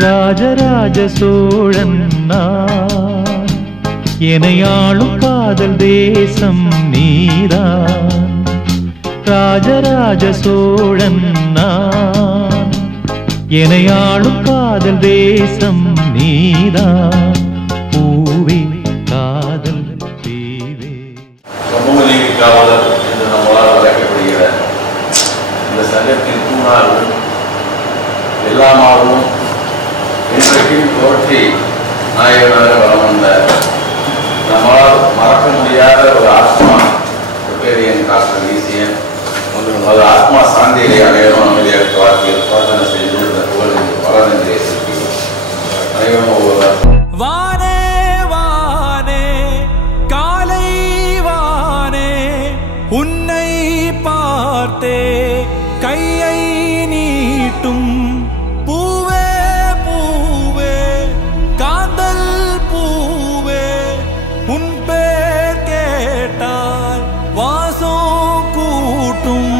ராஜராஜ சோழன் நான், எனையாளும் காதல் தேசம் நீதான். ராஜராஜ சோழன் நான், எனையாளும் காதல் தேசம் நீதான். பூவே காதல் தீவே. சமூக நீதி காவலர் என்று நம்மளால் அழைக்கப்படுகிற இந்த சங்கத்தின் தூணார்கள் எல்லாமாகவும் இன்றைக்கும் தோற்றி நாயகனாக வளம் வந்த நம்மளால் மறக்க முடியாத ஒரு ஆத்மா பெரியன் டாக்டர் ஈசியன் அது ஆத்மா சாந்தியை அனைவரும் அமைதியாக வாழ்க்கையில் பிரார்த்தனை செய்து இந்த புகழ் என்று பல நன்றியை செலுத்துகிறோம். அனைவரும் ஒவ்வொரு வானே வானே காலை வானே உன்னை பார்த்தே கையை நீட்டும் பூவே பூவே காதல் பூவே உன் பேர் கேட்டால் வாசம் கூட்டும்.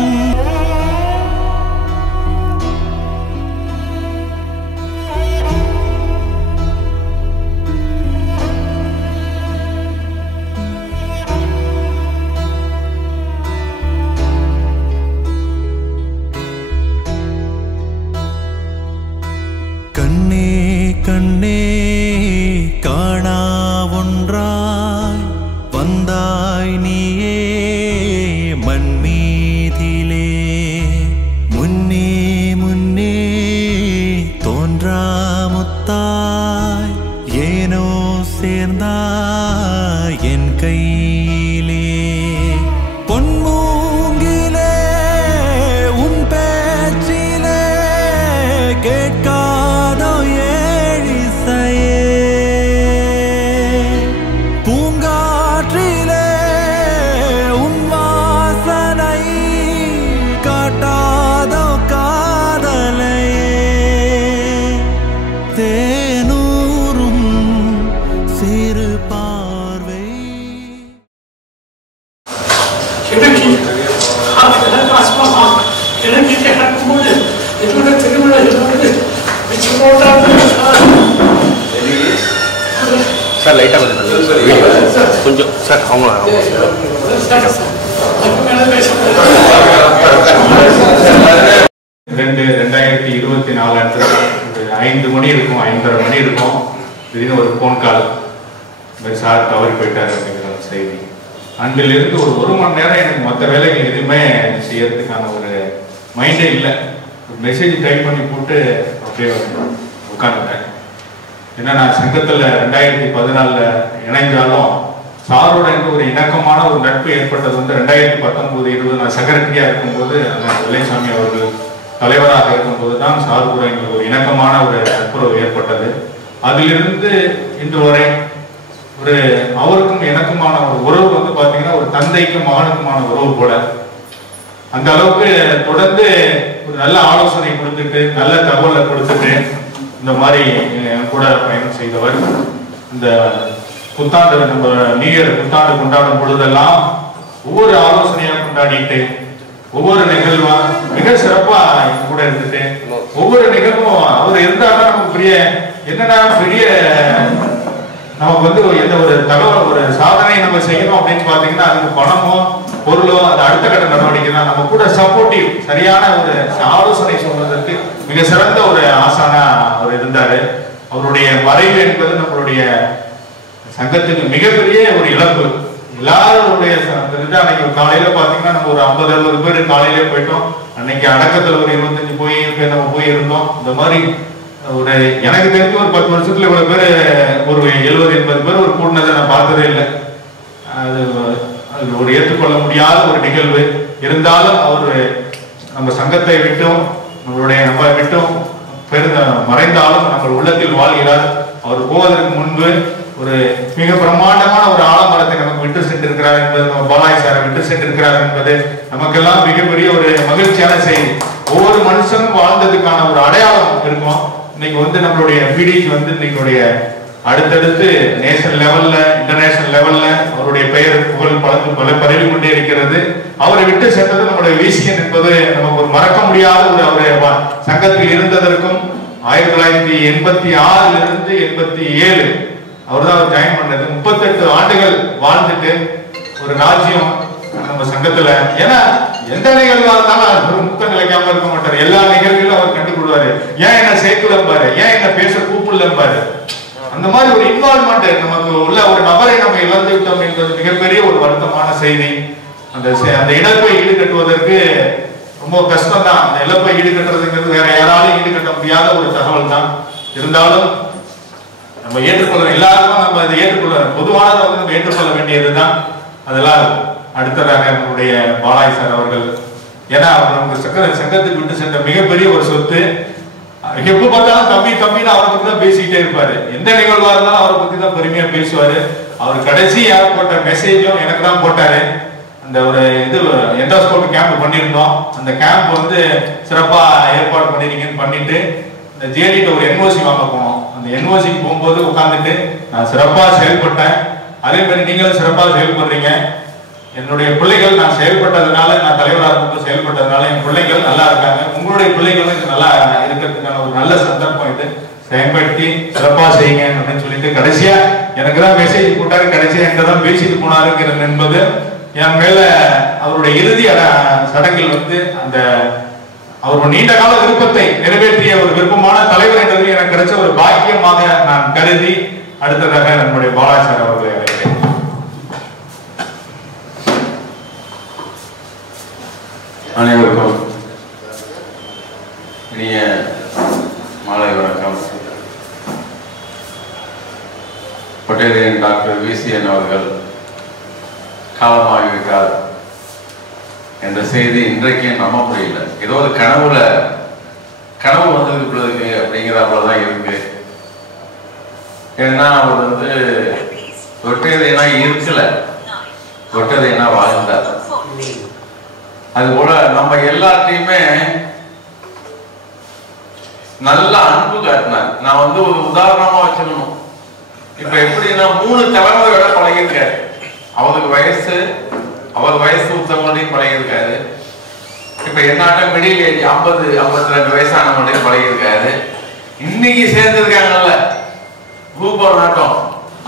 கண்ணே கண்ணே காணா ஒன்றாய் வந்தாய் நீயே மண்மீதிலே முன்னே முன்னே தோன்றா முத்தாய் ஏனோ சேர்ந்தாய் என் கையிலே பொன்மூங்கிலே உன் பேச்சிலே கேட்காதோ ஏழிசையே பூங்காற்றிலே உன் வாசனை காட்டாதோ காதலையே தேனூரும் சிறு பார்வை. சார் லைட்டாக கொஞ்சம் சார் அவங்க 2024 5 மணி இருக்கும், 5:30 மணி இருக்கும். திடீர்னு ஒரு ஃபோன் கால், இந்த சார் தவறி போயிட்டார் அப்படிங்கிற செய்தி. அன்றிலிருந்து ஒரு மணி நேரம் எனக்கு மற்ற வேலைகள் எதுவுமே செய்யறதுக்கான ஒரு மைண்டே இல்லை. ஒரு மெசேஜ் டைப் பண்ணி போட்டு அப்படியே உட்காந்துட்டேன். ஏன்னா நான் சங்கத்தில் 2014 இணைஞ்சாலும் சாரோட எனக்கு ஒரு இணக்கமான ஒரு நட்பு ஏற்பட்டது வந்து 2019-20 நான் செக்ரட்டரியாக இருக்கும்போது வெள்ளைசாமி அவர்கள் தலைவராக இருக்கும்போது தான் சார் கூட எங்களுக்கு ஒரு இணக்கமான ஒரு நட்புறவு ஏற்பட்டது. அதிலிருந்து இன்று வரை ஒரு அவருக்கும் எனக்குமான ஒரு உறவு வந்து பார்த்தீங்கன்னா ஒரு தந்தைக்கும் மகனுக்குமான உறவு போல. அந்த அளவுக்கு தொடர்ந்து ஒரு நல்ல ஆலோசனை கொடுத்துட்டு நல்ல தகவலை கொடுத்துட்டு இந்த மாதிரி கூட பயணம் செய்தவர். இந்த புத்தாண்டு நம்ம நியூ இயர் புத்தாண்டு கொண்டாடும் பொழுதெல்லாம் ஒவ்வொரு ஆலோசனையா கொண்டாடிட்டு ஒவ்வொரு நிகழ்வா மிக சிறப்பா கூட இருந்துட்டு ஒவ்வொரு நிகழ்வும் அவர் இருந்தாலும் நமக்கு பெரிய என்னன்னா பெரிய நமக்கு வந்து எந்த ஒரு தகவல் ஒரு சாதனை நம்ம செய்யணும் அப்படின்னு பாத்தீங்கன்னா அதுக்கு பணமோ பொருளோ அது அடுத்த கட்ட நடவடிக்கை தான். நம்ம கூட சப்போர்ட்டிவ் சரியான ஒரு ஆலோசனை சொல்வதற்கு மிக சிறந்த ஒரு ஆசானா அவர் இருந்தாரு. அவருடைய மறைவு என்பது நம்மளுடைய சங்கத்துக்கு மிகப்பெரிய ஒரு இழப்பு. எல்லாருடைய அன்னைக்கு காலையில பாத்தீங்கன்னா நம்ம ஒரு 50-60 பேர் காலையிலே போயிட்டோம். அன்னைக்கு அடக்கத்துல ஒரு 25 பேர் நம்ம போய் இருந்தோம். இந்த மாதிரி ஒரு எனக்கு தெரிஞ்ச ஒரு 10 வருஷத்துல இவ்வளவு பேர் ஒரு 70-80 பேர் ஒரு கூட்டினதை நான் பார்த்ததே இல்லை. அது ஒரு ஏற்றுக்கொள்ள முடியாத ஒரு நிகழ்வு. இருந்தாலும் அவர் நம்ம சங்கத்தை விட்டும் நம்மளுடைய நம்ம விட்டும் மறைந்தாலும் நம்ம உள்ளத்தில் வாழ்கிறார். அவர் போவதற்கு முன்பு ஒரு மிக பிரம்மாண்டமான ஒரு ஆலமரத்தை நமக்கு விட்டு சென்றிருக்கிறார் என்பது, நம்ம பாலாய் சாரை விட்டு சென்றிருக்கிறார் என்பது நமக்கெல்லாம் மிகப்பெரிய ஒரு மகிழ்ச்சியான செய்தி. ஒவ்வொரு மனுஷனும் வாழ்ந்ததுக்கான ஒரு அடையாளம் இருக்கும். இன்னைக்கு வந்து நம்மளுடைய பிடிக்கு வந்து இன்னைக்கு அடுத்தடுத்து நேஷனல் லெவல்ல இன்டர்நேஷனல் லெவல்ல அவருடைய பெயர் புகழ் பல பரவி கொண்டே இருக்கிறது. அவரை விட்டு சென்றது நம்முடைய வீசியன் என்பது நமக்கு ஒரு மறக்க முடியாத ஒரு அவருடைய சங்கத்தில் இருந்ததற்கும் 1986 இருந்து 87 அவர் தான் ஜாயின் பண்ணது. 38 ஆண்டுகள் வாழ்ந்துட்டு ஒரு ராஜ்யம் நம்ம சங்கத்துல. ஏன்னா எந்த நிகழ்வா இருந்தாலும் ஒரு முக்க நிலைக்காம இருக்க மாட்டார். எல்லா நிகழ்வுகளும் அவர் கண்டுகொள்வாரு. ஏன் என்ன சேர்க்கலம்பாரு, ஏன் என்ன பேச கூப்பிடலம்பாரு. அந்த மாதிரி ஒரு இன்வால்வ்மெண்ட் நமக்கு உள்ள ஒரு நபரை நம்ம இழந்து விட்டோம் என்பது மிகப்பெரிய ஒரு வருத்தமான செய்தி. அந்த இழப்பை ஈடுகட்டுவதற்கு ரொம்ப கஷ்டம் தான். அந்த இழப்பை ஈடுகட்டுறதுங்கிறது வேற யாராலும் ஈடுகட்ட முடியாத ஒரு தகவல் தான். இருந்தாலும் நம்ம ஏற்றுக்கொள்ள, எல்லாருக்கும் நம்ம அதை ஏற்றுக்கொள்ள, பொதுவானதை வந்து நம்ம ஏற்றுக்கொள்ள வேண்டியதுதான். அதெல்லாம் அடுத்ததாக நம்மளுடைய பாலாஜி சார் அவர்கள், ஏன்னா அவர் நமக்கு சங்கத்துக்கு விட்டு சென்ற மிகப்பெரிய ஒரு சொத்து. எப்ப பார்த்தாலும் தம்பி தம்பின்னு அவரை பத்தி தான் பேசிக்கிட்டே இருப்பாரு. எந்த நிகழ்வா இருந்தாலும் அவரை பத்தி தான் பெருமையா பேசுவாரு. அவர் கடைசி யார் போட்ட மெசேஜும் எனக்கு தான் போட்டாரு. அந்த ஒரு இது என்டாஸ்கோப் கேம்ப் பண்ணியிருந்தோம். அந்த கேம்ப் வந்து சிறப்பா ஏற்பாடு பண்ணிருக்கீங்கன்னு பண்ணிட்டு இந்த ஜேடிட்ட ஒரு என்ஓசி வாங்க போனோம். அந்த என்ஓசிக்கு போகும்போது உட்காந்துட்டு நான் சிறப்பா செயல்பட்டேன், அதே மாதிரி நீங்களும் சிறப்பாக செயல்படுறீங்க. என்னுடைய பிள்ளைகள் நான் செயல்பட்டதுனால, நான் தலைவராக இருக்கும்போது செயல்பட்டதுனால என் பிள்ளைகள் நல்லா இருக்காங்க. உங்களுடைய பிள்ளைகளும் நல்லா இருக்கிறதுக்கான ஒரு நல்ல சந்தர்ப்பம் இது. பயன்படுத்தி சிறப்பா செய்யுங்க அப்படின்னு சொல்லிட்டு கடைசியா எனக்கு தான் மெசேஜ் போட்டாரு. கடைசியா என்கிட்ட தான் பேசிட்டு போனாருங்கிறது என்பது என் மேல அவருடைய இறுதி சடங்கில் வந்து அந்த அவருடைய நீண்ட கால விருப்பத்தை நிறைவேற்றிய ஒரு விருப்பமான தலைவர் என்றது எனக்கு கிடைச்ச ஒரு பாக்கியமாக நான் கருதி அடுத்ததாக நம்முடைய பாலாஜி சார் அவர்களை அழைக்கிறேன். அனைவருக்கும் இனிய மாலை வணக்கம். பட்டேலியன் டாக்டர் VCN அவர்கள் காலமாகிவிட்டார் என்ற செய்தி இன்றைக்கு நம்ப முடியல. ஏதோ ஒரு கனவு வந்தது பிள்ளைக்கு அப்படிங்கிறப்பதான் இருக்கு. ஏன்னா அவர் வந்து தொட்டதைனா இருக்கல, தொட்டதைனா வாழ்ந்தார். அது போல நம்ம எல்லாத்தையுமே நல்ல அன்பு காட்டினார். நான் வந்து ஒரு உதாரணமா வச்சுக்கணும். இப்ப எப்படின்னா 3 தலைமுறையோட பழகிருக்காரு. அவர் வயசு உத்தவங்களையும் பழகிருக்காரு. இப்ப என்னாட்ட மிடில் ஏஜ் 50-52 வயசானவங்களையும் பழகிருக்காரு. இன்னைக்கு சேர்ந்திருக்காங்கல்ல பூபோ நாட்டம்,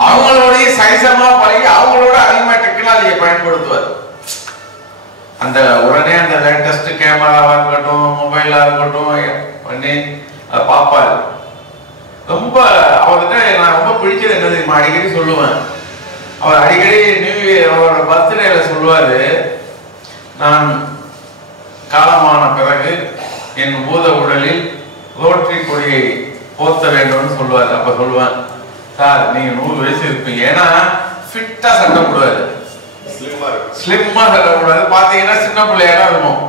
அவங்களோடய சைசமா பழகி அவங்களோட அதிகமா டெக்னாலஜியை பயன்படுத்துவார். அந்த உடனே அந்த லேட்டஸ்ட் கேமராவா இருக்கட்டும், மொபைலா இருக்கட்டும் பண்ணி அதை பார்ப்பாரு. ரொம்ப அவர்கிட்ட நான் ரொம்ப பிடிச்சது என்ன தெரியுமா, அடிக்கடி சொல்லுவேன். அவர் அடிக்கடி நியூ இயர் அவரோட பர்த்டேல சொல்லுவாரு, நான் காலமான பிறகு என் பூத உடலில் ரோட்டரி கொடியை போர்த்த வேண்டும்னு சொல்லுவாரு. அப்ப சொல்லுவேன், சார் நீங்க 100 வயசு இருப்பீங்க. ஏன்னா ஃபிட்டா சட்டை போடுவாரு, ஸ்லிம்மா சட்டை போடுவாரு. பாத்தீங்கன்னா சின்ன பிள்ளையா இருக்கும்.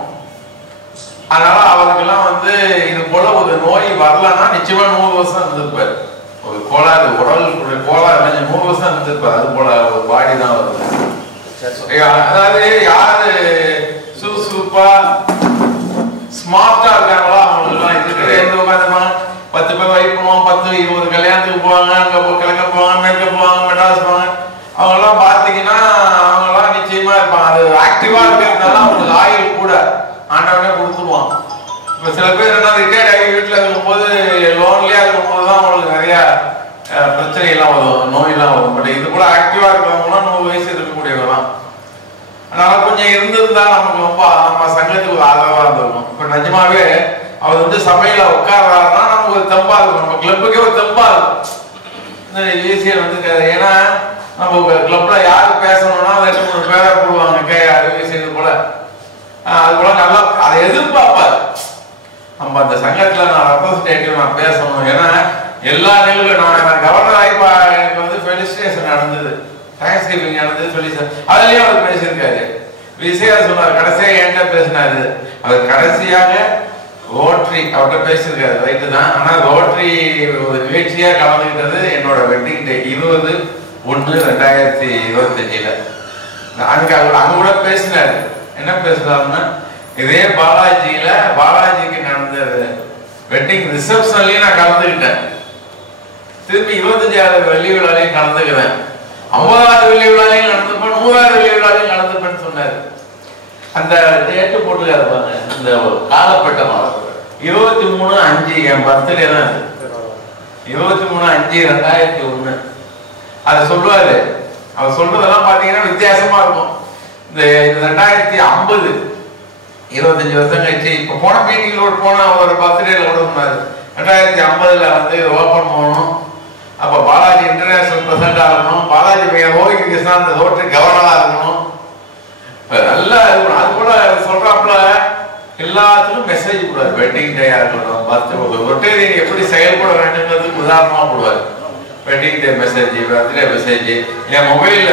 அதனால அவருக்கெல்லாம் வந்து இது போல ஒரு நோய் வரலன்னா நிச்சயமா 100 வருஷம் இருந்திருப்பாரு. ஒரு கோளாறு, உடலுடைய கோளாறு 100 வருஷம் இருந்திருப்பாரு. அது போல ஒரு பாடி தான் வருது. அதாவது யாரு சுறுசுறுப்பா ஸ்மார்ட்டா இருக்காங்களோ அவங்களுக்குலாம் இது கிடையாது. உட்காந்துப்பாங்க 10 பேர் வைப் பண்ணுவாங்க, 10-20 கல்யாணத்துக்கு போவாங்க, அங்க கிழக்க போவாங்க, மேற்க போவாங்க, மெட்ராஸ் போவாங்க. அவங்கெல்லாம் பாத்தீங்கன்னா அவங்கெல்லாம் நிச்சயமா இருப்பாங்க. அது ஆக்டிவா இருக்கிறதுனால அவங்களுக்கு ஆயுள் கூட ஆண்டவனே கொடுத்துருவான். இப்ப சில பேர் என்ன ரிட்டையர்ட் ஆகி வீட்டுல இருக்கும்போது லோன்லியா இருக்கும்போது தான் அவங்களுக்கு நிறைய பிரச்சனை எல்லாம் வரும், நோயெல்லாம் வரும். பட் இது கூட ஆக்டிவா இருக்கிறவங்களாம் 100 வயசு இருக்கக்கூடியவங்களாம். அதனால கொஞ்சம் இருந்திருந்தா நமக்கு ரொம்ப நம்ம சங்கத்துக்கு ஒரு ஆதரவா இருந்திருக்கும். இப்ப நிஜமாவே அவர் வந்து சபையில உட்கார்றாருன்னா நமக்கு ஒரு தெம்பா இருக்கும், நம்ம கிளப்புக்கே ஒரு தெம்பா இருக்கும். ஈஸியா வந்து ஏன்னா நம்ம கிளப்ல யாரு பேசணும்னா 2-3 பேரா போடுவாங்க, கேது போல. அது போல நல்லா அதை எதிர்பார்ப்பாரு. நம்ம அந்த சங்கத்துல நான் ரெப்ரசன்டேட்டிவ் நான் பேசணும். ஏன்னா எல்லா நிகழ்வுகளும் நான் கவர்னர் ஆகி எனக்கு வந்து ஃபெலிசிட்டேஷன் நடந்தது, தேங்க்ஸ் கிவிங் நடந்தது, ஃபெலிசிட்டேஷன் அதுலயும் அவர் பேசியிருக்காரு. விசையா சொன்னார், கடைசியா என்கிட்ட பேசினாரு. அவர் கடைசியாக ரோட்டரி அவர்கிட்ட பேசியிருக்காரு, ரைட்டு தான். ஆனா ரோட்டரி ஒரு நிகழ்ச்சியா கலந்துக்கிட்டது என்னோட வெட்டிங் டே 20/1/2025. அங்க கூட பேசினாரு. என்ன பேசுறாருன்னா, இதே பாலாஜிக்கு நடந்த வெட்டிங் ரிசப்ஷன்லயும் நான் கலந்துக்கிட்டேன். திருப்பி 25வது வெள்ளி விழாலையும் கலந்துக்கிறேன், 50வது வெள்ளி விழாலையும் கலந்துப்பேன், 100வது வெள்ளி விழாலையும் கலந்துப்பேன்னு சொன்னாரு. அந்த டேட்டு போட்டுக்காரு பாருங்க, இந்த காலப்பட்ட 23/5 என் பர்த்டே தான். 23/5/2001. அதை சொல்லுவாரு. அவர் சொல்றதெல்லாம் பாத்தீங்கன்னா வித்தியாசமா இருக்கும். இந்த 2050 25 வருஷம் கழிச்சு இப்ப போன மீட்டிங்ல போன ஒரு பர்த்டேல கூட சொன்னாரு 2050 வந்து ஓபன் பண்ணணும். அப்ப பாலாஜி இன்டர்நேஷனல் பிரசிடண்ட் ஆகணும். பாலாஜி ஓகே கிருஷ்ணா அந்த ரோட்டரி கவர்னரா இருக்கணும். நல்லா இருக்கணும். அது கூட சொல்றாப்புல எல்லாத்துக்கும் மெசேஜ் போடுவார். வெட்டிங் டே இருக்கட்டும், பர்த்டே, ரொட்டேரியன் எப்படி செயல்பட வேண்டுங்கிறதுக்கு உதாரணமா போடுவார். Wedding day message, birthday message. என் மொபைல்ல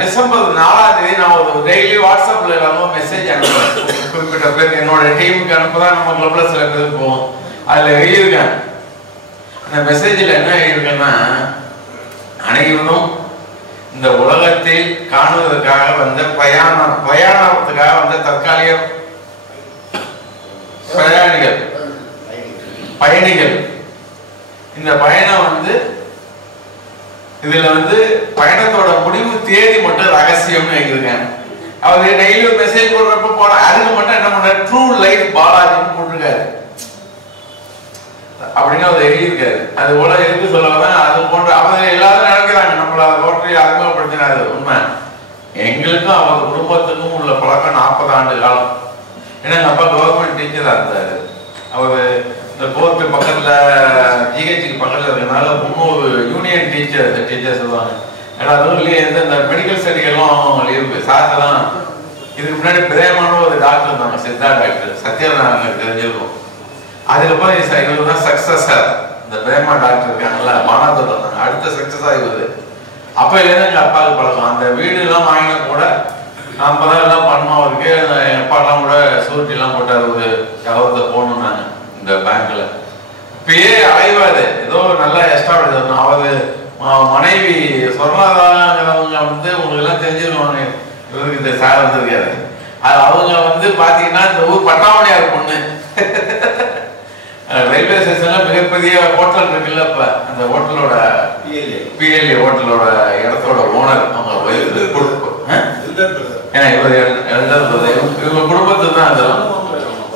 டிசம்பர் 4ஆம் தேதி நான் ஒரு டெய்லி வாட்ஸ்அப்ல எல்லாரும் மெசேஜ் அனுப்புவேன். குறிப்பிட்ட பேர் என்னோட டீமுக்கு அனுப்புதான் நம்ம கிளப்ல சில பேருக்கு போவோம். அதுல எழுதியிருக்கேன். அந்த மெசேஜில் என்ன எழுதியிருக்கேன்னா, அனைவரும் இந்த உலகத்தில் காணுவதற்காக வந்த பிரயாணத்துக்காக வந்த தற்காலிக பயணிகள். இந்த பயணம் வந்து இதுல வந்து பயணத்தோட முடிவு தேதி மட்டும் ரகசியம்னு எழுதிருக்காங்க. அவர் டெய்லி ஒரு மெசேஜ் போடுறப்ப போட அதுக்கு மட்டும் என்ன பண்ற ட்ரூ லைஃப் பாலாஜின்னு போட்டிருக்காரு அப்படின்னு அவர் எழுதியிருக்காரு. அது போல எதுக்கு சொல்லதான் அது போன்ற அவங்க எல்லாரும் நினைக்கிறாங்க நம்மள ரோட்டரி அறிமுகப்படுத்தினாரு. உண்மை எங்களுக்கும் அவங்க குடும்பத்துக்கும் உள்ள பழக்கம் 40 ஆண்டு காலம். ஏன்னா எங்க அப்பா கவர்மெண்ட் டீச்சரா இருந்தாரு. அவரு இந்த கோர்ட்டு பக்கத்துல ஜிஹெச்சுக்கு பக்கத்துல இருக்கிறதுனால 300 யூனியன் டீச்சர் சொல்லுவாங்க. ஏன்னா அதுவும் இந்த மெடிக்கல் ஸ்டடிகள்லாம் லீவு சார்தான். இதுக்கு முன்னாடி பிரேமான ஒரு டாக்டர் இருந்தாங்க, சித்தா டாக்டர், சத்யநாராயணன் தெரிஞ்சிருக்கும். அதுக்கப்புறம் இவர் தான் சக்சஸர். இந்த பிரேமா டாக்டர் இருக்காங்கல்ல, மானாத்தூர் இருந்தாங்க, அடுத்த சக்சஸா இவர். அப்ப இருந்து எங்க அப்பாவுக்கு பழக்கம். அந்த வீடு எல்லாம் வாங்கினா கூட 50 எல்லாம் பண்ணோம். அவருக்கு எங்க அப்பா எல்லாம் கூட சூரிட்டி எல்லாம் போட்டார். ஒரு கவரத்தை போகணும்னாங்க இந்த பேங்க்ல. இப்பயே அலைவாரு ஏதோ நல்லா எஸ்டாப்ளிஷ் ஆகணும். அவரு மனைவி சொர்ணாதாங்கிறவங்க வந்து உங்களுக்கு எல்லாம் தெரிஞ்சிருவாங்க. இவருக்கு இந்த சார் வந்திருக்காரு. அது அவங்க வந்து பாத்தீங்கன்னா இந்த ஊர் பட்டாமணியார் பொண்ணு. ரயில்வே ஸ்டேஷன்ல மிகப்பெரிய ஹோட்டல் இருக்குல்ல, இப்ப அந்த ஹோட்டலோட பிஎல்ஏ ஹோட்டலோட இடத்தோட ஓனர் அவங்க இவங்க குடும்பத்துக்கு தான் அதெல்லாம்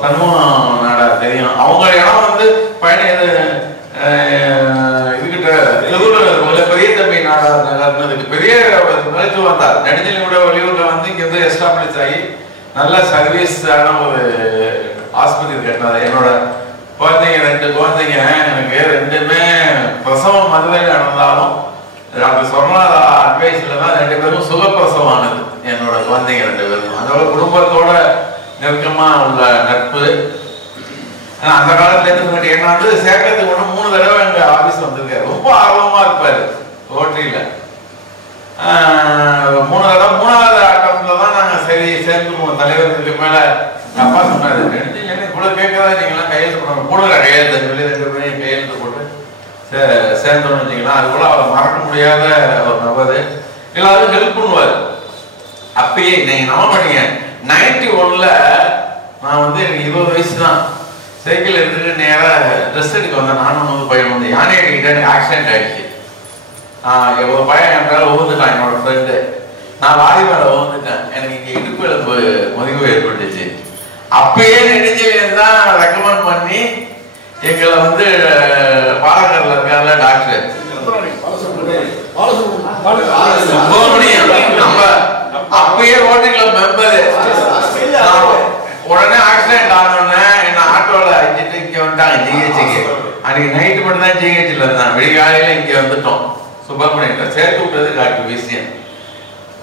சண்முகம் நாடார் தெரியும். அவங்க இடம் வந்து இதுகிட்ட பெரிய தம்பி நாடார் பெரிய நிலைச்சு வந்தார். நெடுஞ்சலியோட வெளியூர்ல வந்து இங்க இருந்து எஸ்டாப்ளிஷ் ஆகி நல்ல சர்வீஸ் ஆன ஒரு ஆஸ்பத்திரி கட்டினார். என்னோட குழந்தைங்க 2 குழந்தைங்க எனக்கு 2மே பிரசவம் மதுரையில் நடந்தாலும் டாக்டர் சொர்ணாதா அட்வைஸ்ல தான் 2 பேரும் சுகப்பிரசவம் ஆனது. என்னோட குழந்தைங்க 2 பேரும் அதோட குடும்பத்தோட நெருக்கமா உள்ள நட்பு. அந்த காலத்துல இருந்து என்ன வந்து சேர்க்கறதுக்கு ஒன்று 3 தடவை எங்க ஆபீஸ் வந்திருக்காரு. ரொம்ப ஆர்வமா இருப்பாரு ரோட்டரியில. 3 தடவை 3வது அட்டம்ல தான் நாங்க சரி சேர்ந்துருவோம். தலைவருக்கு மேல அப்பா சொன்னாரு, இவ்வளவு கேட்கறதா நீங்களாம் கையெழுத்து போடணும், போடுற கையெழுத்து சொல்லி 2 பேரையும் கையெழுத்து போட்டு சேர்ந்தோம்னு வச்சுக்கலாம். அது போல அவர் மறக்க முடியாத ஒரு நபர். எல்லாரும் ஹெல்ப் பண்ணுவாரு. அப்பயே நீங்க நம்ப மாட்டீங்க, 91ல நான் வந்து எனக்கு 20 வயசு தான். சைக்கிள் எடுத்துட்டு நேரா ட்ரெஸ் எடுக்க வந்தேன். நானும் வந்து பையன் வந்து யானை அடிக்கிட்ட எனக்கு ஆக்சிடென்ட் ஆயிடுச்சு. ஒரு பையன் என் மேல ஊந்துட்டான், என்னோட ஃப்ரெண்டு. நான் வாரி மேல ஊந்துட்டேன். எனக்கு இங்க இடுப்பு எலும்பு முறிவு ஏற்பட்டுச்சு. அப்பயே நெடுஞ்செழியன் தான் ரெக்கமெண்ட் பண்ணி எங்களை வந்து பாலக்காடுல இருக்காருல டாக்டர் சுப்பிரமணியம், நம்ம அப்பயே ரோட்டரி கிளப் மெம்பரு. உடனே ஆக்சிடென்ட் ஆனோடனே என்ன ஆட்டோல அடிச்சுட்டு இங்க வந்துட்டாங்க ஜிஹெச்சுக்கு. அன்னைக்கு நைட்டு மட்டும் தான் ஜிஹெச்ல இருந்தான். விடிகாலையில இங்க வந்துட்டோம். சுப்பிரமணியத்தை சேர்த்து விட்டது டாக்டர் விஷயம்.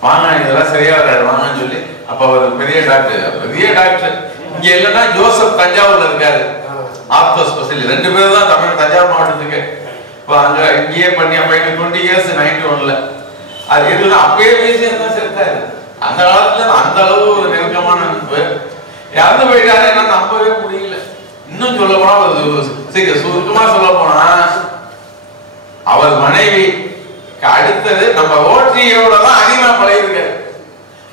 வாங்க இதெல்லாம் சரியா வராது வாங்கன்னு சொல்லி. அப்ப அவர் பெரிய டாக்டர் இங்க இல்லைன்னா ஜோசப் தஞ்சாவூர்ல இருக்காரு, ஆர்த்தோ ஸ்பெஷலிஸ்ட். 2 பேரும் தான் தமிழ் தஞ்சாவூர் மாவட்டத்துக்கு. இப்போ அங்க இங்கேயே பண்ணி அப்ப 20 இயர்ஸ் 91ல அது எதுனா அப்பயே விஷயம் தான் சேர்த்தாரு. அந்த காலத்துல அந்த அளவு ஒரு நெருக்கமான நட்பு. இறந்து போயிட்டாரு, என்ன நம்பவே முடியல. இன்னும் சொல்ல போனா சுருக்கமா சொல்ல போனா அவர் மனைவி அடுத்தது நம்ம ரோட்டரியோட தான் அதிகமா பழகிருக்காரு.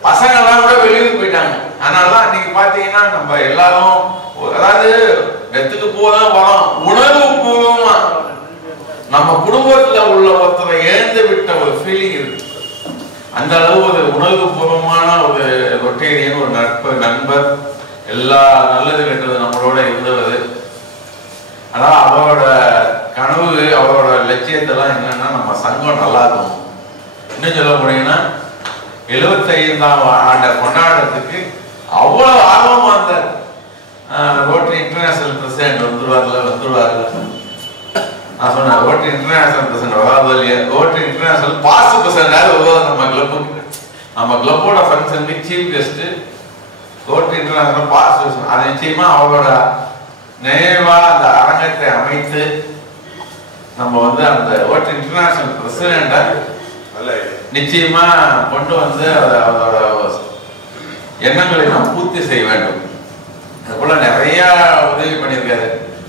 பசங்க எல்லாம் கூட வெளியூருக்கு போயிட்டாங்க. அதனாலதான் அன்னைக்கு பாத்தீங்கன்னா நம்ம எல்லாரும் அதாவது வெத்துக்கு போதான் வரோம். உணர்வு பூர்வமா நம்ம குடும்பத்துல உள்ள ஒருத்தரை இழந்து விட்ட ஒரு ஃபீலிங் இருக்கு. அந்த அளவு ஒரு உணர்வு பூர்வமான ஒரு ரொட்டேரியன் ஒரு நண்பர் எல்லா நல்லது கெட்டது நம்மளோட இருந்தவர். ஆனால் அவரோட கனவு, அவரோட லட்சியத்தெல்லாம் என்னன்னா நம்ம சங்கம் நல்லா இருக்கும். இன்னும் சொல்ல போனீங்கன்னா 75ஆம் ஆண்டை கொண்டாடுறதுக்கு அவ்வளோ ஆர்வமாக இருந்தார். ரோட்டரி இன்டர்நேஷனல் பிரசிடென்ட் வந்துருவார்ல. நான் சொன்னேன் ரோட்டரி இன்டர்நேஷனல் பிரசிடென்ட் வராது இல்லையா, ரோட்டரி இன்டர்நேஷனல் பாஸ்ட் பிரசிடென்டாவது வருவார் நம்ம கிளப்புக்கு. நம்ம கிளப்போட ஃபங்க்ஷனுக்கு chief guest Rotary International past president. அது நிச்சயமா அவரோட நினைவா அந்த அரங்கத்தை அமைத்து நம்ம வந்து அந்த ரோட்டரி இன்டர்நேஷனல் பிரசிடென்டை நிச்சயமா கொண்டு வந்து அதோட எண்ணங்களை நாம் பூர்த்தி செய்ய வேண்டும். அது போல நிறைய உதவி பண்ணியிருக்காரு.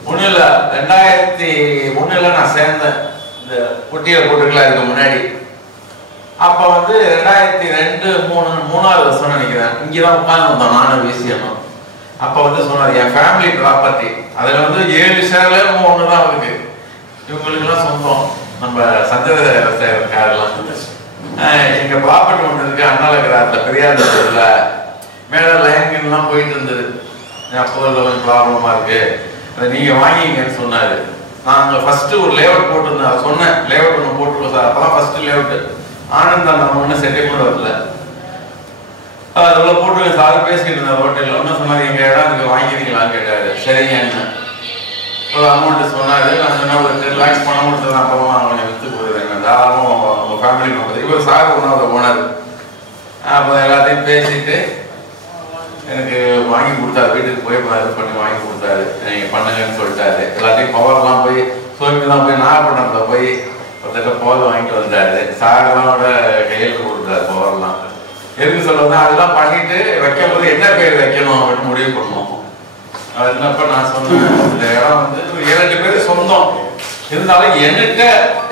ஒன்றும் இல்லை, 2001 நான் சேர்ந்தேன் இந்த குட்டியில் போட்டுக்கலாம் இதுக்கு முன்னாடி. அப்போ வந்து 2002-3 வருஷம் நினைக்கிறேன், இங்கே தான் உட்கார்ந்துருந்தோம் நானும் விஷயமும். அப்போ வந்து சொன்னார் என் ஃபேமிலி ப்ராப்பர்ட்டி அதில் வந்து 7 ஷேர்ல 1 தான் இருக்கு, இவங்களுக்கெல்லாம் சொந்தம், நம்ம சந்ததிக்காரெல்லாம். எங்கள் ப்ராப்பர்ட்டி ஒன்று இருக்கு அண்ணாநகரத்தில் பெரியார்ல மேலே லைன்லாம் போயிட்டு இருந்தது. அப்போ கொஞ்சம் ப்ராப்ளமாக இருக்கு, அதை நீங்கள் வாங்கிங்கன்னு சொன்னார். நாங்கள் ஃபஸ்ட்டு ஒரு லேஅவுட் போட்டிருந்தேன், அதை சொன்னேன் லேஅவுட் ஒன்று போட்டுருக்கோம் சார். அப்போ தான் ஃபஸ்ட்டு லேஅவுட்டு ஆனந்தான் நம்ம ஒன்றும் செட்டில்மெண்ட் வரல. அதெல்லாம் போட்டு சார் பேசிக்கிட்டு இருந்தேன் ஹோட்டலில். ஒன்றும் சொன்னார் எங்கள் இடம் அதுக்கு வாங்கிக்கிறீங்களான்னு கேட்டார். சரிங்க என்ன ஒரு அமௌண்ட்டு சொன்னார். நான் சொன்னால் ஒரு 10 lakhs பணம் கொடுத்தது, அப்புறமா அவனை விற்று போடுறேங்க தாராளமாக அவங்க ஃபேமிலி நம்பர். இவர் சார் ஒன்றாவது ஓனர். அப்போ எல்லாத்தையும் பேசிட்டு எனக்கு வாங்கி கொடுத்தாரு, வீட்டுக்கு போய் இது பண்ணி வாங்கி கொடுத்தாரு, நீங்கள் பண்ணுங்கன்னு சொல்லிட்டாரு. எல்லாத்தையும் பவர்லாம் போய் சோமிலாம் போய் நாகப்பட்டினத்தில் போய் ஒருத்தட்ட பவர் வாங்கிட்டு வந்தாரு. சாரெல்லாம் கையெழுத்து கொடுத்தாரு பவர்லாம். எதுக்கு சொல்லுவது அதெல்லாம் பண்ணிட்டு வைக்கும் போது என்ன பேர் வைக்கணும் அப்படின்னு முடிவு பண்ணணும். அது என்னப்ப நான் சொன்னேன் இந்த இடம் வந்து 2 பேர் சொந்தம் இருந்தாலும் என்கிட்ட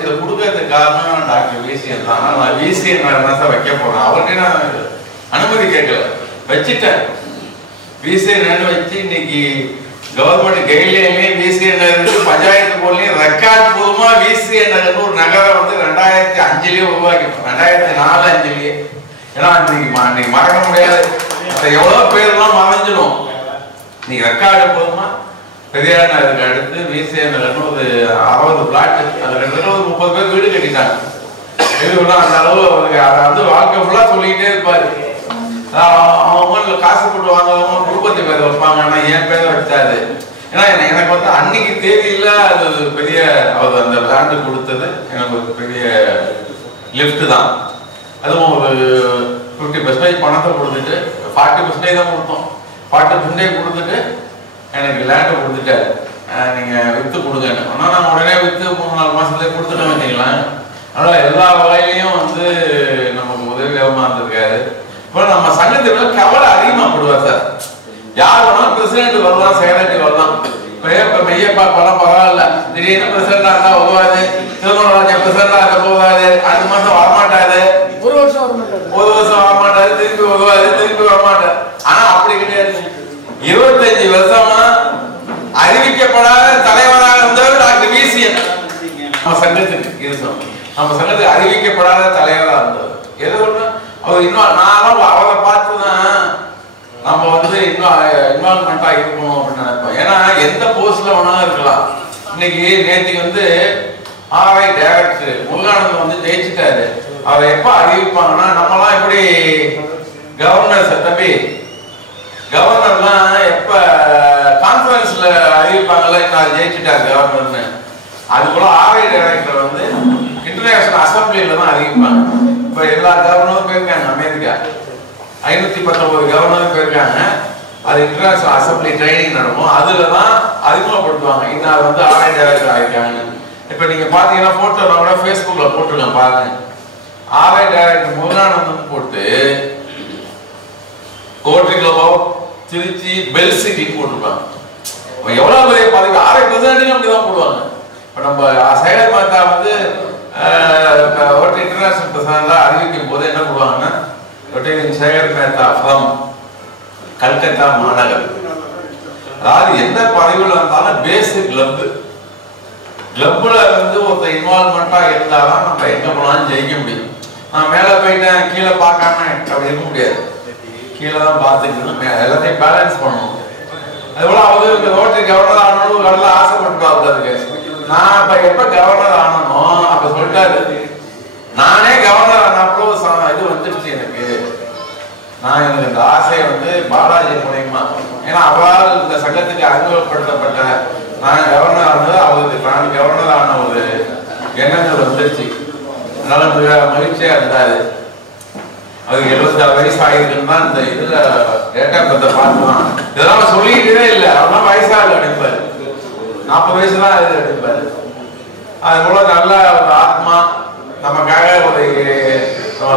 இதை கொடுக்கறதுக்கு காரணம் டாக்டர் விசிஎன் தான். நான் விசிஎன் தான் சார் வைக்க போறேன். அவர்கிட்ட நான் அனுமதி கேட்கல, வச்சுட்டேன். விசிஎன் வச்சு இன்னைக்கு கவர்மெண்ட் கைட்லைன்லயும் விசிஎன் இருந்து பஞ்சாயத்து போர்ட்லயும் ரெக்கார்ட் பூர்வமா விசிஎன் ஒரு நகரம் வந்து 2005லயே உருவாக்கிட்டோம், 2004-5லயே. ஏன்னா இன்னைக்கு மறக்க முடியாது, எவ்வளவு பேர்லாம் மறைஞ்சிடும். இன்னைக்கு ரெக்கார்டு போதுமா பெரியார் நகருக்கு அடுத்து விசிஎன் ஒரு 60 பிளாட், அது கிட்டத்தட்ட ஒரு 30 பேர் வீடு கட்டிட்டாங்க. வீடுலாம் அந்த அளவு அவருக்கு அதை வந்து வாழ்க்கை ஃபுல்லா சொல்லிக்கிட்டே இருப்பாரு. அவங்க காசு போட்டு வாங்குறவங்க குடும்பத்து பேரை வைப்பாங்க, ஆனால் என் பேரை வச்சாரு. ஏன்னா எனக்கு வந்து அன்னைக்கு தேதியில அது பெரிய அவர் அந்த லேண்டு கொடுத்தது எனக்கு ஒரு பெரிய லிஃப்ட் தான். அதுவும் ஒரு 50% பணத்தை கொடுத்துட்டு 40% தான் கொடுத்தோம். 40% கொடுத்துட்டு எனக்கு லேண்டை கொடுத்துட்டாரு, நீங்கள் விற்று கொடுங்கன்னு. ஆனால் நான் உடனே விற்று 3-4 மாதத்துலேயே கொடுத்துட்டோம் வச்சிங்களா. அதனால் எல்லா வகையிலையும் வந்து நமக்கு உதவிகரமாக இருந்திருக்காரு. இப்போ நம்ம சங்கத்தில் கவலை அதிகமாகப்படுவார் சார். யார் வேணாலும் பிரசிடென்ட் வரலாம், செக்ரட்டரி வரலாம். இப்போ மெய்யப்பா படம் பரவாயில்ல, திடீர்னு பிரசிடென்டாக இருந்தால் உதவாது, திருமணராஜன் பிரசிடென்டாக இருக்க போகாது, அடுத்த மாதம் வரமாட்டாரு, ஒரு வருஷம் வரமாட்டாரு, திருப்பி உதவாது, திருப்பி வரமாட்டார். ஆனால் அப்படி கிடையாது. 25 வருஷமா அறிவிக்கப்படாத தலைவராக இருந்தவர் டாக்டர் விசிஎன். நம்ம சங்கத்துக்கு இருக்கணும், நம்ம சங்கத்துக்கு அறிவிக்கப்படாத தலைவராக இருந்தவர். எது ஒன்று அவர் இன்னும் நானும் அவரை பார்த்துதான் நம்ம வந்து இன்னும் இன்வால்மெண்டா இருக்கணும் அப்படின்னு நினைப்போம். ஏன்னா எந்த போஸ்ட்ல வேணாலும் இருக்கலாம். இன்னைக்கு நேற்றுக்கு வந்து ஆர்ஐ டைரக்டர் முருகானந்தம் வந்து ஜெயிச்சுட்டாரு. அவரை எப்ப அறிவிப்பாங்கன்னா நம்மலாம் எப்படி கவர்னர் தம்பி கவர்னர்லாம் எப்ப கான்ஃபரன்ஸ்ல அறிவிப்பாங்கல்ல, நான் ஜெயிச்சுட்டாரு கவர்னர்னு. அது போல ஆர்ஐ டைரக்டர் வந்து இன்டர்நேஷனல் அசம்பிளியில தான் அறிவிப்பாங்க. இப்ப எல்லா கவர்னரும் போயிருக்காங்க அமெரிக்கா, 519 கவர்னரும் போயிருக்காங்க. அது இன்டர்நேஷனல் அசம்பிளி ட்ரைனிங் நடக்கும், அதுலதான் அறிமுகப்படுத்துவாங்க இன்னார் வந்து ஆர்ஐ டைரக்டர் ஆயிருக்காங்க. இப்ப நீங்க பாத்தீங்கன்னா போட்டோ கூட ஃபேஸ்புக்ல போட்டுருக்கேன் பாருங்க. ஆர்ஐ டைரக்டர் முருகானந்தம் போட்டு கோட்டரி கிளப் திருச்சி பெல் சிட்டி போட்டிருப்பாங்க. எவ்வளவு பெரிய பதவி, ஆர்ஐ பிரசிடென்ட் அப்படிதான் போடுவாங்க. இப்ப நம்ம சேகர் மாதா வந்து இன்டர்நேஷனல் பிரசிடென்டா அறிவிக்கும் போது என்ன பண்ணுவாங்கன்னா சேகர் மேத்தா ஃப்ரம் கல்கத்தா மாநகர். அதாவது எந்த பதவியில் இருந்தாலும் பேசிக் கிளப்ல வந்து ஒருத்தர் இன்வால்மெண்டா இருந்தாலும் நம்ம எங்க போனாலும் ஜெயிக்க முடியும். நான் மேல போயிட்டேன் கீழே பார்க்காம அப்படி இருக்க முடியாது. கீழே தான் பார்த்துக்கணும், எல்லாத்தையும் பேலன்ஸ் பண்ணணும். அதுபோல அவரு இந்த ரோட்டரி கவர்னர் ஆகணும்னு கடல ஆசைப்பட்டு நான் இப்ப எப்ப கவர்னர் ஆனனோ அப்ப சொல்லிட்டாரு, நானே கவர்னர் ஆனப்போ இது வந்துருச்சு எனக்கு. நான் எனக்கு இந்த ஆசையை வந்து பாலாஜி மூலியமா, ஏன்னா அவரால் இந்த சங்கத்துக்கு அறிமுகப்படுத்தப்பட்ட நான் கவர்னர் ஆனது அவருக்கு நான் கவர்னர் ஆன ஒரு எண்ணங்கள் வந்துருச்சு. அதனால மிக மகிழ்ச்சியா இருந்தாரு. அவருக்கு 76 வயசு ஆயிருக்குன்னு தான் இந்த இதுல டேட்டா பத்த பார்த்துதான் இதெல்லாம் சொல்லிக்கிட்டே இல்லை. அவெல்லாம் வயசாக அடிப்பாரு, 40 வயசு தான் இது அடிப்பாரு. அது போல நல்ல ஒரு ஆத்மா, நமக்காக ஒரு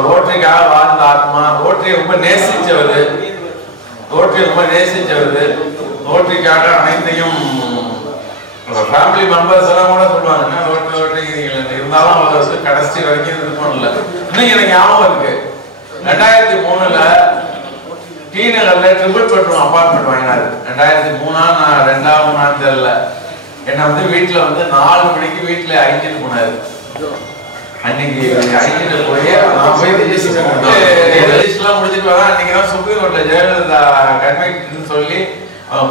ரோட்டரிக்காக வாழ்ந்த ஆத்மா, ரோட்டரியை ரொம்ப நேசிச்சவர், ரோட்டரிக்காக அனைத்தையும் ஃபேமிலி மெம்பர்ஸ் எல்லாம் கூட சொல்லுவாங்க, ரோட்டரி இருந்தாலும் அவருக்கு கடைசி வரைக்கும் இருக்கும். இல்லை இன்னும் எனக்கு ஞாபகம் இருக்கு, 2003 டி நகர்ல ட்ரிபிள் பெட்ரூம் அபார்ட்மெண்ட் வாங்கினாரு. 2003 நான் 2ஆம் தெரியல. என்னை வந்து வீட்டுல வந்து 4 மணிக்கு வீட்டுல ஐக்கியம் போனாரு. அன்னைக்கு ஐக்கியம் போய் நான் போய் ரெஜிஸ்டர்லாம் முடிச்சுட்டு வரேன். அன்னைக்குதான் சுப்ரீம் கோர்ட்ல ஜெயலலிதா கன்வெக்ட்னு சொல்லி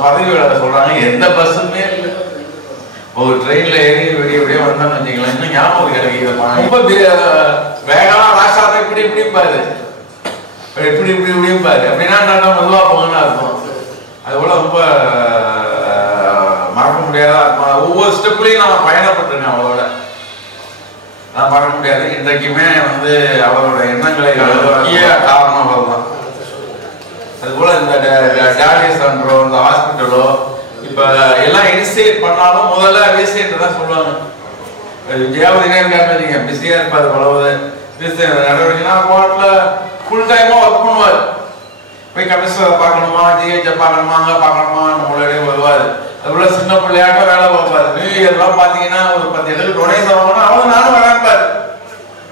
பதவி விட சொல்றாங்க. எந்த பஸ்ஸுமே இல்லை. ஒரு ட்ரெயின்ல ஏறி விடிய வந்தான்னு வச்சுக்கலாம். இன்னும் ஞாபகம் எனக்கு ரொம்ப வேகமா ராசாதான் இப்படி பாரு, இப்படி பாரு அப்படின்னா மெதுவா போகணும்னு அர்த்தம். அது போல ரொம்ப மறக்க முடியாத ஆத்மா. ஒவ்வொரு ஸ்டெப்லையும் நான் பயணப்பட்டிருக்கேன் அவளோட, நான் மறக்க முடியாது. இன்றைக்குமே வந்து அவரோட எண்ணங்களை முக்கிய காரணம் அவர் தான். அது போல இந்த டாடி சென்டரோ இந்த ஹாஸ்பிட்டலோ இப்ப எல்லாம் இனிஷியேட் பண்ணாலும் முதல்ல விசிட் தான் சொல்லுவாங்க. விஜயாவதினே இருக்காங்க, பிஸியா இருப்பாரு, பலவது நடவடிக்கைனா கோர்ட்ல ஃபுல் டைமா ஒர்க் பண்ணுவார். போய் கமிஷனரை பார்க்கணுமா, ஜிஹெச்ச பார்க்கணுமா, அங்க பார்க்கணுமா நம்மளோடய வருவாரு. அதுபோல சின்ன பிள்ளையாட்ட வேலை பார்ப்பாரு. நியூ இயர்லாம் பாத்தீங்கன்னா ஒரு 10 இடத்துக்கு டொனேஷன் வாங்கணும், அவங்க நானும் வரான்பாரு.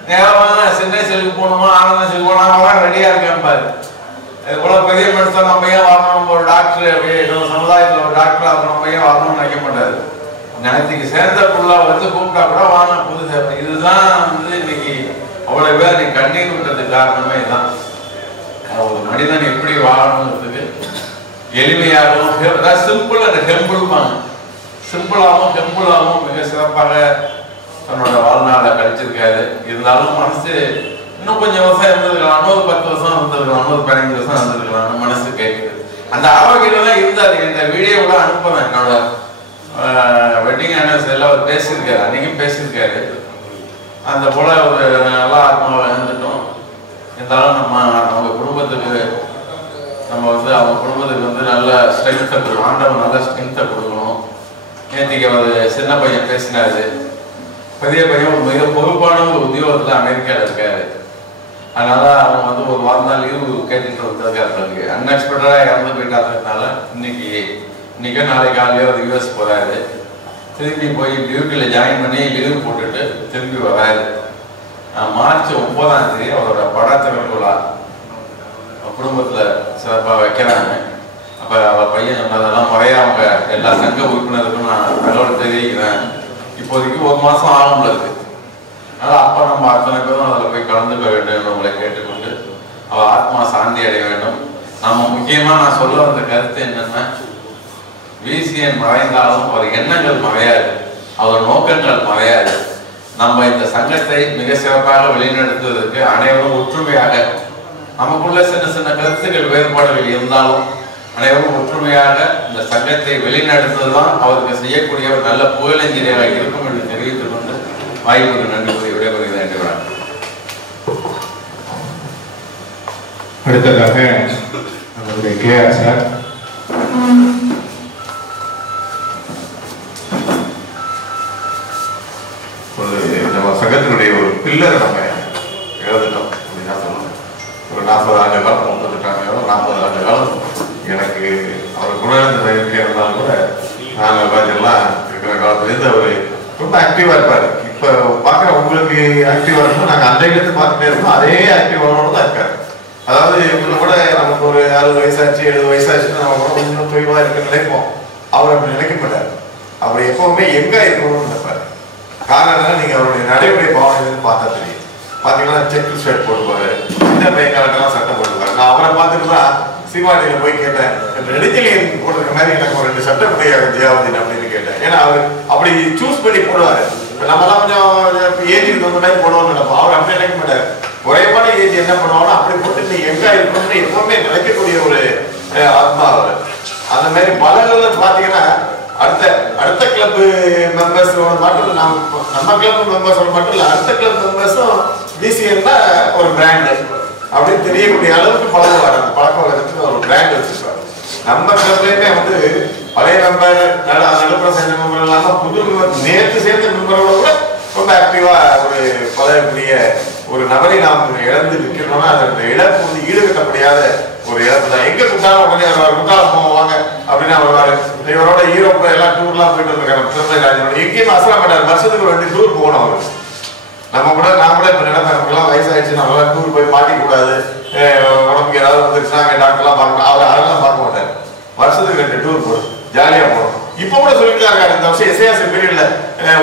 நேரமாக சென்னை செல்லுக்கு போகணுமா, ஆனந்த செல்லுக்கு போனா அவன் ரெடியா இருக்கேன்பாரு. அது போல பெரிய மனுஷன் நம்ம ஏன் வரணும், ஒரு டாக்டர் அப்படியே சமுதாயத்தில் ஒரு டாக்டர் ஆகணும், நம்ம ஏன் வரணும்னு நினைக்க மாட்டாரு. நேரத்துக்கு சேர்ந்த புள்ள வந்து கூப்பிட்டா கூட வாங்க புது சேவை. இதுதான் வந்து இன்னைக்கு அவ்வளவு பேர் நீ கண்ணீர் விட்டதுக்கு காரணமே இதுதான். ஒரு மனிதன் எப்படி வாழணுங்கிறதுக்கு எளிமையாகவும் சிம்பிள் அண்ட் ஹெம்பிள்பாங்க, சிம்பிளாகவும் ஹெம்பிளாகவும் மிக சிறப்பாக தன்னோட வாழ்நாளை கழிச்சிருக்காரு. இருந்தாலும் மனசு இன்னும் கொஞ்சம் வருஷம் இருந்திருக்கலாம், இன்னொரு 10 வருஷம் இருந்திருக்கலாம், இன்னொரு 15 வருஷம் இருந்திருக்கலாம், மனசு கேட்குது. அந்த ஆரோக்கியம் தான் இருந்தாரு. இந்த வீடியோவோட அனுப்புவேன். என்னோட வெட்டிங் ஆனிவர்சரியில் அவர் பேசியிருக்காரு, அன்னைக்கும் பேசியிருக்காரு. அந்த போல ஒரு நல்ல ஆத்மாவை இருந்துட்டோம். இருந்தாலும் நம்ம குடும்பத்துக்கு நம்ம வந்து அவங்க குடும்பத்துக்கு வந்து நல்ல ஸ்ட்ரென்த்தை கொடுக்கணும், ஆண்டவன் நல்ல ஸ்ட்ரென்த்தை கொடுக்கணும். நேற்றுக்கு அவர் சின்ன பையன் பேசினாரு, பெரிய பையன் ஒரு மிக பொறுப்பான ஒரு உத்தியோகத்தில் அமெரிக்காவில் இருக்காரு. அதனால அவங்க வந்து ஒரு வாரம் நாள் லீவு கேட்டுட்டு வந்திருக்காரு. அன்எக்ஸ்பெக்டடாக இறந்து போயிட்டாருனால இன்னைக்கு நாளைக்கு காலையில ஒரு யூஎஸ் போறாரு. திரும்பி போய் டியூட்டியில் ஜாயின் பண்ணி லீவு போட்டுட்டு திரும்பி வராரு. மார்ச் 9ஆம் தேதி அவரோட படத்திறப்பு விழா குடும்பத்தில் சிறப்பாக வைக்கிறாங்க. அப்போ அவர் பையன் சொன்னதெல்லாம் முறையாக அவங்க எல்லா சங்க உறுப்பினருக்கும் நான் தகவல் தெரிவிக்கிறேன். இப்போதைக்கு 1 மாதம் ஆகும்ல இருக்கு. அதனால் அப்போ நம்ம அத்தனை பேரும் அதில் போய் கலந்துக்க வேண்டும் உங்களை கேட்டுக்கொண்டு அவர் ஆத்மா சாந்தி அடைய வேண்டும். நம்ம முக்கியமாக நான் சொல்ல வந்த கருத்து என்னென்னா, விசிஎன் மறைந்தாலும் அவர் எண்ணங்கள் மறையாது, அவர் நோக்கங்கள் மறையாது. நம்ம இந்த சங்கத்தை மிக சிறப்பாக வழிநடத்துவதற்கு அனைவரும் ஒற்றுமையாக, நமக்குள்ள சின்ன சின்ன கருத்துக்கள் வேறுபாடுகள் இருந்தாலும் அனைவரும் ஒற்றுமையாக இந்த சங்கத்தை வெளிநடத்துவதுதான் அவருக்கு செய்யக்கூடிய ஒரு நல்ல புகழஞ்சலியாக இருக்கும் என்று தெரிவித்துக் கொண்டு வாய்ப்புக்கு நன்றி கூறி விடைபெறுகிறேன் என்று வணக்கம். அடுத்ததாக நம்மளுடைய கேஆர் சார். நம்ம சங்கத்தினுடைய ஒரு பில்லர் நம்ம எழுதிட்டோம் அப்படின்னா சொல்லணும். ஒரு 40 ஆண்டு காலம் 38 ஆண்டு காலம் 40 ஆண்டு காலம் எனக்கு அவர் குணானந்த இருந்தாலும் கூட நாங்கள் பார்த்தீங்கன்னா இருக்கிற காலத்துலேருந்து அவர் ரொம்ப ஆக்டிவாக இருப்பார். இப்போ பார்க்குற உங்களுக்கு ஆக்டிவாக இருக்கணும், நாங்கள் அந்த இடத்து பார்த்துட்டே இருக்கோம், அதே ஆக்டிவானோட தான் இருக்காரு. அதாவது இவங்க கூட நமக்கு ஒரு 60 வயசாச்சு 70 வயசாச்சுன்னா நம்ம கூட இன்னும் தொய்வாக இருக்க நினைப்போம். அவர் அப்படி நினைக்க மாட்டார். அவர் எப்பவுமே எங்கே இருக்கணும்னு நினைப்பார். காரணம் நீங்க அவருடைய நடைமுறை பாவனைன்னு பார்த்தா தெரியும். பாத்தீங்கன்னா செக் ஷர்ட் போட்டுப்பாரு, சின்ன பையன் கலக்கெல்லாம் சட்டை போட்டுப்பாரு. நான் அவரை பார்த்துட்டு தான் சீமாட்டியில் போய் கேட்டேன், நெடுஞ்செழியன் போட்டிருக்க மாதிரி எனக்கு ஒரு 2 சட்டை கூட ஜெயாவதின் அப்படின்னு கேட்டேன். ஏன்னா அவர் அப்படி சூஸ் பண்ணி போடுவாரு. நம்மலாம் கொஞ்சம் ஏஜுக்கு தகுந்த மாதிரி போடுவோம்னு நினைப்போம். அவர் அப்படி நினைக்க மாட்டார். குறைவான ஏஜ் என்ன பண்ணுவாங்கன்னா அப்படி போட்டு நீ எங்க இருக்கணும்னு எப்பவுமே நினைக்கக்கூடிய ஒரு ஆத்மா அவர். அந்த மாதிரி பலர்கள பாத்தீங்கன்னா அடுத்த கிளப் மெம்பர்ஸோட மட்டும் நம்ம கிளப் மெம்பர்ஸோட மட்டும் இல்ல, அடுத்த கிளப் மெம்பர்ஸும் பிசிஎன்னா ஒரு பிராண்டு அப்படின்னு தெரியக்கூடிய அளவுக்கு பழகுவார். அந்த பழக்க வழக்கத்துக்கு ஒரு பிராண்ட் வச்சிருப்பாரு. நம்ம கிளப்லயுமே வந்து பழைய மெம்பர் நடுப்புற சேர்ந்த மெம்பர் இல்லாம புது நேற்று சேர்ந்த மெம்பரோட கூட ரொம்ப ஆக்டிவா ஒரு பழகக்கூடிய ஒரு நபரை நாம் இழந்து நிற்கிறோம்னா அந்த இழப்பு வந்து ஈடுகட்ட ஒரு இழப்பு தான். எங்க குட்டாலும் உடனே குட்டாலம் போவாங்க அப்படின்னா வருவாரு. இவரோட யூரோப்ல எல்லாம் டூர்லாம் போயிட்டு இருக்காங்க. எங்கேயுமே அசர மாட்டாரு. வருஷத்துக்கு 2 டூர் போகணும் அவரு. நான் கூட இப்ப நினைப்பேன், வயசாயிடுச்சு, நம்மளால டூர் போய் மாட்டிக்க கூடாது, உடம்புக்கு ஏதாவது வந்துருச்சுன்னா டாக்டர்லாம் பார்க்கணும், அவர் அதெல்லாம் பார்க்க மாட்டாரு. வருஷத்துக்கு 2 டூர் போடும், ஜாலியா போகணும். இப்ப கூட சொல்லிட்டு தான் இருக்காரு. இந்த வருஷம் எஸ்ஏஎஸ் பீரியட்ல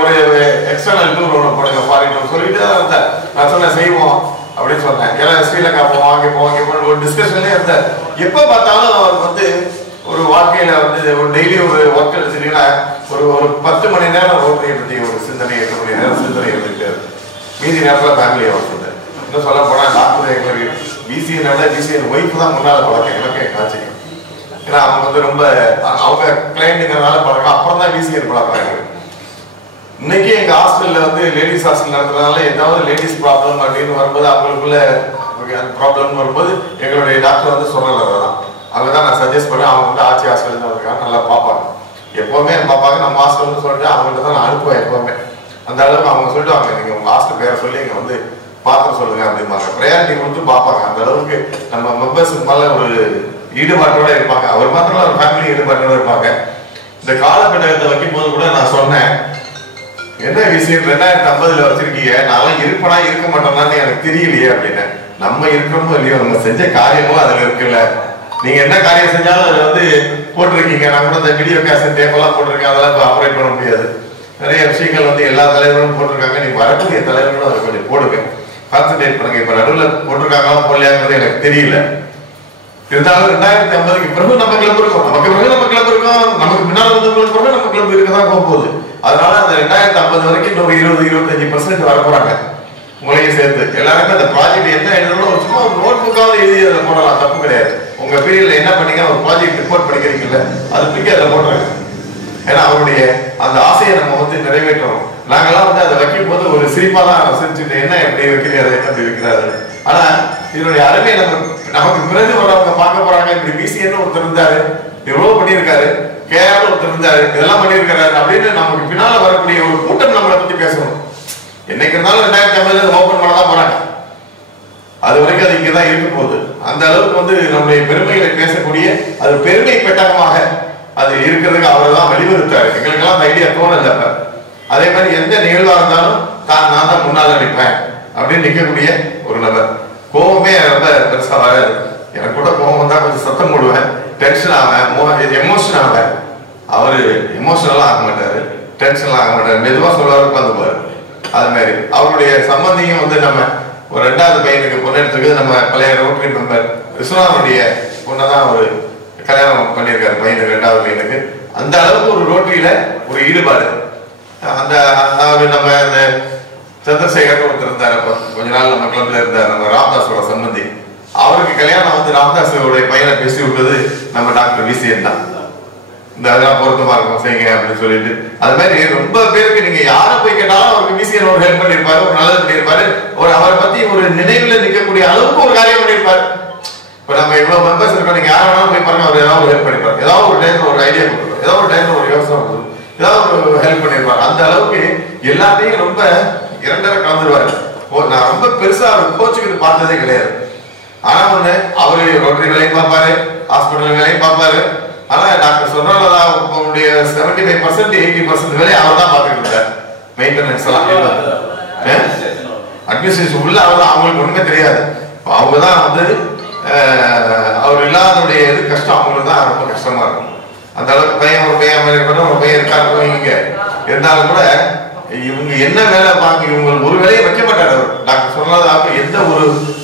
ஒரு எக்ஸ்டர்னல் டூர் ஒன்று போடுங்க, ஃபாரின் டூர் சொல்லிட்டு தான் இருந்தார். நான் சொன்னேன் செய்வோம் அப்படின்னு சொன்னேன். எல்லாம் ஸ்ரீலங்கா போவோம், அங்கே போவோம், ஒரு டிஸ்கஷன்லேயே இருந்தார். எப்போ பார்த்தாலும் அவர் வந்து ஒரு வாழ்க்கையில வந்து ஒரு டெய்லி ஒரு ஒர்க் எடுத்துட்டீங்கன்னா ஒரு 10 மணி நேரம் ரோட்டரியை பற்றி ஒரு சிந்தனை, 8 மணி நேரம் சிந்தனை இருந்துட்டு மீதி நேரத்தில் ஃபேமிலியை வளர்த்துது. இன்னும் சொல்ல போனால் டாக்டர் எங்களுக்கு பிசிஎன் ஒய்ஃப் தான் முன்னாள் பழக்கம். எனக்கு காட்சிக்கும். ஏன்னா அவங்க வந்து ரொம்ப அவங்க கிளைண்ட்டுங்கிறதுனால பழக்கம். அப்புறம் தான் பிசிஎன் பழக்கம். இன்னைக்கு எங்க ஹாஸ்பிட்டல்ல வந்து லேடிஸ் ஹாஸ்பிட்டல் நடத்துறதுனால ஏதாவது லேடிஸ் ப்ராப்ளம் அப்படின்னு வரும்போது அவங்களுக்குள்ள ப்ராப்ளம் வரும்போது எங்களுடைய டாக்டர் வந்து சொல்றது தான். அவங்க தான் நான் சஜஸ்ட் பண்ணேன். அவங்க வந்து ஆட்சி ஹாஸ்பிட்டல் இருக்காங்க, நல்லா பார்ப்பாங்க, எப்பவுமே பார்ப்பாங்க. நம்ம ஹாஸ்பிட்டல் சொல்லிட்டு அவங்கள்ட்ட தான் நான் அனுப்புவேன் எப்பவுமே. அந்த அளவுக்கு அவங்க சொல்லிட்டு நீங்க உங்க ஹாஸ்பிட்டல் பேரை சொல்லி இங்க வந்து பார்த்து சொல்லுங்க அப்படிம்பாங்க. ப்ரையாரிட்டி கொடுத்து பார்ப்பாங்க. அந்த அளவுக்கு நம்ம மெம்பர்ஸுக்கு மேல ஒரு ஈடுபாட்டோட இருப்பாங்க. அவர் மாத்திரம் ஒரு ஃபேமிலி ஈடுபாட்டோட இருப்பாங்க. இந்த காலகட்டத்தை வைக்கும் போது கூட நான் சொன்னேன், என்ன விஷயம் 2050 வச்சிருக்கீங்க, நான் இருப்பனா இருக்க மாட்டோம்னான்னு எனக்கு தெரியலையே அப்படின்னு. நம்ம இருக்கிறோமோ இல்லையோ, நம்ம செஞ்ச காரியமும் அதுல இருக்குல்ல. நீங்க என்ன காரியம் செஞ்சாலும் அதுல வந்து போட்டிருக்கீங்க. நான் கூட இந்த வீடியோ கேசட் டேப்பெல்லாம் போட்டிருக்கேன். அதெல்லாம் இப்போ ஆப்ரேட் பண்ண முடியாது. நிறைய விஷயங்கள் வந்து எல்லா தலைவர்களும் போட்டிருக்காங்க. நீங்க வரக்கூடிய தலைவர்களும் அதை கொஞ்சம் போடுங்க, கான்சன்ட்ரேட் பண்ணுங்க. இப்ப நடுவில் போட்டிருக்காங்களா போடலையாங்கிறது எனக்கு தெரியல. இருந்தாலும் 2050க்கு பிறகு நம்ம கிளப் இருக்கோம், நமக்கு பிறகு நம்ம கிளப் இருக்கோம், நமக்கு முன்னால் வந்தவங்களுக்கு பிறகு நம்ம கிளப் இருக்கதான் போகுது. அதனால அந்த 2050 வரைக்கும் இன்னொரு 20-25% வர போறாங்க. உங்களையும் சேர்த்து எல்லாருமே அந்த ப்ராஜெக்ட் என்ன எழுதணும் சும்மா ஒரு நோட் புக்காவது எழுதி அதில் போடலாம், தப்பு கிடையாது. உங்க பீரியட்ல என்ன பண்ணீங்க, ஒரு ப்ராஜெக்ட் ரிப்போர்ட் படிக்கிறீங்கல்ல, அது தூக்கி அதில் போடுறாங்க. ஏன்னா அவருடைய அந்த ஆசையை நம்ம வந்து நிறைவேற்றணும். நாங்கெல்லாம் வந்து அதை வைக்கும் போது ஒரு சிரிப்பா தான் சிரிச்சுட்டு என்ன எப்படி வைக்கிறாரு எப்படி வைக்கிறாரு. ஆனா இதனுடைய அருமை நமக்கு பிறகு வரவங்க பார்க்க போறாங்க. இப்படி பிசிஎன்னு ஒருத்தர் இருந்தாரு, எவ்வளவு பண்ணியிருக்காரு, கேஆர் ஒருத்தர் இருந்தாரு, இதெல்லாம் பண்ணியிருக்காரு அப்படின்னு நமக்கு பின்னால வரக்கூடிய ஒரு கூட்டம் நம்மளை பத்தி பேசணும். என்னைக்கு இருந்தாலும் 2050 ஓபன் பண்ணதான் போறாங்க. அது வரைக்கும் அது இங்கதான் இருக்க போகுது. அந்த அளவுக்கு வந்து நம்முடைய பெருமைகளை பேசக்கூடிய அது பெருமை பெட்டகமாக அது இருக்கிறதுக்கு அவர் தான் வழிவகுத்தாரு. எங்களுக்கெல்லாம் அந்த ஐடியா தோணல. அதே மாதிரி எந்த நிகழ்வா இருந்தாலும் நான் தான் முன்னால நிற்பேன் அப்படின்னு நிற்கக்கூடிய ஒரு நபர். கோபமே ரொம்ப பெருசா வராது. எனக்கு கூட கோபம் தான் கொஞ்சம் சத்தம் போடுவேன், டென்ஷன் ஆவேன், எமோஷன் ஆவேன். அவரு எமோஷனெல்லாம் ஆக மாட்டாரு, டென்ஷன்லாம் ஆக மாட்டாரு, மெதுவா சொல்லுவாரு, உட்காந்துப்பாரு. அது மாதிரி அவருடைய சம்பந்தியும் வந்து நம்ம ஒரு 2வது பையனுக்கு பொண்ணு எடுத்துருக்கு. நம்ம பழைய ரோட்டரி மெம்பர் விஸ்வநாதனுடைய பொண்ணதான் அவரு கல்யாணம் பண்ணியிருக்காரு பையனுக்கு, 2வது பையனுக்கு. அந்த அளவுக்கு ஒரு ரோட்டரியில ஒரு ஈடுபாடு. அந்த நம்ம அந்த சந்திரசேகர் ஒருத்தர் இருந்தார், அப்ப கொஞ்ச நாள் நம்ம கிளப்ல இருந்தார், நம்ம ராமதாஸோட சம்பந்தி. அவருக்கு கல்யாணம் வந்து ராமதாஸோடைய பையனை பேசி விட்டது நம்ம டாக்டர் விசிஎன் தான். இந்த அதெல்லாம் பொருத்தமா இருக்கும் செய்யுங்க அப்படின்னு சொல்லிட்டு. அது மாதிரி ரொம்ப பேருக்கு நீங்க யாரை போய் கேட்டாலும் அவருக்கு விசிஎன் ஒரு ஹெல்ப் பண்ணியிருப்பாரு, ஒரு நல்லது பண்ணியிருப்பாரு, ஒரு அவரை பத்தி ஒரு நினைவுல நிற்கக்கூடிய அளவுக்கு ஒரு காரியம் பண்ணியிருப்பாரு. இப்ப நம்ம இவ்வளவு மெம்பர்ஸ் இருக்கோம், நீங்க யாரை வேணாலும் போய் பாருங்க, அவர் ஏதாவது ஒரு ஹெல்ப் பண்ணிருப்பாரு, ஏதாவது ஒரு டைம்ல ஒரு ஐடியா கொடுப்பாரு, ஏதாவது ஒரு டைம்ல ஒரு யோசனை கொடுப்பாரு, ஏதாவது ஒரு ஹெல்ப் பண்ணிருப்பாரு. அந்த அளவுக்கு எல்லாத்தையும் ரொம்ப இரண்டரை கலந்துருவாரு. நான் ரொம்ப பெருசா அவர் கோச்சுக்கிட்டு பார்த்ததே கிடையாது. ஆனா ஒண்ணு, அவரு ரோட்டரி வேலையும் பார்ப்பாரு, ஹாஸ்பிட்டல் வேலையும் பார்ப்பாரு. ஆனா டாக்டர் சொன்னாலதான் உங்களுடைய 75% 80% வேலையை அவர் தான் பார்த்துட்டு இருந்தார். மெயின்டெனன்ஸ் எல்லாம் அட்மினிஸ்ட்ரேஷன் உள்ள அவர் தான், அவங்களுக்கு ஒண்ணுமே தெரியாது. அவங்கதான் வந்து அவர் இல்லாதனுடைய இது கஷ்டம் அவங்களுக்கு தான் ரொம்ப கஷ்டமா இருக்கும். அந்த அளவுக்கு பையன் ஒரு பையன் மாதிரி இருக்கணும், ஒரு பையன் இருக்காரு இங்க இருந்தாலும் கூட இவங்க என்ன வேலை பார்க்க இவங்க ஒரு வேலையை வைக்க மாட்டாரு. அவர் டாக்டர் சொன்னதாக எந்த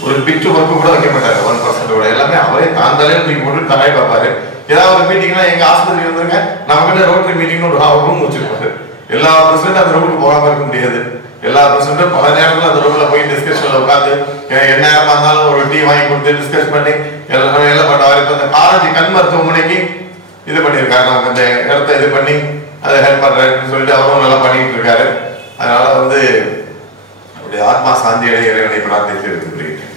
ஒரு பிட்டு ஒர்க்கு கூட வைக்க மாட்டாரு. 1% எல்லாமே அவரே தான் தலையில் தூக்கி போட்டு தலையை பார்ப்பாரு. ஏதாவது ஒரு மீட்டிங்னா எங்க ஆஸ்பத்திரி வந்துருங்க, நமக்கு ரோட்டரி மீட்டிங்னு ஒரு ரூம் வச்சிருப்பாரு. எல்லா பிரசிடண்ட் அந்த ரூமுக்கு போகாம இருக்க முடியாது. எல்லா பிரசிடண்டும் பல நேரத்தில் அந்த ரூம்ல போய் டிஸ்கஷன்ல உட்காந்து என்ன நேரமா இருந்தாலும் ஒரு டீ வாங்கி கொடுத்து டிஸ்கஸ் பண்ணி எல்லாம் பண்ணுவாரு. இப்ப இந்த காலேஜ் கண் மருத்துவமனைக்கு இது பண்ணியிருக்காரு, நமக்கு இந்த இடத்த இது பண்ணி அதை ஹெல்ப் பண்றேன்னு சொல்லிட்டு அவரும் நல்லா பண்ணிட்டு இருக்காரு. அதனால அப்படி ஆத்மா சாந்தி அடைய இறைவனை பிரார்த்தித்து இருக்கிறேன்.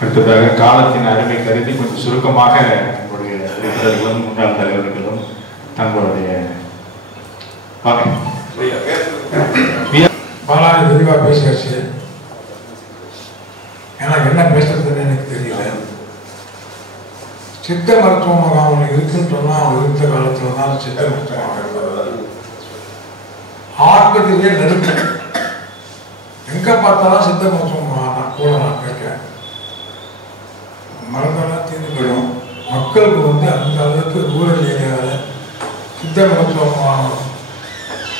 அடுத்ததாக காலத்தின் அருமை கருதி கொஞ்சம் சுருக்கமாக நம்முடைய தலைவர்களும் முன்னாள் தலைவர்களும் தங்களுடைய பாலாஜி விரிவாக பேசியாச்சு. ஏன்னா என்ன பேசுறதுன்னு எனக்கு தெரியல. சித்த மருத்துவம் அவங்க இருக்குன்னு சொன்னா அவங்க இருந்த காலத்துல தான் சித்த மருத்துவம் ஆஸ்பத்திரியே நெருக்க எங்க பார்த்தாலும் சித்த மருத்துவம் கூட நான் கேட்கிறேன். மருந்தெல்லாம் தீர்ந்து போயிடும். மக்களுக்கு அந்த அளவுக்கு ரூரல் ஏரியாவில் சித்த மருத்துவம்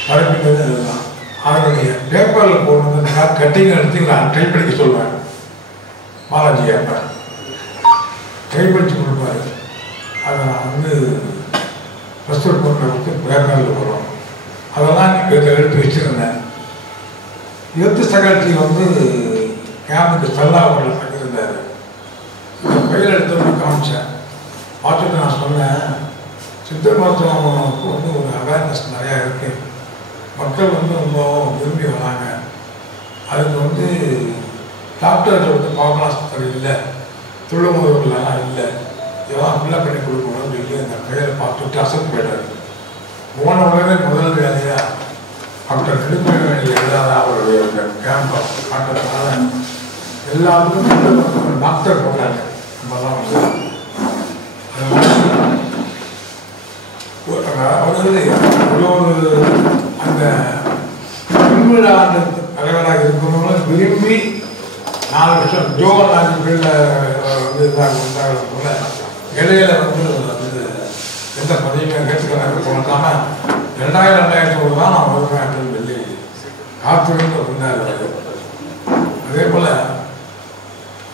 பரப்பினது அதுதான். அதனுடைய பேப்பரில் போடுறது கட்டிங் எடுத்து நான் டைப் படிக்க சொல்லுவேன். பாலாஜி அப்ப டைப் படித்து கொடுப்பாரு. அதை நான் ஃபஸ்ட் போட்டு கொடுத்து பேப்பரில் போடுறோம். அதெல்லாம் எடுத்து வச்சுருந்தேன். எழுத்து செக்ரட்டரி கேம்புக்கு செல்லாவில் தங்கியிருந்தார். கையில் எடுத்து காமிச்சேன். பார்த்துட்டு நான் சொன்னேன், சித்த மருத்துவமுக்கு ஒரு அவேர்னஸ் நிறையா இருக்குது. மக்கள் ரொம்ப விரும்பி வராங்க. அதுக்கு டாக்டர்கள் பாபநாசத்தர் இல்லை, துள்ளுமுதலாம் இல்லை, இதெல்லாம் ஃபில்லப் பண்ணி கொடுக்கணும்னு சொல்லி அந்த பெயரை பார்த்துட்டு அசத்து போயிட்டார். போன உடனே முதல் வேலையாக டாக்டர் நெடுப்பழனி எழுதாத அவருடைய கேம்பை காட்டுறதுனால எல்லாத்துக்கும் டாக்டர் போட்டாங்க. நம்மலாம் ஒரு அந்த திருவிழா ஆண்டு தலைவராக இருக்கணும்னு விரும்பி 4 வருஷம் ஜோகநாதி பிள்ளை இதாக போல இடையில எந்த பதவியும் கேட்டுக்கிறாங்க போனாம 2000 தான் நான் வருவேன் அப்படின்னு சொல்லி காத்திருந்து இருந்தார். அதே போல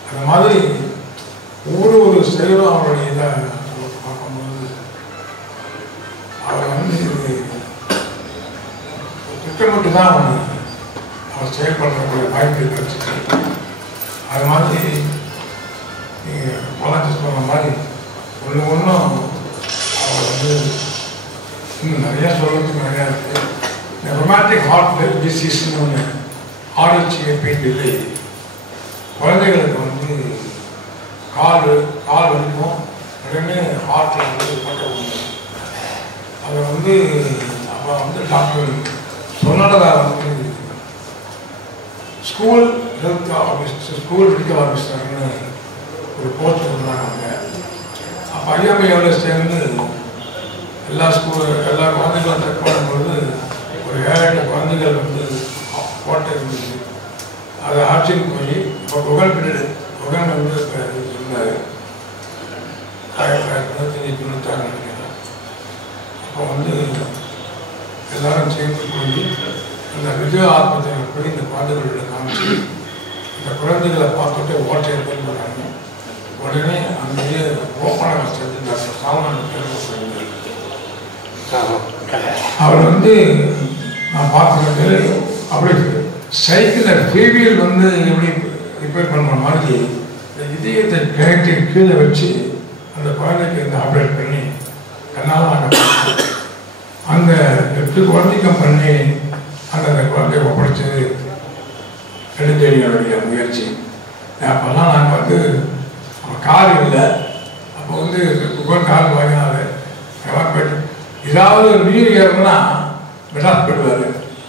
அந்த மாதிரி ஒரு செயலும் அவருடைய இதை பார்க்கும்போது அவர் திட்டமிட்டு தான் அவர் செயல்படுறக்கூடிய வாய்ப்பு கிடைச்சிச்சு. அது மாதிரி நீங்கள் பாலாஜி சொன்ன மாதிரி ஒன்றும் அவர் இன்னும் நிறையா சொல்கிறதுக்கு நிறையா இருக்குது. இந்த ரொமாட்டிக் ஹார்ட் டிசீஸ்னு ஒன்று ஆர்ஹெச்ஏபின்னு சொல்லி குழந்தைகளுக்கு கால் வலிக்கும், உடனே ஹார்ட்டில் போட்ட ஒன்று. அதை அப்போ டாக்டர் சொன்னதாக school health officer, school medical ஆஃபீஸர்னு ஒரு போஸ்ட் இருந்தாங்க. அப்போ ஐஎம்ஐவில் சேர்ந்து எல்லா குழந்தைகளும் செக் பண்ணும்போது ஒரு 7-8 குழந்தைகள் போட்டு இருந்துச்சு. அதை ஆட்சிக்கு போய் இப்போ புகழ் பீரியடு புகழ் இருந்தார் 1996 நினைக்கிறேன். அப்போ எல்லாரும் சேர்ந்து போய் அந்த விஜய ஆஸ்பத்திரியில் போய் இந்த குழந்தைகளோட காமிச்சு இந்த குழந்தைகளை பார்த்துட்டு ஓட்டை எடுத்துன்னு போகிறாங்க. உடனே அங்கேயே ஓப்பனாக செஞ்சு டாக்டர் சால்மன் பேர் அவர் நான் பார்த்துக்கிட்டு அப்படி சைக்கிளில் ஃபீவியல் எப்படி ரிப்பேர் பண்ணுற மாதிரி இந்த இதயத்தை கிழக்கு கீழே வச்சு அந்த குழந்தைக்கு ஆப்ரேட் பண்ணி கண்ணால் நாங்கள் அந்த 8 குழந்தைக்கும் பண்ணி அந்த குழந்தைய ஒப்படைச்சது நெடுஞ்செழியனுடைய முயற்சி. அப்போல்லாம் நாங்கள் கார் இல்லை, அப்போ கார் வாங்கினாரு. எல்லாம் போய்ட்டு ஏதாவது ஒரு நீர் ஏறணும்னா மெட்ராஸ் போயிடுவார்.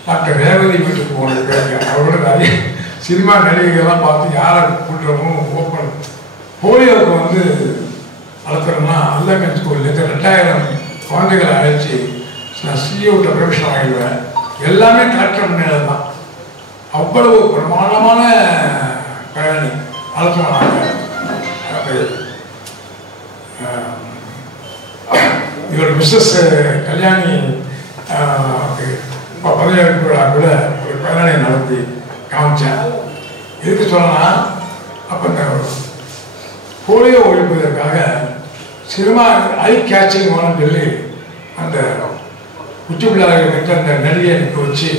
டாக்டர் ரேவதி வீட்டுக்கு போனது கேட்க அவரோட நிறைய சினிமா நடிகைகள்லாம் பார்த்து யாரை கூட்டுறோமோ ஓப்பன் போலியோவுக்கு வளர்த்துறோம்னா அல்லங்கன் ஸ்கூல்லேருந்து 2000 குழந்தைகளை அழைச்சி நான் சிஓட்ட பெர்மிஷன் வாங்கிடுவேன். எல்லாமே கலெக்டர் முன்னேறது தான். அவ்வளவு பிரமாண்டமான பயணி அழைச்சோம். இவர் மிஸ்ஸஸ் கல்யாணி இப்போ பதவியேற்பு விழா கூட ஒரு பேரணி நடத்தி காமிச்சேன். எதுக்கு சொல்லலாம், அப்போ இந்த போலியோ ஒழிப்பதற்காக சினிமா ஐ கேட்சிங் வேணும்னு சொல்லி அந்த உச்சி பிள்ளையாளர்கள் கிட்ட அந்த நடிகை நிற்க வச்சு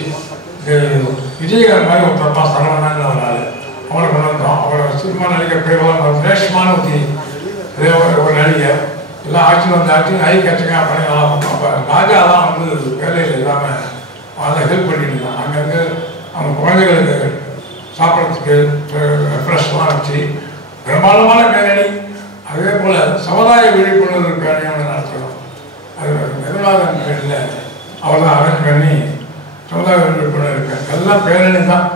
விஜயகாந்த் மாதிரி ஒரு தப்பா சரவணான்னு ஒரு ஆள் அவனை கொண்டு வந்தோம். அவரை சினிமா நடிகர் பேரெல்லாம் ரேஷ்மான ஒரு நடிகை எல்லாம் ஆட்சி வந்து ஆட்சி ஐ கேட்சிங்காக பண்ணி நல்லா பண்ணோம். அப்போ ராஜாலாம் வந்து வேலையில் இல்லாமல் அதை ஹெல்ப் பண்ணிட்டு இருந்தான். அங்கங்கே அவங்க குழந்தைகளுக்கு சாப்பிட்றதுக்கு ரெஃப்ரெஷ்லாம் வச்சு பிரம்மாண்டமான பேரணி. அதே போல் சமுதாய விழிப்புணர்வு பேரணியாக நடத்துகிறோம். அது நிர்வாகம் பேரில் அவர் தான் அரேஞ்ச் பண்ணி சமுதாய விழிப்புணர்வு எல்லாம் பேரணி தான்.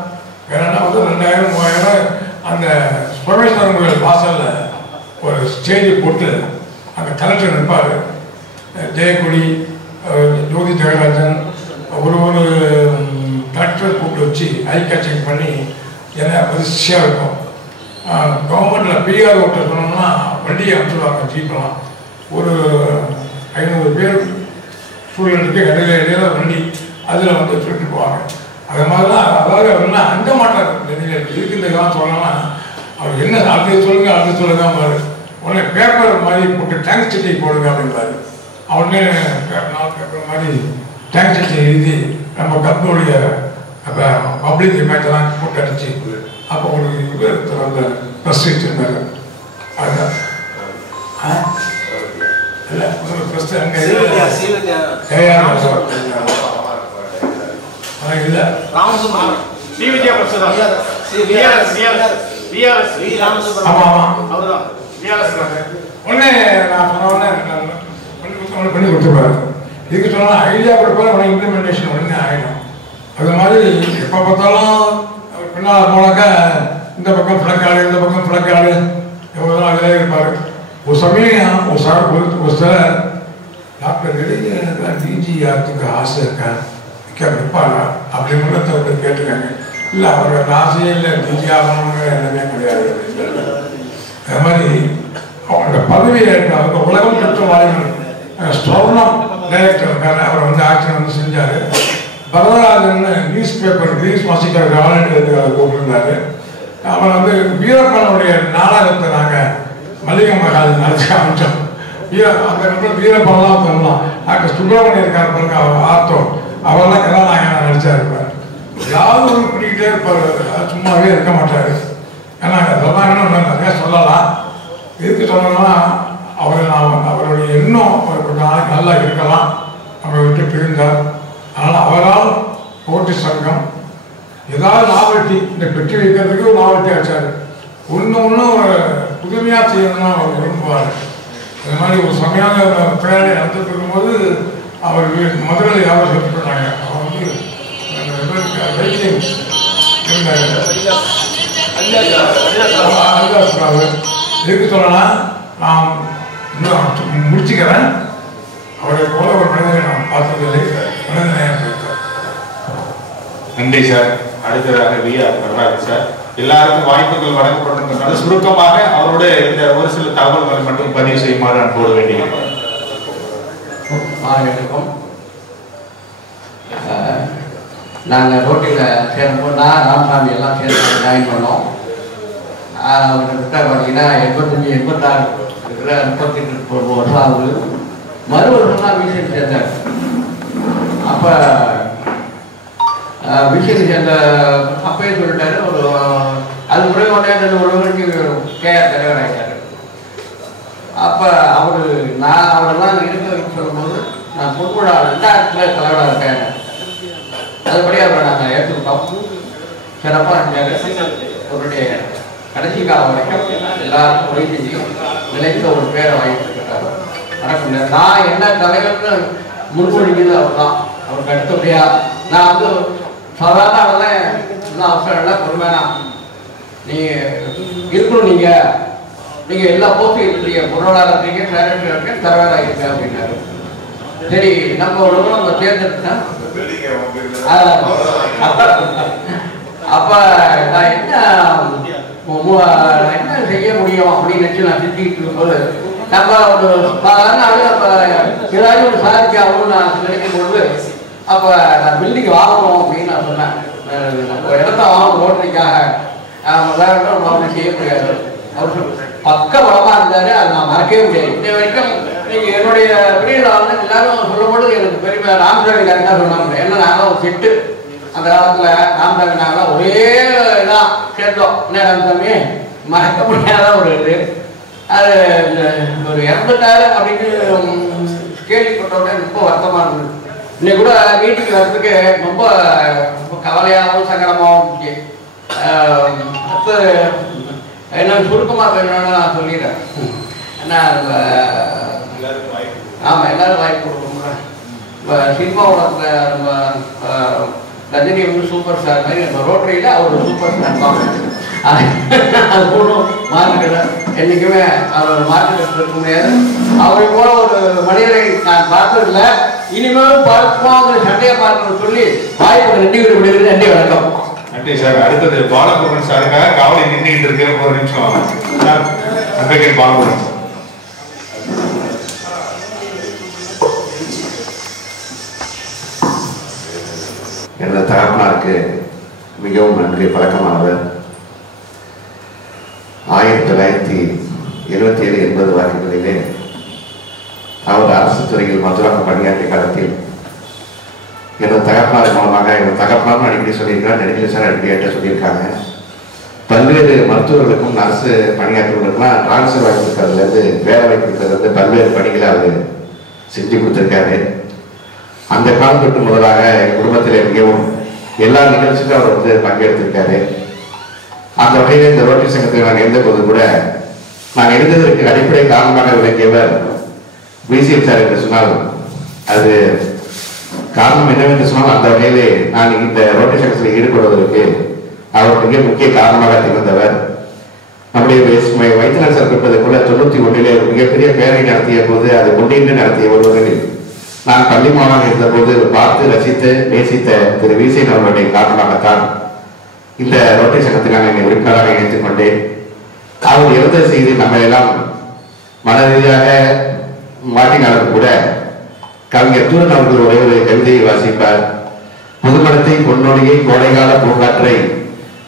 பேரணினா வந்து 2000 3000 அந்த பரமேஸ்வரன் வாசலில் ஒரு ஸ்டேஜை போட்டு அந்த கலெக்டர் நிற்பார். ஜெயக்குடி, ஜோதி ஜெகராஜன் ஒரு கலெக்டர் கூப்பிட்டு வச்சு ஐ கேட்சிங் பண்ணி ஏன்னா வரிசையாக இருக்கும். கவர்மெண்ட்டில் பிஆர் ஓட்ட சொன்னோம்னா வண்டியை அனுப்பிச்சுடுவாங்க. ஜீப்பெல்லாம் ஒரு 500 பேர் ஸ்டூடெண்ட்டுக்கு இடையில வண்டி அதில் வந்து சொல்லிட்டு போவாங்க. அது மாதிரிலாம் அதாவது அவர்னா அஞ்ச மாட்டார். இருக்குன்றதெல்லாம் சொல்லலாம். அவர் என்ன அடுத்து சொல்லுங்க பாரு, உடனே பேப்பர் மாதிரி போட்டு டேங்க் சட்டி போடுங்க அப்படின்பாரு. உடனே 4 பேப்பர் மாதிரி டேங்க் சட்டி எழுதி நம்ம கம்பெனியுடைய அப்போ பப்ளிக் இமேஜெல்லாம் போட்டு அடிச்சு அப்போ ஒரு இவர் அந்த ப்ரெஸ் வச்சுருந்தாரு. அதுதான் இல்லை ப்ரெஸ் அங்கே இல்லை ஆமாம் ஆமாம். உடனே நான் சொன்ன உடனே பண்ணி கொடுத்துருப்பாரு. இதுக்கு சொன்னால் ஐடியா கொடுப்பாரு, உடனே இம்ப்ளிமெண்டேஷன் உடனே ஆகிடும். அது மாதிரி எப்போ பார்த்தாலும் பின்னால் போனாக்கா இந்த பக்கம் பிளக்காடு இந்த பக்கம் பிளக்காடு எவ்வளோ அதிலே இருப்பார். ஒரு சமயம் ஒரு சிலர் டாக்டர் இளைஞர் டிஜி ஆகிறதுக்கு ஆசை இருக்கேன் இருப்பாரா அப்படின்னு ஒருத்தர் கேட்டுருக்காங்க. இல்லை அவரோட ஆசையே இல்லை, டிஜி ஆகணுங்கிற எண்ணமே கிடையாது அப்படின்னு. அது மாதிரி அவங்களோட பதவியை அவங்க உலகம் பெற்ற வாய்ப்பு ஸ்டோர்னம் டைரக்டர் இருக்காரு. அவர் வந்து ஆக்ஷன் வந்து செஞ்சார். வரதராஜன் நியூஸ் பேப்பர் கிரீஸ் வாசிக்கிற ஆளுநர் கூப்பிட்டுருந்தாரு. அவர் வந்து வீரப்பனுடைய நாடகத்தை நாங்கள் மல்லிகை மகாஜன் நினச்சி காமிச்சோம். அந்த இடத்துல வீரப்பன்லாம் சொல்லலாம். டாக்டர் சுப்பிரமணியம் இருக்கார் பாருங்க, அவர் ஆர்த்தம் அவரெல்லாம் கதாநாயகனாக நடிச்சா இருப்பார். யாரும் ஒரு பிடிக்கிட்டே இருப்பார், சும்மாவே இருக்க மாட்டார். ஏன்னா அதெல்லாம் இன்னும் நிறையா சொல்லலாம். எதுக்கு சொல்லணும்னா அவருடைய எண்ணம் கொஞ்சம் நாளைக்கு நல்லா இருக்கலாம். நம்ம விட்டு பிரிந்தார். அதனால் அவரால் போட்டி சங்கம் ஏதாவது நாவல்ட்டி இந்த பெட்டி வைக்கிறதுக்கு ஒரு நாவல்ட்டி ஆச்சார். ஒன்றும் புதுமையாக செய்யணும்னா அவர் விரும்புவார். அது மாதிரி ஒரு சமையான பேரணி நடந்துட்டு இருக்கும்போது அவர் மதுரையில் யாரும் சொல்லி போட்டாங்க. அவர் வந்து வைத்தியம் எதுக்கு சொல்லலாம், நான் இன்னும் முடிச்சுக்கிறேன். அவரை போல ஒரு மனிதனை நான் பார்த்ததில்லை. மனிதனை நன்றி சார். அடுத்ததாக விஆர் நடராஜ் சார். எல்லாருக்கும் வாய்ப்புகள் வழங்கப்படும். சுருக்கமாக அவரோட இந்த ஒரு சில தகவல்களை மட்டும் பதிவு செய்யுமாறு நான் போட வேண்டியிருக்கோம். நாங்கள் ரோட்டில் சேரும்போது நான் ராமசாமி எல்லாம் சேர்ந்து ஜாயின் பண்ணோம். கிட்ட பார்த்தீங்கன்னா 85 86 இருக்கிற 38 வருஷம் ஆகுது. மறு வருஷம் தான் விஷயம் சேர்ந்தார். அப்போ விஷயம் சேர்ந்த அப்பயே சொல்லிட்டாரு. ஒரு அது முறை ஒன்றே 2 வருடங்களுக்கு கேஆர் தலைவர் ஆகிட்டார். அப்போ நான் அவரெல்லாம் இருக்க சொல்லும்போது நான் பொன்விழா 2000 தலைவராக இருக்கேன். அதுபடி அவரை நாங்கள் ஏற்றுக்கிட்டோம். சிறப்பாக செஞ்சார். அவருடைய கடைசி காலம் வரைக்கும் எல்லாருக்கும் உதவி செஞ்சு நிலைத்த ஒரு பேரை வாங்கிட்டு நடக்கும். நான் என்ன தலைவர்னு முன்மொழிஞ்சது அவர் தான். அவருக்கு அடுத்தபடியா நான் வந்து சாதாரண அதெல்லாம் எல்லாம் அவசரம் இல்லை, பொறுமையா நீங்கள் இருக்கணும். நீங்கள் எல்லா போஸ்டும் இருக்கிறீங்க, பொருளாதாரம் இருக்கீங்க, டைரக்டர் இருக்கீங்க, தலைவராக இருக்கீங்க அப்படின்னாரு. சரி நம்ம உலகம் நம்ம தேர்ந்தெடுத்தேன். அப்ப நான் என்ன செய்ய முடியும் அப்படின்னு நினைச்சு நான் சிந்திக்கிட்டு இருக்கும்போது நம்ம ஒரு சாதாரண ஏதாவது ஒரு சாதிக்க ஆகணும்னு நான் நினைக்கும் பொழுது அப்போ நான் பில்டிங் வாங்கணும் அப்படின்னு நான் சொன்னேன். ஒரு இடத்த வாங்கணும் ரோட்டரிக்காக, வேறு செய்ய முடியாது. அவர் பக்க பலமாக இருந்தார், அதை நான் மறக்கவே முடியாது. இந்த வரைக்கும் நீங்கள் என்னுடைய பிரிவில் வந்து எல்லாரும் சொல்லும்போது எனக்கு பெருமை. ராமசாமி என்ன சொன்னாங்க, என்ன நாங்கள் ஒரு செட்டு அந்த காலத்தில் ராமசாமி நாங்களாம் ஒரே இதான் சேர்ந்தோம். என்ன ராமசாமி மறக்க முடியாத ஒரு இது. அது ஒரு இறந்துட்டாரு அப்படின்னு கேள்விப்பட்டவுடனே ரொம்ப வருத்தமாக இருந்தது. இன்னைக்கு கூட வீட்டுக்கு வர்றதுக்கு ரொம்ப கவலையாகவும் சங்கடமாகவும் இருந்துச்சு. அடுத்து என்ன சுருக்கமாக வேணும்னு நான் சொல்லிடுறேன். ஏன்னா ஆமாம் எல்லாரும் வாய்ப்பு கொடுக்கணும். இப்போ சினிமா உலகத்தில் நம்ம ரஜினி வந்து சூப்பர் ஸ்டார் மாதிரி நம்ம ரோட்டரியில் அவர் சூப்பர் ஸ்டார் பார்க்கணும். அது போடும் மார்க்கெட்டை என்றைக்குமே அவர் மார்க்கெட் இருக்க முடியாது. அவரை போல ஒரு மனிதரை நான் பார்த்ததில்ல. இனிமேலும் பார்ப்போம் சண்டையை பார்க்கணும்னு சொல்லி வாய்ப்பு நன்றி விடுகிறது. நன்றி, வணக்கம். நன்றி சார். அடுத்தது பாலகுமாரன் சாருக்காக காவலை நின்றுட்டு இருக்கிற ஒரு நிமிஷம் வாங்க சார். Advocate Balakumaran sir. எனது தகப்பனாருக்கு மிகவும் நன்றி பழக்கமானவர். 1977-80 வாக்குகளிலே அவர் அரசு துறையில் மதுராக பணியாற்றிய காலத்தில் எனது தகப்பனார் மூலமாக, எனது தகப்பனாரும் அடிக்கடி சொல்லியிருக்கிறார், நெடுஞ்செழியன் சார் அடிக்கடி சொல்லியிருக்காங்க, பல்வேறு மருத்துவர்களுக்கும் அரசு பணியாற்றுவர்களுக்குலாம் டிரான்ஸ்ஃபர் வாங்கி கொடுக்கறதுலேருந்து வேலை வாய்ப்பு கொடுக்கறதுலேருந்து பல்வேறு பணிகளை அவர் செஞ்சு கொடுத்துருக்காரு. அந்த காலம் தொட்டு முதலாக எங்கள் குடும்பத்தில் மிகவும் எல்லா நிகழ்ச்சிக்கும் அவர் வந்து பங்கெடுத்திருக்காரு. அந்த வகையில் இந்த ரோட்டரி சங்கத்தில் நான் இருந்த போது கூட நான் இருந்ததற்கு அடிப்படை காரணமாக விளங்கியவர் பிசிஎம் சார் என்று சொன்னால் அது காரணம் என்னவென்று சொன்னால், அந்த வகையிலே நான் இந்த ரோட்டரி சங்கத்தில் ஈடுபடுவதற்கு அவர் மிக முக்கிய காரணமாக திகழ்ந்தவர். நம்முடைய வைத்தியநாதன் சார் பெற்றது கூட 91 மிகப்பெரிய பேரணி நடத்திய போது அதை கொண்டிருந்து நடத்திய ஒருவரில் நான் பள்ளி மாணவனாக இருந்தபோது பார்த்து ரசித்து நேசித்த திரு விசேன் அவர்களுடைய காரணமாகத்தான் இந்த ரோட்டரி சங்கத்தில் நான் என்னை உறுப்பினராக இணைத்துக் கொண்டேன். அவர் இறந்த செய்தி நம்ம எல்லாம் மன ரீதியாக மாற்றினாலும் கூட கவிஞர் தூரன் அவர்கள் ஒரே ஒரு கவிதையை வாசிப்பார். புதுமணத்தை பொன்னொழியை கோடைகால பூங்காற்றை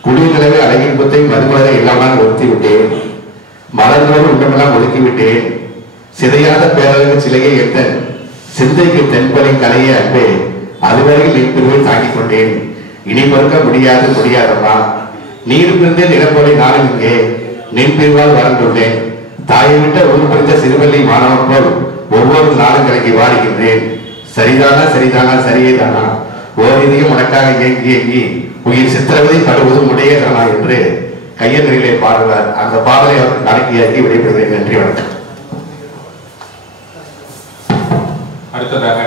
குளிர்நிலவை அழகின்பத்தை மதுமலரை இல்லாமல் ஒருத்தி விட்டேன், மலர்களோடு உண்டமெல்லாம் ஒதுக்கிவிட்டேன், சிதையாத பேரழகு சிலையை எட்ட சிந்தைக்கு தென்பலை கலைய அன்பே அதுவரையில் என் பிரிவை தாங்கிக் கொண்டேன், இனி மறுக்க முடியாதம்மா, நீர் பிரிந்த நிலப்பொலை நானும் இங்கே நின் பிரிவால் வறண்டுள்ளேன், தாயை விட்ட ஒன்று புரிந்த சிறுவள்ளி மாணவன் போல் ஒவ்வொரு நாளும் கலக்கி வாடுகின்றேன், சரிதானா சரியே தானா ஓரிதையும் உனக்காக ஏங்கி உயிர் சித்திரவதை படுவதும் உடையதானா என்று கையெழுத்திலே பாடுவார். அந்த பாடலை அவர் கணக்கியாக்கி விடைபெறுகிறேன். நன்றி, வணக்கம். அடுத்ததாக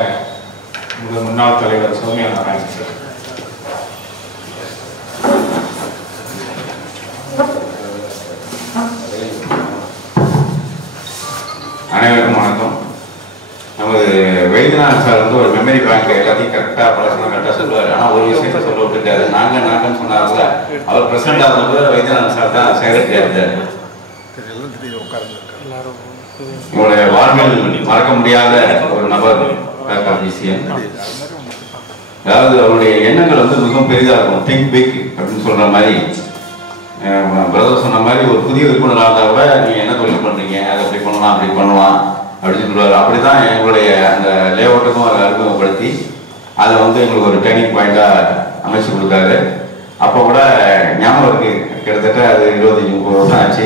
முன்னாள் தலைவர் சௌமியா நாராயணன் சார். அனைவருக்கும் வணக்கம். நமது வைத்தியநாதன் சார் வந்து ஒரு மெமரி பேங்க் எல்லாத்தையும் கரெக்டாக பழசமாக கரெக்டாக சொல்லுவார். ஆனால் ஒரு விஷயத்த சொல்ல விட்டுருக்காரு. நாங்கன்னு சொன்னார்ல, அவர் பிரசிடண்ட் ஆகும்போது வைத்தியநாதன் சார் தான் செக்ரட்டரியாக இருந்தார். உங்களுடைய வாழ்வில் மறக்க முடியாத ஒரு நபர் டாக்டர் விசிஎன். அதாவது அவருடைய எண்ணங்கள் வந்து மிகவும் பெரிதாக இருக்கும். திங்க் பிக் அப்படின்னு சொல்ற மாதிரி, பிரதர் சொன்ன மாதிரி ஒரு புதிய விற்பனராக இருந்தால் கூட நீங்கள் என்ன தொழில் பண்ணுறீங்க, அதை அப்படி பண்ணலாம் அப்படி பண்ணலாம் அப்படின்னு சொல்லுவார். அப்படி தான் எங்களுடைய அந்த லேஅவுட்டுக்கும் அதை அறிமுகப்படுத்தி அதை வந்து எங்களுக்கு ஒரு டேர்னிங் பாயிண்டாக அமைச்சு கொடுத்தாரு. அப்போ கூட ஞாபகம் இருக்குது, கிட்டத்தட்ட அது 25-30 வருஷம் ஆச்சு.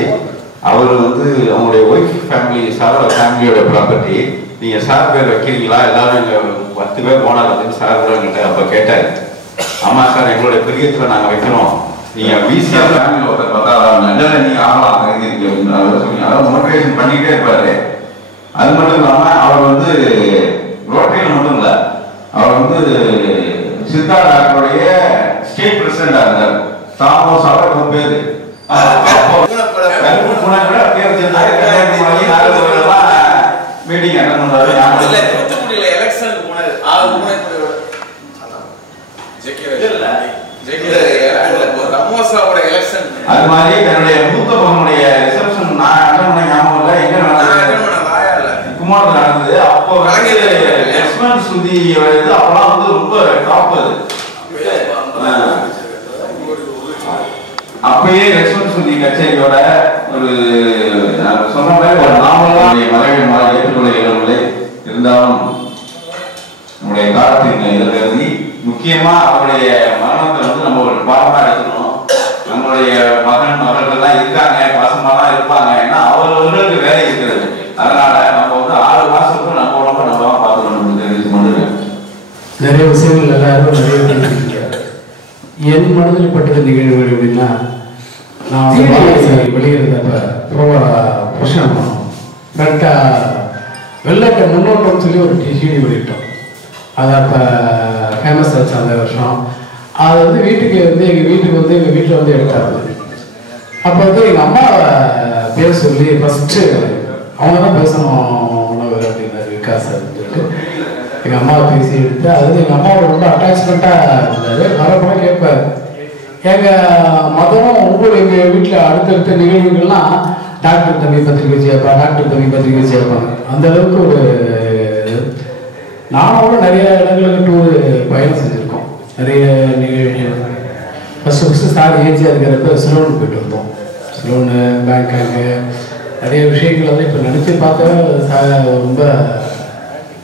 அவர் வந்து அவங்களுடைய ஒய்ஃப் ஃபேமிலி, சாரோட ஃபேமிலியோட ப்ராப்பர்ட்டி, நீங்கள் சார் பேர் வைக்கிறீங்களா, எல்லாரும் எங்கள் 10 பேர் போனார் அப்படின்னு சார் கூட என்கிட்ட அப்போ கேட்டார். ஆமாம் சார், எங்களுடைய பிரியத்தில் நாங்கள் வைக்கிறோம், நீங்கள் விசிஆர் ஃபேமிலியில் ஒருத்தர் பார்த்தா நீங்கள் ஆகலாம் அப்படின்னு சொன்னீங்க. அதாவது மோட்டிவேஷன் பண்ணிக்கிட்டே இருப்பார். அது மட்டும் இல்லாமல் அவர் வந்து ரோட்டரியில் மட்டும் இல்லை, அவர் வந்து சித்தா டாக்டருடைய ஸ்டேட் பிரசிடண்டாக இருந்தார். தாமோஸ் அவர் பேர் மீட்டிங் அட்டன் பண்றாரு. அது மாதிரி தன்னுடைய மூத்த மகனுடைய ரிசப்ஷன் நான் அட்டன் பண்ண ஞாபகம் இல்லை, எங்க குமாரத்தில் நடந்தது. அப்போ சுதி அப்பெல்லாம் வந்து ரொம்ப டாப் அது. அப்பயே ரெஸ்பான்சிபிலிட்டி கச்சேரியோட ஒரு சொன்ன மாதிரி ஒரு நாமளாக மறைவை ஏற்றுக்கொள்ள இயலவில்லை. இருந்தாலும் நம்முடைய காலத்தின் இதை கருதி முக்கியமா அவருடைய மரணத்தை வந்து நம்ம ஒரு பாடமா எடுத்துக்கணும். நம்மளுடைய மகன் மகள்கள்லாம் இருக்காங்க, பாசமாலாம் இருப்பாங்க. ஏன்னா அவர்களுக்கு வேலை இருக்கிறது. அதனால நம்ம வந்து 6 மாசத்துக்கு நம்ம உடம்பு நம்ம பார்த்துக்கணும் தெரிவித்து கொண்டு நிறைய விஷயங்கள் எல்லாரும் நிறைய தெரிஞ்சுக்கிங்க. என் மனதில் பட்டது நிகழ்வுகள் எப்படின்னா, நான் வெளியிருந்தப்ப பிரச்சனை பண்ணோம். கரெக்டாக வெள்ளட்ட முன்னோட்டம்னு சொல்லி ஒரு டிசிடி வெளியிட்டோம். அது அப்போ ஃபேமஸ் ஆச்சு அந்த வருஷம். அது வந்து வீட்டுக்கு வந்து எங்கள் வீட்டில் வந்து எடுத்தாங்க. அப்போ வந்து எங்கள் அம்மாவை பேர் சொல்லி ஃபஸ்ட்டு அவங்க தான் பேசணும் உணவு அப்படின்னாரு விகாஸ் அப்படின்னு சொல்லிட்டு எங்கள் அம்மாவை பேசி எடுத்து, அது எங்கள் அம்மாவோட ரொம்ப அட்டாச்மெண்ட்டாக இருந்தார். வரப்போ கேட்பார், எங்கள் மதமும் ஒவ்வொரு எங்கள் வீட்டில் அடுத்தடுத்த நிகழ்வுகள்லாம் டாக்டர் தம்பி பத்திரிக்கை வச்சு வைப்பா, டாக்டர் தம்பி பத்திரிக்கை வச்சு வைப்பாங்க. அந்தளவுக்கு ஒரு நானும் நிறைய இடங்களுக்கு டூர் பயணம் செஞ்சுருக்கோம். நிறைய நிகழ்வு ஃபஸ்ட்டு சார் ஏஜியாக இருக்கிறப்ப சிலோன் போயிட்டு வந்தோம். சிலோனு, பேங்காக்கு, நிறைய விஷயங்கள் வந்து இப்போ நினச்சி பார்த்தா ரொம்ப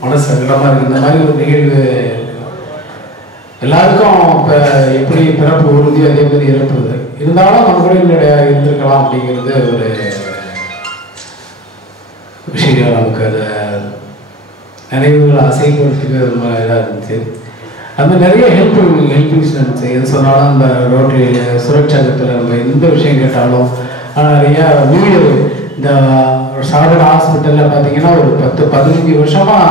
மனசு சங்கடமாக இருக்குது. இந்த மாதிரி ஒரு நிகழ்வு எல்லாருக்கும் இப்போ எப்படி பிறப்பு உறுதி அதே மாதிரி இறப்புறது இருந்தாலும் நம்ம கூட இருந்திருக்கலாம் அப்படிங்கிறது ஒரு விஷயம். நமக்கு அதை நினைவுகளை அசைப்படுறதுக்கு ரொம்ப இதாக இருந்துச்சு. அந்த நிறைய ஹெல்பிங்ஸ் இருந்துச்சு. எது சொன்னாலும் அந்த ரோட்டரி சுரட்சகத்தில் நம்ம எந்த விஷயம் கேட்டாலும் நிறையா வீடியோ இந்த சாதாரண ஹாஸ்பிட்டலில் பார்த்தீங்கன்னா ஒரு 10-15 வருஷமாக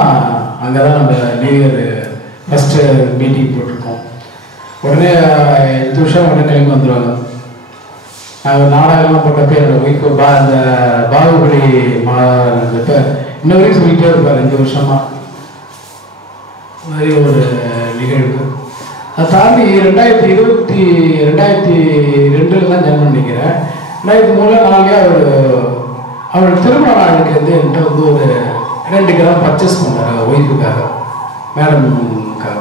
அங்கே தான் நம்ம நியூ இயர் ஃபஸ்ட்டு மீட்டிங் போட்டிருக்கோம். உடனே 8 வருஷம் உடனே கிளம்பி வந்துடுவாங்க. நாங்கள் நாடகம்லாம் போட்டப்போ என்னோட ஒய்ஃப் அந்த பாகுபலி மாதப்போ இன்ன வரைக்கும் சொல்லிகிட்டே இருப்பார் 2 வருஷமாக மாதிரி ஒரு நிகழ்வு. அதை தாண்டி 2002 தான் ஜாயின் பண்ணிக்கிறேன். 2003 அவர் திருமண நாளுக்கு வந்து என்கிட்ட வந்து ஒரு 2 கிராம் பர்ச்சேஸ் பண்ணார் ஒய்ஃபுக்காக, மேடம்காக.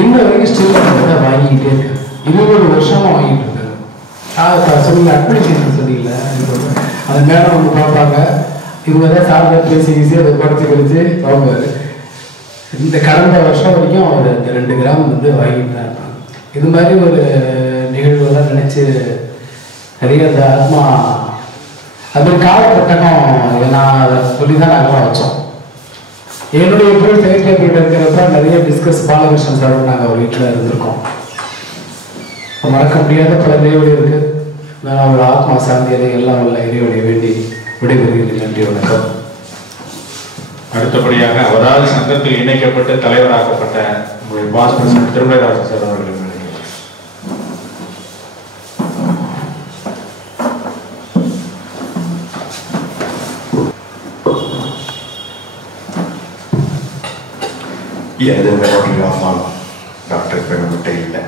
இன்ன வரைக்கும் ஸ்டில் தான் வாங்கிக்கிட்டே இருக்கேன். 20 வருஷமாக வாங்கிட்டு இருக்காங்க. சொன்னீங்க அட்மினிஸ்ட்ரேஷன் சொன்னீங்கள, அந்த மேடம் வந்து பார்ப்பாங்க. இவங்க தான் சார்பாக பேசி அதை குறைச்சி கழிச்சு பார்ப்பாரு. இந்த கடந்த வருஷம் வரைக்கும் அவர் இந்த 2 கிராம் வந்து வாங்கிட்டு தான் இருப்பாங்க. இது மாதிரி ஒரு நிகழ்வுலாம் நினச்சி நிறைய அந்த ஆத்மா அது காலப்பட்டகம் நான் அதை சொல்லி தான் நாங்கள் வச்சோம். என்னுடைய பேர் செக்ரட்டரி போயிட்டு இருக்கிறப்ப நிறைய டிஸ்கஸ் பாலகிருஷ்ணன் சார் நாங்கள் ஒரு வீட்டில் இருந்திருக்கோம். மறக்க முடியாத பல நினைவுகள் இருக்கு. நான் அவரோட ஆத்மா சாந்தியதை எல்லாம் உள்ள இறைவனை வேண்டி விடைபெறுகிறேன். நன்றி, வணக்கம். அடுத்தபடியாக அவரால் சங்கத்தில் இணைக்கப்பட்டு தலைவராக்கப்பட்ட உங்களுடைய பாஸ் பிரசிடன்ட் திருமலைராஜன் சார் அவர்கள். எனது மேலோட்டில் டாக்டர் பெருமிட்ட இல்லை.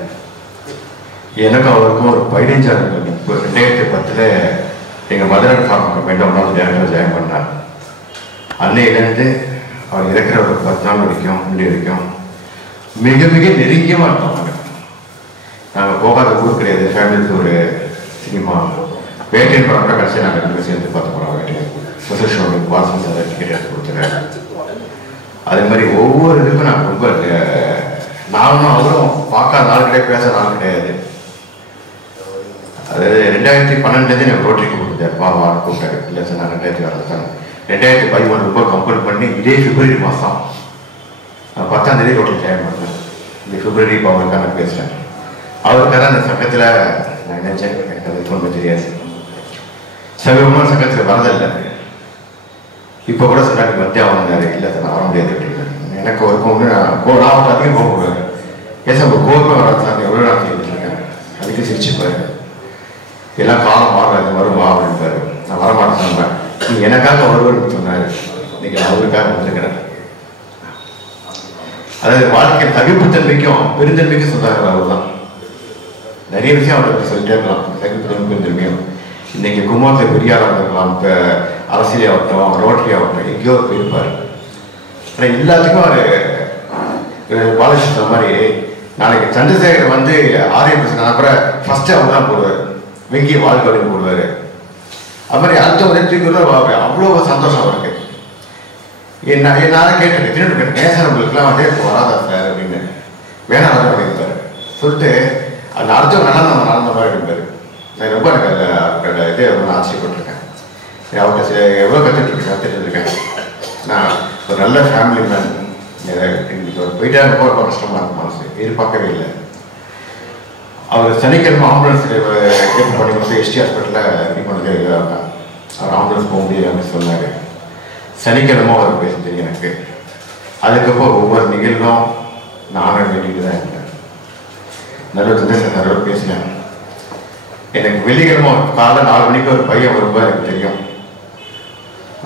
எனக்கும் அவருக்கும் ஒரு 15 ஆண்டுகள். இப்போ 2010 எங்கள் மதுரை ஃபார்ம் கம்பெனியில் டேரக்டர் ஜாயின் பண்ணார். அன்னையிலேருந்து அவர் இருக்கிற ஒரு 10 நாள் வரைக்கும் முடி வரைக்கும் மிக மிக நெருங்கியமாக இருப்பாங்க. நாங்கள் போகாத ஊர் கிடையாது. ஃபேமிலிக்கு ஒரு சினிமா வேட்டையின் படம் கூட கடைசியாக நாங்கள் 2 சேர்ந்து பார்த்து போகிறோம். வேட்டையை ஸ்பெஷல் ஷோவுக்கு வாசல் சார் டிக்கெட் எடுத்து கொடுத்துருக்கேன். அதே மாதிரி ஒவ்வொரு இதுக்கும் நான் ரொம்ப நானும் அவரும் பார்க்காத நாள் கிடையாது, பேச நாள் கிடையாது. அதாவது 2012 எனக்கு ரோட்டரிக்கு கொடுத்தேன். வாட கூப்பிட்டாரு. இல்லை சார் நான் 2006 2013 ரொம்ப கம்பல் பண்ணி இதே பிப்ரவரி மாதம் நான் 10ஆம் தேதி ரோட்டரி ஜாயின் பண்ணேன். இந்த பிப்ரவரி இப்போ அவருக்காக நான் பேசுகிறேன். அவருக்காக அந்த சங்கத்தில் நான் நினைச்சேன். எனக்கு அது ரொம்ப தெரியாது. சமீபமாக சங்கத்தில் வரதில்லை. இப்போ கூட சொன்னாங்க மத்தியம் வந்தார். இல்லை சார் நான் வர முடியாது அப்படின்னு. எனக்கு ஒரு ஒன்று நான் அவருக்கு அதிகம் போக முடியாது. ஏன் சார் ஒரு கோபமே வராது சார், எவ்வளோ நான் கேட்டுருக்கேன். அதுக்கு சிரிச்சு போயிருக்கேன். எல்லாம் காலம் மாறாது, வருவா அப்படின்பாரு. நான் வரமாட்டேன் சொன்னேன். நீ எனக்காக வருவன்னு சொன்னார். இன்னைக்கு அவருக்காக வந்திருக்கிறேன். அதாவது வாழ்க்கை தவிப்புத்தன்மைக்கும் பெருந்தன்மைக்கும் சொன்னாங்க. அவர் தான் நிறைய விஷயம் அவர்கிட்ட சொல்லிட்டே இருக்கலாம். தவிப்புத்தன்மை பெருந்தன்மையும் இன்னைக்கு கும்பகோணத்தில் பெரியாராக இருக்கலாம், இப்போ அரசியலாகட்டும் ரோட்டரி ஆகட்டும் எங்கேயோ போயிருப்பார். ஆனால் எல்லாத்துக்கும் அவர் பாலகிருஷ்ணன் சொன்ன மாதிரி நாளைக்கு சந்திரசேகர் வந்து ஆரியம் பிரச்சனை கூட ஃபர்ஸ்ட் அவர் தான் போடுவார், வெங்கி வாழ்க்கை போடுவார். அது மாதிரி அடுத்த ஒரு தூக்கி அவ்வளோ சந்தோஷம் அவருக்கு. நான் கேட்டேன் திரும்ப நேசனங்களுக்குலாம் வந்து இப்போ வராதா சார் அப்படின்னு. வேணாம் அப்படின்பாரு சொல்லிட்டு அந்த அடுத்த நடந்த மாதிரி இருந்தார். நான் ரொம்ப எனக்கு இதே ரொம்ப ஆச்சரியப்பட்டிருக்கேன். அவர்கிட்ட எவ்வளோ கற்றுட்ருக்கேன். நான் ஒரு நல்ல ஃபேமிலி மேன். இன்னைக்கு ஒரு போயிட்டாங்க ரொம்ப கஷ்டமாக இருக்கும் மனசு, எதிர்பார்க்கவே இல்லை. அவர் சனிக்கிழமை ஆம்புலன்ஸ் கேட்டு பண்ணி கொடுத்து எஸ்டி ஹாஸ்பிட்டலில் ரெடி பண்ணதே இதாக அவர் ஆம்புலன்ஸ் போக முடியாது அப்படின்னு சொன்னார். சனிக்கிழமை அவர் பேச தெரியும் எனக்கு. அதுக்கப்புறம் ஒவ்வொரு நிகழ்வும் நானும் வேண்டிட்டு தான் இருந்தேன். நல்ல சந்தேசம் பேசினேன். எனக்கு வெள்ளிக்கிழமை காலை 4 மணிக்கு ஒரு பையன் வரும்போது எனக்கு தெரியும்.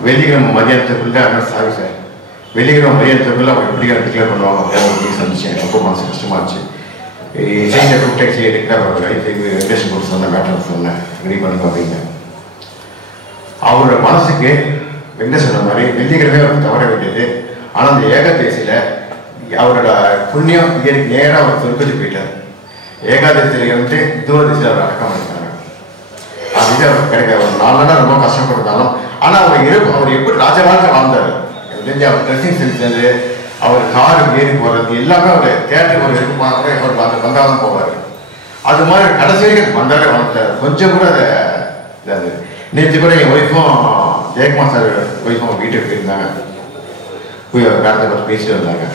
வெள்ளிக்கிழமை மதியானத்துக்குள்ளே ஆனால் சாரி சார், வெள்ளிக்கிழமை மதியானத்துக்குள்ளே அவங்க எப்படி டிக்ளேர் பண்ணுவாங்க அப்படின்னு சந்திச்சேன். ரொம்ப மனசு கஷ்டமாச்சு. செய்த கூப்பிட்டு எடுக்கிற வெங்கடேஷன் கொடுத்து சொன்னேன், மேட்டர் சொன்னேன், ரெடி பண்ணுங்க அப்படின்னு. அவரோட மனசுக்கு வெங்கடேஷ் சொன்ன மாதிரி வெள்ளிக்கிழமை அவருக்கு தவற வேண்டியது. ஆனால் அந்த ஏகாதேசியில் அவரோட புண்ணியம் இயற்கை நேராக அவர் சொர்க்கத்துக்கு போயிட்டார். ஏகாதசியில் வந்து தூரதிசையில் அவர் அடக்கம் பண்ணிட்டாங்க. அது இது அவருக்கு கிடைக்காது. ஒரு 4 நாள் ரொம்ப கஷ்டப்பட்டிருந்தாலும் ஆனால் அவர் எப்படி ராஜவாழ்க்கை வாழ்ந்தார். தெரிஞ்சு அவர் ட்ரெஸ்ஸிங் சென்ஸ், அவர் காரு ஏறி போகிறது எல்லாமே அவர் தேட்டருக்கு ஒரு இருக்கு போனால் கூட அவர் அந்த வந்தால் தான் போவார். அது மாதிரி கடைசி வரைக்கும் வந்தாலே வளர்த்தார். கொஞ்சம் கூட அதை இதாது. நேற்று கூட என் ஒய்ஃபும் ஜெயக்குமார் சார் ஒய்ஃபும் வீட்டுக்கு போயிருந்தாங்க. போய் அவர் வேறத்தை பற்றி பேசிட்டு வந்தாங்க.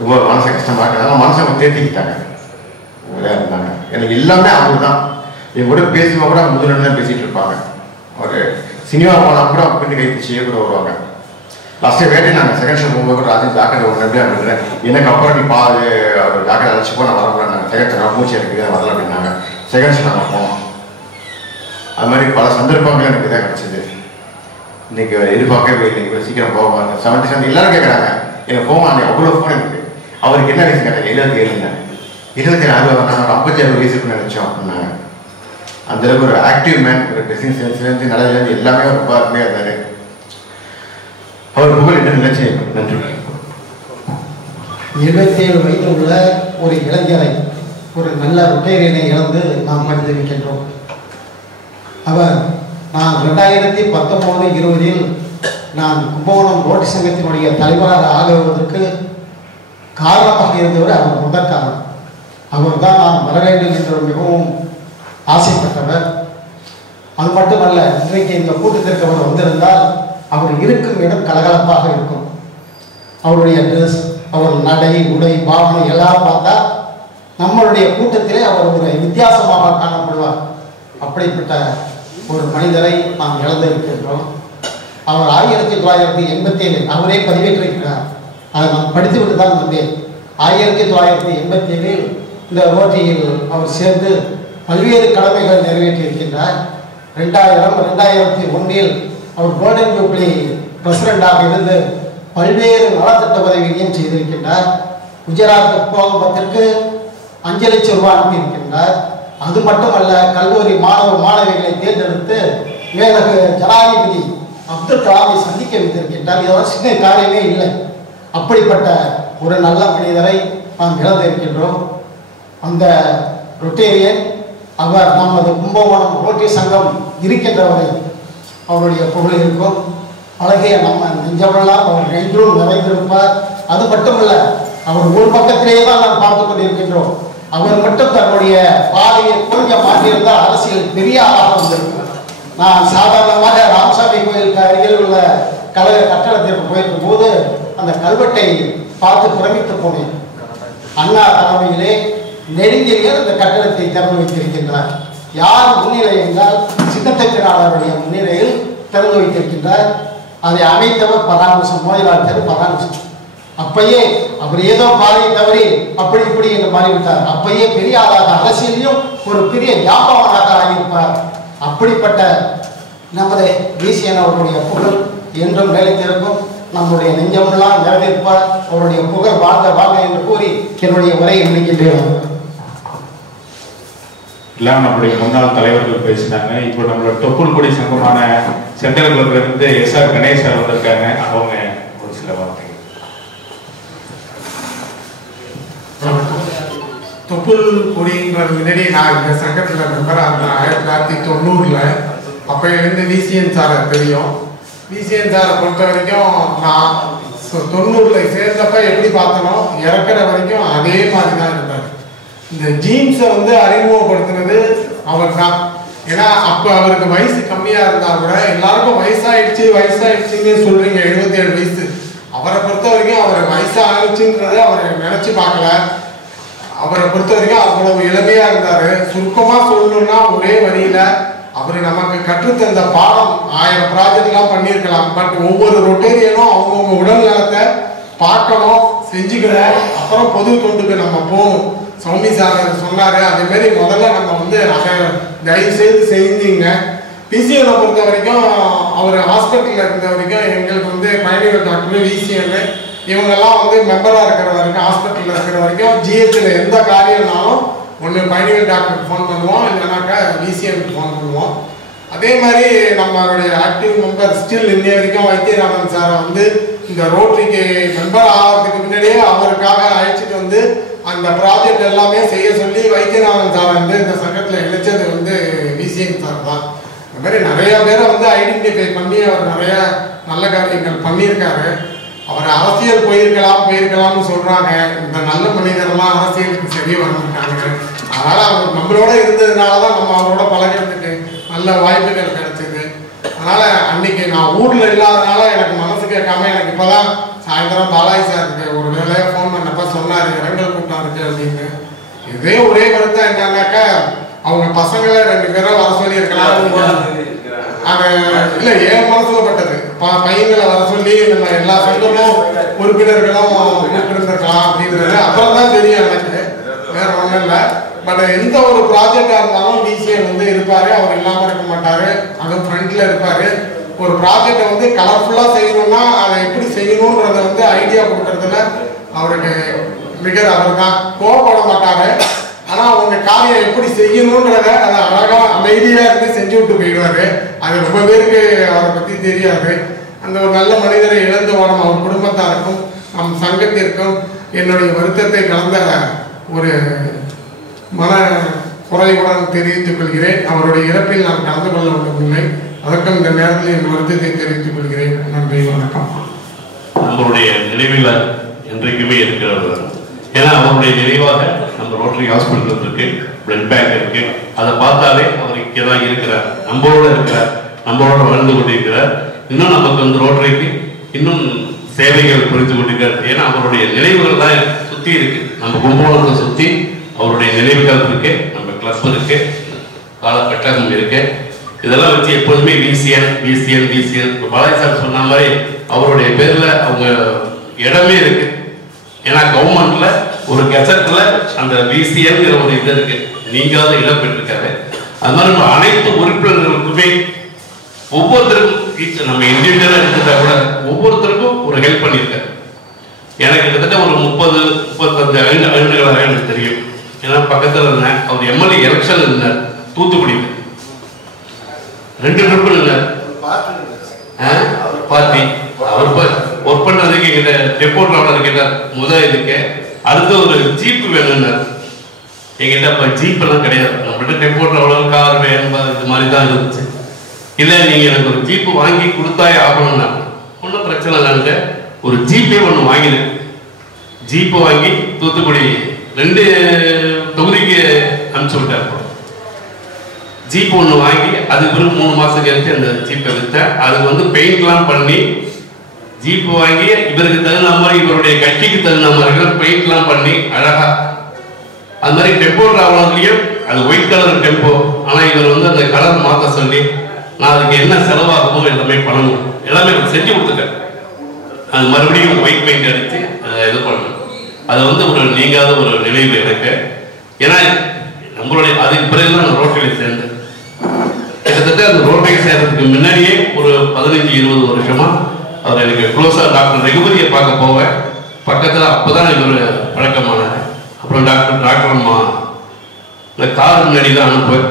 ரொம்ப மனசை கஷ்டமாக இருக்காங்க. மனசை அவங்க தேர்த்திக்கிட்டாங்க, இருந்தாங்க. எனக்கு எல்லாமே அவங்க தான். என் கூட பேசும்போது கூட முதல்ல தான் பேசிகிட்டு இருப்பாங்க. ஒரு சினிமா போனால் கூட பின்னி கை பிடிச்சியே கூட வருவாங்க. லாஸ்ட்டு வேட்டை நாங்கள் செகண்ட் ஷோ போகும்போது கூட ராஜன் ஜாக்கெட் ஒன்று எப்படி அப்படின்றேன். எனக்கு அப்புறம் நீ அவர் ஜாக்கெட் அழைச்சி போய் நான் வரக்கூடாது. நாங்கள் செகண்ட் ஷோ மூச்சு எனக்கு வரல அப்படின்னாங்க. செகண்ட் ஷோ நாங்கள் போனோம். அது மாதிரி பல சந்தர்ப்பங்கள் எனக்கு இதாக கிடச்சிது. இன்னைக்கு எதிர்பார்க்கவே இல்லை. இவ்வளோ சீக்கிரம் போவாங்க. 77 எல்லாரும் கேட்குறாங்க எனக்கு போவாங்க. அன்றைக்கி அவ்வளோ ஃபோன் எனக்கு. அவருக்கு என்ன வயசு கேட்டாங்க? 77. 24 நாங்கள் 56 வயசுக்கு நினைச்சோம் அப்படின்னாங்க. அந்தளவுக்கு ஒரு ஆக்டிவ் மேன், ஒரு ட்ரெஸ்ஸிங் சென்ஸ்லேருந்து நல்லதுலேருந்து எல்லாமே ரொம்ப அருமையாக இருந்தார். அவர் புகழ் என்ன நினைச்சு. நன்றி. 27 வயது உள்ள ஒரு இளைஞரை, ஒரு நல்ல ரிட்டையரினை இழந்து நாம் மனிதவிக்கின்றோம். அவர் நான் 2019-20 நான் கும்பகோணம் ரோட்டி சங்கத்தினுடைய தலைவராக ஆகுவதற்கு காரணமாக இருந்தவர் அவர் முதற் காரணம். அவர் தான் நான் வர வேண்டும் என்று மிகவும் ஆசைப்பட்டவர். அது மட்டுமல்ல, இன்றைக்கு இந்த கூட்டத்திற்கு அவர் வந்திருந்தால் அவர் இருக்கும் இடம் கலகலப்பாக இருக்கும். அவருடைய ட்ரெஸ், அவர் நடை, உடை, பாவனை எல்லாம் பார்த்தா நம்மளுடைய கூட்டத்திலே அவர் ஒரு வித்தியாசமாக காணப்படுவார். அப்படிப்பட்ட ஒரு மனிதரை நாம் இழந்திருக்கின்றோம். அவர் 1987 அவரே பதிவேற்றிருக்கிறார். அதை நான் படித்துவிட்டு தான் வந்தேன். 1987 இந்த ரோட்டியில் அவர் சேர்ந்து பல்வேறு கடமைகள் நிறைவேற்றியிருக்கின்றார். 2001 அவர் கோல்டன் ஜூப்ளி பிரசிடண்டாக இருந்து பல்வேறு நலத்திட்ட உதவிகளையும் செய்திருக்கின்றார். குஜராத் கோபத்திற்கு 5 லட்சம் ரூபாய் அனுப்பியிருக்கின்றார். அது மட்டுமல்ல, கல்லூரி மாணவிகளை தேர்ந்தெடுத்து மேலகு ஜனாதிபதி அப்துல் கலாமை சந்திக்க வைத்திருக்கின்றார். இதோட சின்ன காரியமே இல்லை. அப்படிப்பட்ட ஒரு நல்ல மனிதரை நாம் இழந்திருக்கின்றோம். அந்த ரொட்டேரியன் அவர் நமது கும்பகோணம் ரோட்டரி சங்கம் இருக்கின்றவரை அவருடைய புகழ் இருக்கும். அழகிய நம்ம நெஞ்சமெல்லாம் அவர் என்றும் நிறைந்திருப்பார். அது மட்டுமல்ல, அவர் ஒரு பக்கத்திலேயே தான் நாம் பார்த்து கொண்டிருக்கின்றோம். அவர் மட்டும் தன்னுடைய பாதையை கொஞ்சம் மாற்றியிருந்தால் அரசியல் பெரிய ஆளாக வந்திருக்கிறார். நான் சாதாரணமாக ராமசாமி கோயிலுக்கு அருகில் உள்ள கழக கட்டடத்திற்கு போயிருக்கும் போது அந்த கல்வெட்டை பார்த்து பிரமித்து போனேன். அண்ணா தலைமையிலே நெடுஞ்செழியன் அந்த கட்டடத்தை திறந்து வைத்திருக்கின்றார். யார் முன்னிலை என்றால் சின்னத்தம்பிராளருடைய முன்னிலையில் திறந்து வைத்திருக்கின்றார். அதை அமைத்தவர் பராமரிசம், மோதிலால் தெரு பராமரிசம். அப்பயே அவர் ஏதோ பாதையை தவறி அப்படி இப்படி என்று மாறிவிட்டார். அப்பயே பெரிய ஆளாக அரசியலையும் ஒரு பெரிய வியாபாரமாக ஆகியிருப்பார். அப்படிப்பட்ட நமது வீசியன் அவருடைய புகழ் என்றும் நிலைத்திருக்கும். நம்முடைய நெஞ்சமெல்லாம் நிறைந்திருப்பார். அவருடைய புகழ் வாழ்ந்த வாழ்க என்று கூறி என்னுடைய உரையை முடிக்கின்றேன். எல்லாம் நம்முடைய முன்னாள் தலைவர்கள் பேசினாங்க. இப்போ நம்மளோட தொப்புள் கொடி சங்கமான சென்ட்ரல் கிளப்ல இருந்து SR கணேஷ் சார் வந்திருக்காங்க. அவங்க ஒரு சில வார்த்தைகள். தொப்புள் கொடின்றது முன்னாடி நான் இந்த சங்கத்தில் மெம்பராக இருந்தேன் 1990. அப்போலேருந்து விசிஎன் சாரை தெரியும். விசிஎன் சாரை பொறுத்த வரைக்கும் நான் 90 சேர்ந்தப்ப எப்படி பார்த்தனோ இறக்குற வரைக்கும் அதே மாதிரி தான் இருந்தார். இந்த ஜீன்ஸை வந்து அறிமுகப்படுத்தினது அவர் தான். ஏன்னா அப்போ அவருக்கு வயசு கம்மியாக இருந்தால் கூட எல்லாருக்கும் வயசாயிடுச்சுன்னு சொல்கிறீங்க. 77 வயசு. அவரை பொறுத்த வரைக்கும் அவர் வயசாகிடுச்சுன்றதை அவர் நினச்சி பார்க்கல. அவரை பொறுத்த வரைக்கும் அவ்வளவு இளமையாக இருந்தார். சுருக்கமாக சொல்லணும்னா ஒரே வரியில் அவர் நமக்கு கற்றுத்தந்த பாடம் 1000 ப்ராஜெக்ட்லாம் பண்ணியிருக்கலாம். பட் ஒவ்வொரு ரொட்டேரியனும் அவங்கவுங்க உடல் நலத்தை பார்க்கணும், செஞ்சுக்கணும், அப்புறம் பொது தொண்டுக்கு நம்ம போகணும். சௌமி சார் சொன்னார். அதேமாரி முதல்ல நம்ம வந்து அதை தயவு செய்து செஞ்சீங்க. பிசிஎனை பொறுத்த வரைக்கும் அவர் ஹாஸ்பிட்டலில் இருந்த வரைக்கும் எங்களுக்கு வந்து பயணிகள் டாக்டர் விசிஎன் இவங்கெல்லாம் வந்து மெம்பராக இருக்கிற வரைக்கும் ஹாஸ்பிட்டலில் இருக்கிற வரைக்கும் ஜிஹெச்சில் எந்த காரியம்னாலும் ஒன்று பயணிகள் டாக்டருக்கு ஃபோன் பண்ணுவோம், இல்லைனாக்கா விசிஎனுக்கு ஃபோன் பண்ணுவோம். அதே மாதிரி நம்மளுடைய ஆக்டிவ் மெம்பர் ஸ்டில் இன்னைய வரைக்கும் வைத்தியநாதன் சாரை வந்து இந்த ரோட்டரிக்கு மெம்பர் ஆகிறதுக்கு முன்னாடியே அவருக்காக அழைச்சிட்டு வந்து அந்த ப்ராஜெக்ட் எல்லாமே செய்ய சொல்லி வைத்தியநாதன் சார் வந்து இந்த சங்கத்தில் இணைச்சது வந்து விசிஎன் சார் தான். இந்த மாதிரி நிறைய பேரை வந்து ஐடென்டிஃபை பண்ணி அவர் நிறைய நல்ல காரியங்கள் பண்ணியிருக்காரு. அவர் அரசியல் போயிருக்கலாம்னு சொல்கிறாங்க. இந்த நல்ல மனிதரெல்லாம் அரசியலுக்கு சரி வரமாட்டாங்க. அதனால் அவர் நம்மளோட இருந்ததுனால தான் நம்ம அவரோட பழகிறதுக்கு நல்ல வாய்ப்புகள் கிடைச்சிது. அதனால் அன்னைக்கு நான் ஊரில் இல்லாதனால எனக்கு மனசு கேட்காம எனக்கு இப்போ தான் சாயந்தரம் பாலாஜி சாருக்கு ஒரு வேலையை ஃபோன் பண்ணப்போ சொன்னார் இரங்கல் கூட்டம் இருக்குது அப்படின்னு. இதே ஒரே கருத்தை என்னன்னாக்கா அவங்க பசங்களை 2 பேரை வர சொல்லியிருக்கலாம். அது இல்லை என் மனசில் பட்டது. பையன்களை வர சொல்லி நம்ம எல்லா சொந்தமும் உறுப்பினர்களும் கூப்பிட்டுருந்துருக்கலாம் அப்படின்றது அப்புறம் தான் தெரியும் எனக்கு. வேற ஒன்றும் இல்லை. பட் எந்த ஒரு ப்ராஜெக்டாக இருந்தாலும் விசிஎன் வந்து இருப்பார். அவர் இல்லாமல் இருக்க மாட்டார். அதுவும் ஃப்ரண்ட்டில் இருப்பார். ஒரு ப்ராஜெக்டை வந்து கலர்ஃபுல்லாக செய்யணும்னா அதை எப்படி செய்யணுன்றதை வந்து ஐடியா கொடுக்கறதுல அவருக்கு நிகர் அவர் தான். கோவப்பட மாட்டார். ஆனால் அவங்க காரியம் எப்படி செய்யணுன்றத அதை அழகாக அமைதியாக இருந்து செஞ்சு விட்டு போயிடுவார். அது ரொம்ப பேருக்கு அவரை பற்றி தெரியாது. அந்த ஒரு நல்ல மனிதரை இழந்து வரும் அவர் குடும்பத்தாருக்கும் நம் சங்கத்திற்கும் என்னுடைய வருத்தத்தை கலந்த ஒரு மன குறைவுடன் தெரிவித்துக் கொள்கிறேன். அவருடைய இறப்பில் நான் கலந்து கொள்ள விரும்பவில்லை. அதற்கும் இந்த நேரத்தில் என் வருத்தத்தை தெரிவித்துக் கொள்கிறேன். நன்றி, வணக்கம். நம்மளுடைய நினைவில் என்றைக்குமே இருக்கிறவர். ஏன்னா அவருடைய நினைவாக நம்ம ரோட்டரி ஹாஸ்பிட்டல் இருக்கு, பிளட் பேங்க் இருக்கு. அதை பார்த்தாலே அவர் இங்கே தான் இருக்கிறார், நம்மளோட இருக்கிறார், நம்மளோட வாழ்ந்து கொண்டிருக்கிறார். இன்னும் நமக்கு வந்து ரோட்டரிக்கு இன்னும் சேவைகள் புரிந்து கொண்டிருக்கிறார். ஏன்னா அவருடைய நினைவுகள் தான் சுற்றி இருக்கு. நம்ம கும்பகோணத்தை சுற்றி அவருடைய நினைவுகள் இருக்கு, நம்ம கிளப் இருக்கு, காலகட்டகம் இருக்கு. இதெல்லாம் வச்சு எப்போதுமே VCN VCN VCN Balaji sir சொன்ன மாதிரி அவருடைய பேர்ல அவங்க இடமே இருக்கு. ஏன்னா கவர்மெண்ட்ல ஒரு கெசட்ல அந்த விசிஎன்கிற ஒரு இது இருக்கு, நீங்களாவது இடம் பெற்றிருக்காரு. அது மாதிரி நம்ம அனைத்து உறுப்பினர்களுக்குமே ஒவ்வொருத்தருக்கும் நம்ம இண்டிவிஜுவலா எடுத்துட்டா கூட ஒவ்வொருத்தருக்கும் ஒரு ஹெல்ப் பண்ணியிருக்காரு. எனக்கு கிட்டத்தட்ட ஒரு 30-35 ஆண்டுகளாக எனக்கு தெரியும். ஏன்னா பக்கத்தில் இருந்தேன். அவர் எம்எல்ஏ எலெக்ஷன் இருந்தார் தூத்துக்குடியில், 2 ட்ரிப்பு இருந்தார் பார்ட்டி. அவர் ஒர்க் பண்றதுக்கு எங்கிட்ட டெப்போ டிராவலர் கேட்டார் முதல் இதுக்கு. அடுத்து ஒரு ஜீப்பு வேணும்னார். எங்கிட்ட அப்ப ஜீப் எல்லாம் கிடையாது. நம்மகிட்ட டெப்போ டிராவலர், கார், வேன் இது மாதிரி தான் இருந்துச்சு. இல்லை நீங்க எனக்கு ஒரு ஜீப்பு வாங்கி கொடுத்தாயே ஆகணும்னா ஒன்றும் பிரச்சனை இல்லைன்ட்டு ஒரு ஜீப்பே ஒன்று வாங்கினேன். ஜீப்பு வாங்கி தூத்துக்குடி 2 தொகுதிக்கு அனுப்பிச்சு விட்டார். ஜீப் ஒன்று வாங்கி அதுக்கு பிறகு 3 மாசம் கழிச்சு அந்த ஜீப்பை விற்றேன். அதுக்கு வந்து பெயிண்ட்லாம் பண்ணி ஜீப்பு வாங்கி இவருக்கு தகுந்த மாதிரி, இவருடைய கட்சிக்கு தகுந்த மாதிரி பெயிண்ட்லாம் பண்ணி அழகா. அது மாதிரி டெம்போ டிராவலர்லயும் அது ஒயிட் கலர் டெம்போ. ஆனால் இவர் வந்து அந்த கலர் மாற்ற சொல்லி நான் அதுக்கு என்ன செலவாகுமோ எல்லாமே பண்ணணும், எல்லாமே செஞ்சு கொடுத்துட்டேன். அது மறுபடியும் ஒயிட் பெயிண்ட் அடித்து இது பண்ணணும். அது வந்து ஒரு நீங்காத ஒரு நினைவு எனக்கு. ஏன்னா நம்மளுடைய அதுக்கு பிறகுதான் நான் ரோட்டரியில் சேர்ந்தேன். கிட்டத்தட்ட அந்த ரோட்டரியில் சேர்றதுக்கு முன்னாடியே ஒரு 15-20 வருஷமா அவர் எனக்கு க்ளோஸாக டாக்டர் ரகுபதியை பார்க்க போவேன் பக்கத்தில். அப்போதான் இவர் பழக்கமானார். அப்புறம் டாக்டர் அம்மா இந்த கார் முன்னாடி தான் அனுப்புவேன்.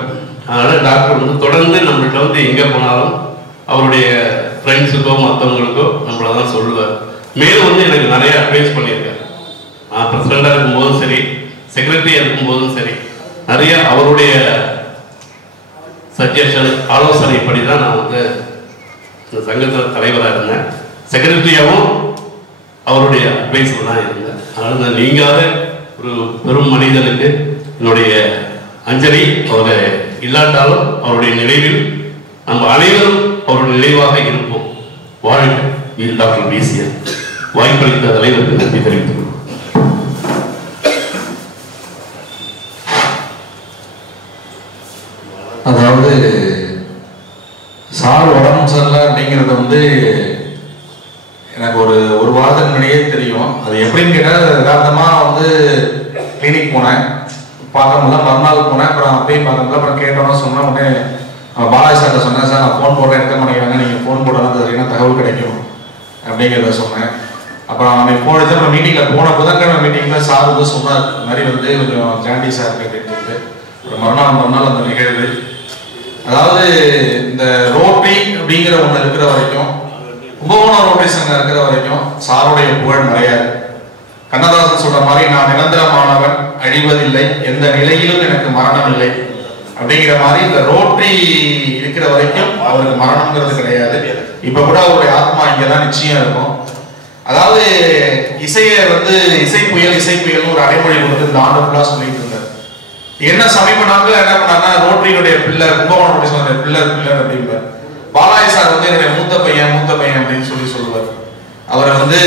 அதனால் டாக்டர் வந்து தொடர்ந்து நம்மள்கிட்ட வந்து எங்கே போனாலும் அவருடைய ஃப்ரெண்ட்ஸுக்கோ மற்றவங்களுக்கோ நம்மளை தான் சொல்லுவார். மேலும் வந்து எனக்கு நிறைய அட்வைஸ் பண்ணியிருக்காரு. நான் பிரசிடண்டாக இருக்கும்போதும் சரி, செக்ரட்டரியாக இருக்கும்போதும் சரி நிறைய அவருடைய சஜஷன் ஆலோசனைப்படி தான் நான் வந்து இந்த சங்கத்தில் தலைவராக இருந்தேன். செக்ரட்டரியாகவும் அவருடைய அட்வைஸில் தான் இருந்தேன். அதனால் நான் நீங்காத ஒரு பெரும் மனிதனுக்கு என்னுடைய அஞ்சலி. அவர் இல்லாட்டாலும் அவருடைய நினைவில் நம்ம அனைவரும் அவருடைய நினைவாக இருப்போம். வாழ்க டாக்டர் பிசிஎன். வாய்ப்பளித்த தலைவருக்கு நன்றி தெரிவித்துக் கொள்வோம். அதாவது சார் உடம்பு சரியில்லை அப்படிங்கிறது வந்து எனக்கு ஒரு வாரத்துக்கு முன்னாடியே தெரியும். அது எப்படின்னு கேட்டால் யதார்த்தமாக வந்து கிளினிக் போனேன், பார்க்கும்போது மறுநாள் போனேன். அப்புறம் அப்பயும் பார்க்கும்போது அப்புறம் கேட்டோன்னா சொன்னேன். உடனே பாலாஜி சார்கிட்ட சொன்னேன், சார் நான் ஃபோன் போடுறேன் எடுக்க மாட்டேங்கிறாங்க, நீங்கள் ஃபோன் போட்டாலும் தெரியுன்னா தகவல் கிடைக்கும் அப்படிங்கிறத சொன்னேன். அப்புறம் அன்னைக்கு ஃபோன் எடுத்து அப்புறம் மீட்டிங்கில் போன புதன்கிழமை மீட்டிங்கில் சார் வந்து சொன்னார், இந்த மாதிரி வந்து கொஞ்சம் ஜாண்டிஸாக இருக்கு அப்படின்ட்டு. அப்புறம் மறுநாள் அந்த நிகழ்வு. அதாவது இந்த ரோட்டரி அப்படிங்கிற ஒன்று இருக்கிற வரைக்கும், கும்பகோணம் ரோட்டரி சங்கம் இருக்கிற வரைக்கும் சாருடைய புகழ் நிறையாது. கண்ணதாசன் சொல்ற மாதிரி, நான் நிரந்தரமானவன், அழிவதில்லை, எந்த நிலையிலும் எனக்கு மரணம் இல்லை அப்படிங்கிற மாதிரி இந்த ரோட்டரி இருக்கிற வரைக்கும் அவருக்கு மரணம்ங்கிறது கிடையாது. இப்ப கூட அவருடைய ஆத்மா இங்கதான் நிச்சயம் இருக்கும். அதாவது இசையை வந்து இசை புயல் ஒரு அடைமொழி கொடுத்து இந்த ஆண்டு ஃபுல்லா சொல்லிட்டு இருந்தார். என்ன சமீப நாட்கள் என்ன பண்ணாங்கன்னா, ரோட்டரியுடைய பில்லர், கும்பகோணம் ரோட்டரி சங்கத்துடைய பில்லர் அப்படிம்பார். பாலாஜி சார் வந்து என்னுடைய மூத்த பையன் அப்படின்னு சொல்லுவார். அவரை வந்து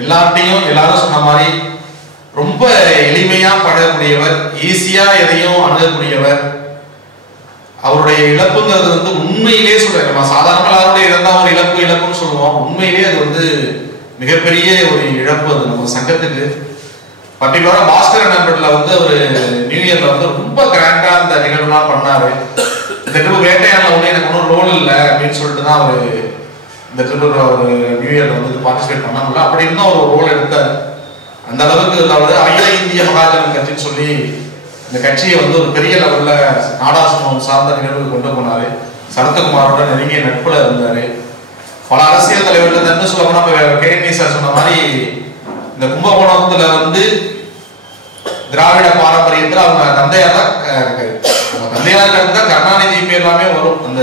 எல்லாரும் சொன்ன மாதிரி ரொம்ப எளிமையா பழகக்கூடியவர், ஈஸியா எதையும் அணுகக்கூடியவர். அவருடைய இழப்புங்கிறது வந்து உண்மையிலே சொல்றேன், நம்ம சாதாரண எல்லாருடைய இழந்தா ஒரு இழப்புன்னு சொல்லுவோம். உண்மையிலே அது வந்து மிகப்பெரிய ஒரு இழப்பு. அது நம்ம சங்கத்துக்கு பர்டிகுலரா பாஸ்கர் நம்பர்ல வந்து ஒரு நியூ இயர்ல வந்து ரொம்ப கிராண்டா அந்த நிகழ்வுலாம் பண்ணாரு. இந்த ட்ரிப்பு வேட்டையாடல ஒண்ணு எனக்கு ஒன்றும் ரோல் இல்லை அப்படின்னு சொல்லிட்டு தான் அவரு இந்த ட்ரிப்பு ஒரு நியூ இயர்ல வந்து பார்ட்டிசிபேட் பண்ண முடியல. அப்படி இருந்தா ஒரு ரோல் எடுத்தார். அந்த அளவுக்கு அதாவது அகில இந்திய மகாஜன கட்சின்னு சொல்லி இந்த கட்சியை வந்து ஒரு பெரிய லெவல்ல நாடாசனம் சார்ந்த நிகழ்வு கொண்டு போனாரு. சரத்குமாரோட நெருங்கிய நட்புல இருந்தாரு. பல அரசியல் தலைவர்கள் என்ன சொல்ல போனா கேஎன்இ சார் சொன்ன மாதிரி இந்த கும்பகோணத்துல வந்து திராவிட பாரம்பரியத்துல அவங்க தந்தையார் தான் தந்தையாருக்கு அடுத்துதான் கருணாநிதி பேர் எல்லாமே வரும். அந்த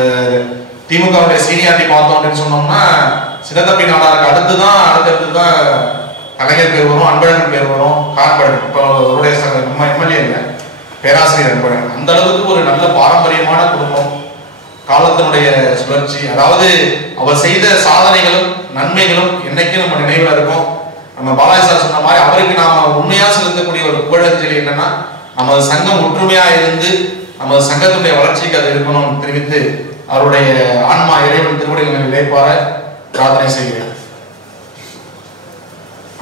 திமுகவுடைய சீனியாரிட்டி பார்த்தோம் அப்படின்னு சொன்னோம்னா சின்னத்தம்பி நாடாருக்கு அடுத்தடுத்துதான் கலைஞர் பேர் வரும், அன்பழகன் பேர் வரும், கார்பழகன். இப்போ அவருடைய நம்ம எம்எல்ஏ இல்லை, பேராசிரியர் அன்பழகன். அந்த அளவுக்கு ஒரு நல்ல பாரம்பரியமான குடும்பம், காலத்தினுடைய சுழற்சி. அதாவது அவர் செய்த சாதனைகளும் நன்மைகளும் என்னைக்கும் நம்ம நினைவுல இருக்கும். நம்ம பாலாஜி சார் சொன்ன மாதிரி அவருக்கு நாம உண்மையா செலுத்தக்கூடிய ஒரு புகழஞ்சலி என்னன்னா, நமது சங்கம் ஒற்றுமையா இருந்து நமது சங்கத்தினுடைய வளர்ச்சிக்கு அது இருக்கணும்னு தெரிவித்து அவருடைய ஆன்மா இறைவன் திருவடிகளை நிலைப்பார பிரார்த்தனை செய்கிறேன்.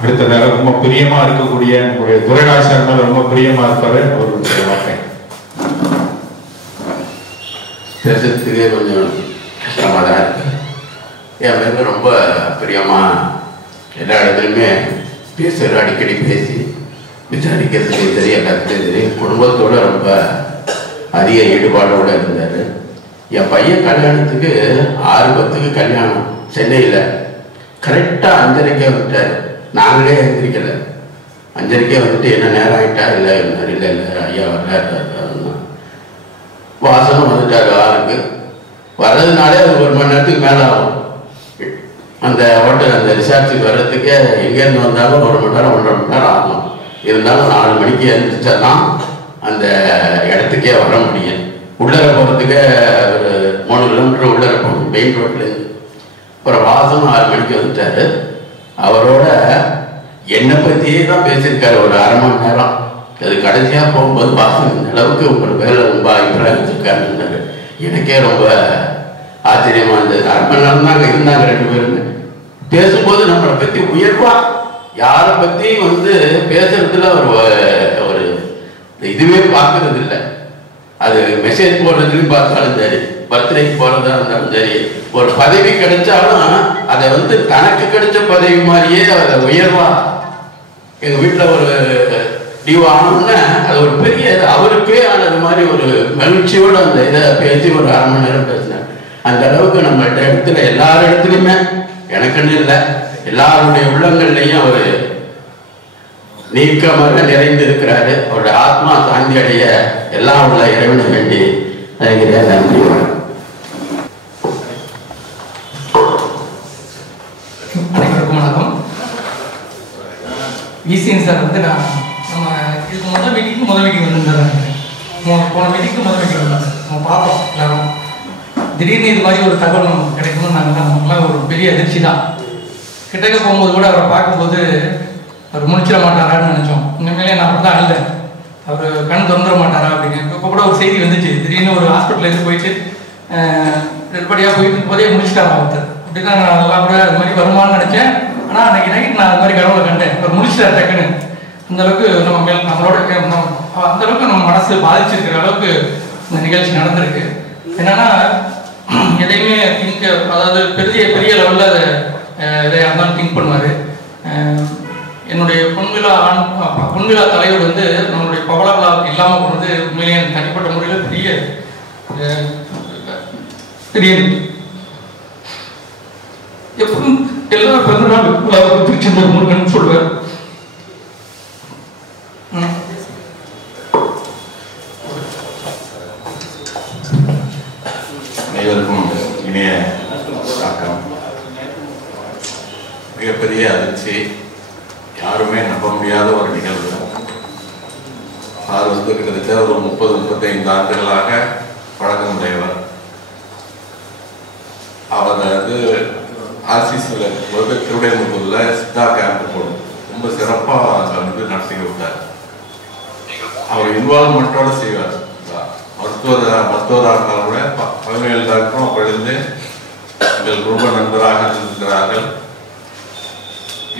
அடுத்ததாக ரொம்ப பிரியமா இருக்கக்கூடிய ஒரு துரைராஜ் மேல ரொம்ப பிரியமா இருப்பாரு அவருடைய வார்த்தை. பேசுறதுக்கே கொஞ்சம் கஷ்டமாக தான் இருக்கு. என் பேருக்கு ரொம்ப பிரியமா எல்லா இடத்துலையுமே பேசுகிற, அடிக்கடி பேசி விசாரிக்கிறதுலையும் சரி, எல்லாத்துலேயும் சரி, குடும்பத்தோட ரொம்ப அதிக ஈடுபாடோடு இருந்தார். என் பையன் கல்யாணத்துக்கு 6:10 கல்யாணம் சென்னையில். கரெக்டாக 5:30 வந்துட்டார். நாங்களே எழுந்திரிக்கல. 5:30 வந்துட்டு என்ன நேரம் ஆகிட்டா, இல்லை இல்லை ஐயா வர்றாரு. வாசனம் வந்துட்டார் 6க்கு. வர்றதுனாலே அது 1 மணி நேரத்துக்கு மேலே ஆகும். அந்த ஹோட்டல் அந்த ரிசார்ட்டுக்கு வர்றதுக்கு எங்கேருந்து வந்தாலும் 1 மணி நேரம் 1.5 மணி நேரம் ஆகும். இருந்தாலும் 4 மணிக்கு எழுந்திரிச்சா தான் அந்த இடத்துக்கே வர முடியும். உள்ளர போகிறதுக்கு ஒரு 3 கிலோமீட்டர் உள்ளர போகணும் மெயின் ரோட்லேருந்து. அப்புறம் வாசனம் 6 மணிக்கு வந்துட்டார். அவரோட என்னை பற்றியே தான் பேசியிருக்காரு ஒரு 1/2 மணி நேரம். அது கடைசியாக போகும்போது வாசனம் இந்த அளவுக்கு உங்களுக்கு வேலை ரொம்ப அபிப்பிராயம் வச்சுருக்காருன்னாரு. எனக்கே ரொம்ப ஆச்சரியமா இருந்தது. 1/2 மணி நேரம் தான் அங்கே இருந்தாங்க 2 பேருமே. பேசும்போது நம்மளை பற்றி உயர்வா யாரை பற்றியும் வந்து பேசுறதுல ஒரு இதுவே பார்க்கறது இல்லை. அது மெசேஜ் போடுறதுலையும் பார்த்தாலும் சரி, பர்த்டேக்கு போகிறதா இருந்தாலும் சரி, ஒரு பதவி கிடைச்சாலும் அதை வந்து தனக்கு கிடைச்ச பதவி மாதிரியே அதை உயர்வா. எங்கள் வீட்டில் ஒரு டியூ ஆனோம்னா அது ஒரு பெரிய அவருக்கே ஆனது மாதிரி ஒரு மகிழ்ச்சியோடு அந்த இதை பேசி ஒரு 1/2 மணி நேரம் பேசினார். அந்த அளவுக்கு நம்ம இடத்துல எல்லார் இடத்துலையுமே எனக்குன்னு இல்லை, எல்லாருடைய உள்ளங்கள்லையும் அவர் நீக்கமாக நிறைந்து இருக்கிறாரு. அவருடைய ஆத்மா சாந்தி அடைய எல்லாம் உள்ள இறைவனை வேண்டி நினைக்கிறேன். நன்றி. அனைவருக்கும் வணக்கம். விசிஎன் சார் வந்து நம்ம இதுக்கு முதல் மீட்டிங்கு வந்திருந்தாரு. போன மீட்டிங்கு முதல் மீட்டிங் வந்தாங்க. நம்ம பார்த்தோம் எல்லாரும். திடீர்னு இது மாதிரி ஒரு தகவல் நமக்கு கிடைக்கணும்னு நமக்குலாம் ஒரு பெரிய அதிர்ச்சி தான். கிட்டக்க போகும்போது கூட அவரை பார்க்கும்போது அவர் முடிச்சிட மாட்டாரான்னு நினச்சோம். இனிமேலே நான் அப்படி தான் அழுதேன், அவர் கண் திறந்துட மாட்டாரா அப்படின்னு. இப்போ கூட ஒரு செய்தி வந்துச்சு, திடீர்னு ஒரு ஹாஸ்பிட்டலுக்கு போயிட்டு டெல்படியாக போயிட்டு இருக்கும்போதே முடிச்சிட்டாரா ஒருத்தர். அப்படி தான் நான் அதெல்லாம் கூட அது மாதிரி வருமானு நினச்சேன். ஆனால் அன்றைக்கி நைட் நான் அது மாதிரி கடவுளை கண்டேன். அவர் முடிச்சிட்டார் டக்குன்னு. அந்தளவுக்கு நம்ம மேல் நம்மளோட அந்தளவுக்கு நம்ம மனசு பாதிச்சிருக்கிற அளவுக்கு இந்த நிகழ்ச்சி நடந்திருக்கு. என்னன்னா எதையுமே திங்க், அதாவது பெரிய பெரிய லெவலில் அதை எதையாக இருந்தாலும் திங்க் பண்ணுவார். என்னுடைய பொன்விழா தலைவர் வந்து நம்மளுடைய பவள விழா இல்லாமல் போனது உண்மையிலேயே தனிப்பட்ட முறையில் பெரிய எப்பவும் எல்லா பிறந்த நாள் விழாவுக்கு திருச்செந்தூர் முருகன் சொல்வார். அனைவருக்கும் இனிய வணக்கம். மிகப்பெரிய அதிர்ச்சி, யாருமே நம்ப முடியாத ஒரு நிகழ்வு. அவர் வந்து கிட்டத்தட்ட ஒரு 30-35 ஆண்டுகளாக பழக்கமுடையவர். அவர் வந்து ஆர்சிசியில் திருவிடைமுத்தூரில் சித்தா கேம்ப் போடும் ரொம்ப சிறப்பாக அங்கே வந்து நடத்தி விட்டார். அவர் இன்வால்மெண்ட்டோடு செய்வார். மருத்துவராக இருந்தால் கூட 17 டாக்டரும் அப்பொழுது எங்கள் குடும்ப நண்பராக இருக்கிறார்கள்.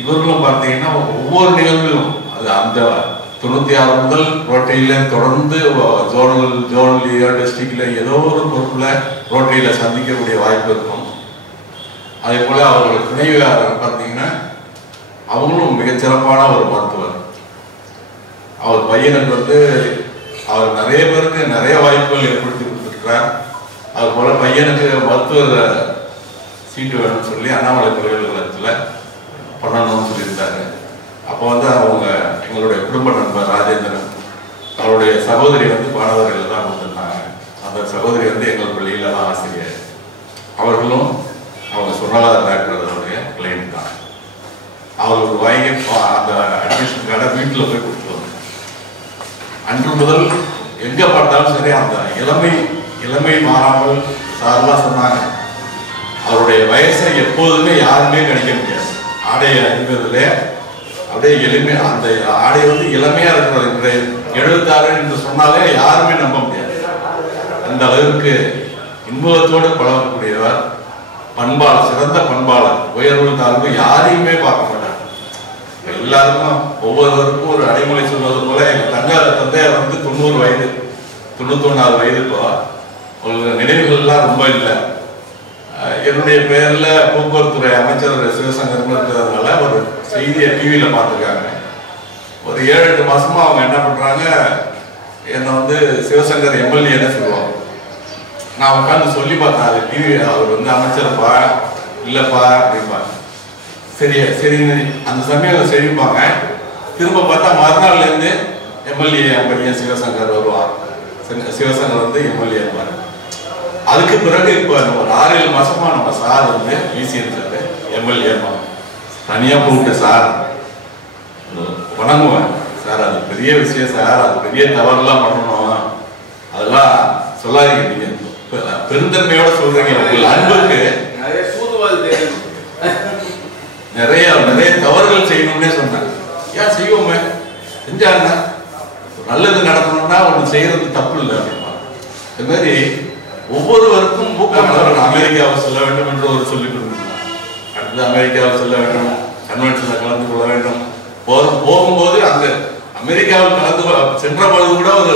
இவர்களும் பார்த்தீங்கன்னா ஒவ்வொரு நிகழ்விலும் அது அந்த 96 முதல் ரோட்டையில் தொடர்ந்து ஜோனல் டிஸ்ட்ரிக்டில் ஏதோ ஒரு பொருளில் ரோட்டையில் சந்திக்கக்கூடிய வாய்ப்பு இருக்கும். அதே போல் அவர்கள் துணைவியாளர் பார்த்தீங்கன்னா அவங்களும் மிகச்சிறப்பான ஒரு மருத்துவர். அவர் பையனுக்கு வந்து அவர் நிறைய பேருக்கு நிறைய வாய்ப்புகள் ஏற்படுத்தி கொடுத்துருக்கிறார். அது போல் பையனுக்கு மருத்துவர் சீட்டு வேணும்னு சொல்லி அண்ணாமலை பல்கலைக்கழகத்தில் பண்ணணும்னு சொல்லியிருந்தாரு. அப்போ வந்து அவங்க எங்களுடைய குடும்ப நண்பர் ராஜேந்திரன், அவருடைய சகோதரி வந்து மாணவர்கள் தான் கொடுத்துருந்தாங்க. அந்த சகோதரி வந்து எங்கள் பள்ளியில் தான் ஆசிரியர். அவர்களும் அவங்க சுகாதார டாக்டருடைய கிளைண்ட் தான். அவர்களுக்கு வாங்கி அந்த அட்மிஷன் கார்டை வீட்டில் போய் கொடுத்துருவாங்க. அன்று முதல் எங்கே பார்த்தாலும் சரி அந்த இளமை மாறாமல் சார்லாம் சொன்னாங்க. அவருடைய வயசை எப்போதுமே யாருமே கணிக்க முடியாது. ஆடையை அணிவதில் அப்படியே எளிமை, அந்த ஆடை வந்து இளமையாக இருக்கிறது. 76 என்று சொன்னாலே யாருமே நம்ப முடியாது. அந்த அளவுக்கு இன்பத்தோடு பழகக்கூடியவர், பண்பாளர், சிறந்த பண்பாளர். உயர்வு தாழ்வு யாரையுமே பார்க்க மாட்டார். எல்லாருக்கும் ஒவ்வொருவருக்கும் ஒரு அடைமொழி சொல்வது போல எங்கள் தந்தையார் வந்து 90 வயது 91 வயது. இப்போ உங்களுக்கு நினைவுகள்லாம் ரொம்ப இல்லை. என்னுடைய பெயரில் போக்குவரத்துறை அமைச்சர் சிவசங்கர் இருக்கிறதுனால ஒரு செய்தியை டிவியில் பார்த்துருக்காங்க. ஒரு 7-8 மாசமா அவங்க என்ன பண்ணுறாங்க, என்னை வந்து சிவசங்கர் எம்எல்ஏன்னு சொல்லுவாங்க. நான் உட்காந்து சொல்லி பார்த்தேன், அது டிவி அவர் வந்து அமைச்சரப்பா இல்லைப்பா அப்படிப்பாங்க. சரின்னு அந்த சமயம் சரிப்பாங்க. திரும்ப பார்த்தா மறுநாள்லேருந்து எம்எல்ஏ பையன் சிவசங்கர் வருவார். சிவசங்கர் வந்து எம்எல்ஏ இருப்பார். அதுக்கு பிறகு இப்போ ஒரு 6-7 மாசமா நம்ம சார் வந்து விசிஎன் சார் எம்எல்ஏ தனியாக கூப்பிட்டு சார் வணங்குவேன் சார், அது பெரிய விஷயம் சார், அது பெரிய தவறுலாம் பண்ணணும், அதெல்லாம் சொல்லாதீங்க, நீங்க பெருந்தன்மையோட சொல்றீங்க. உங்கள் அன்புக்கு நிறைய தவறுகள் செய்யணும்னே சொன்னாங்க. ஏன் செய்வோமே, செஞ்சா என்ன, நல்லது நடக்கணும்னா ஒன்று செய்யறது தப்பு இல்லை அப்படின்னா. இது மாதிரி ஒவ்வொருவருக்கும் ஊக்கம். அமெரிக்காவை செல்ல வேண்டும் என்று ஒரு சொல்லிக் கொடுத்துருந்தாங்க. அடுத்து அமெரிக்காவை செல்ல வேண்டும், கன்வென்ஷனில் கலந்து கொள்ள வேண்டும். போகும்போது அந்த அமெரிக்காவில் கலந்து சென்ற பொழுது கூட ஒரு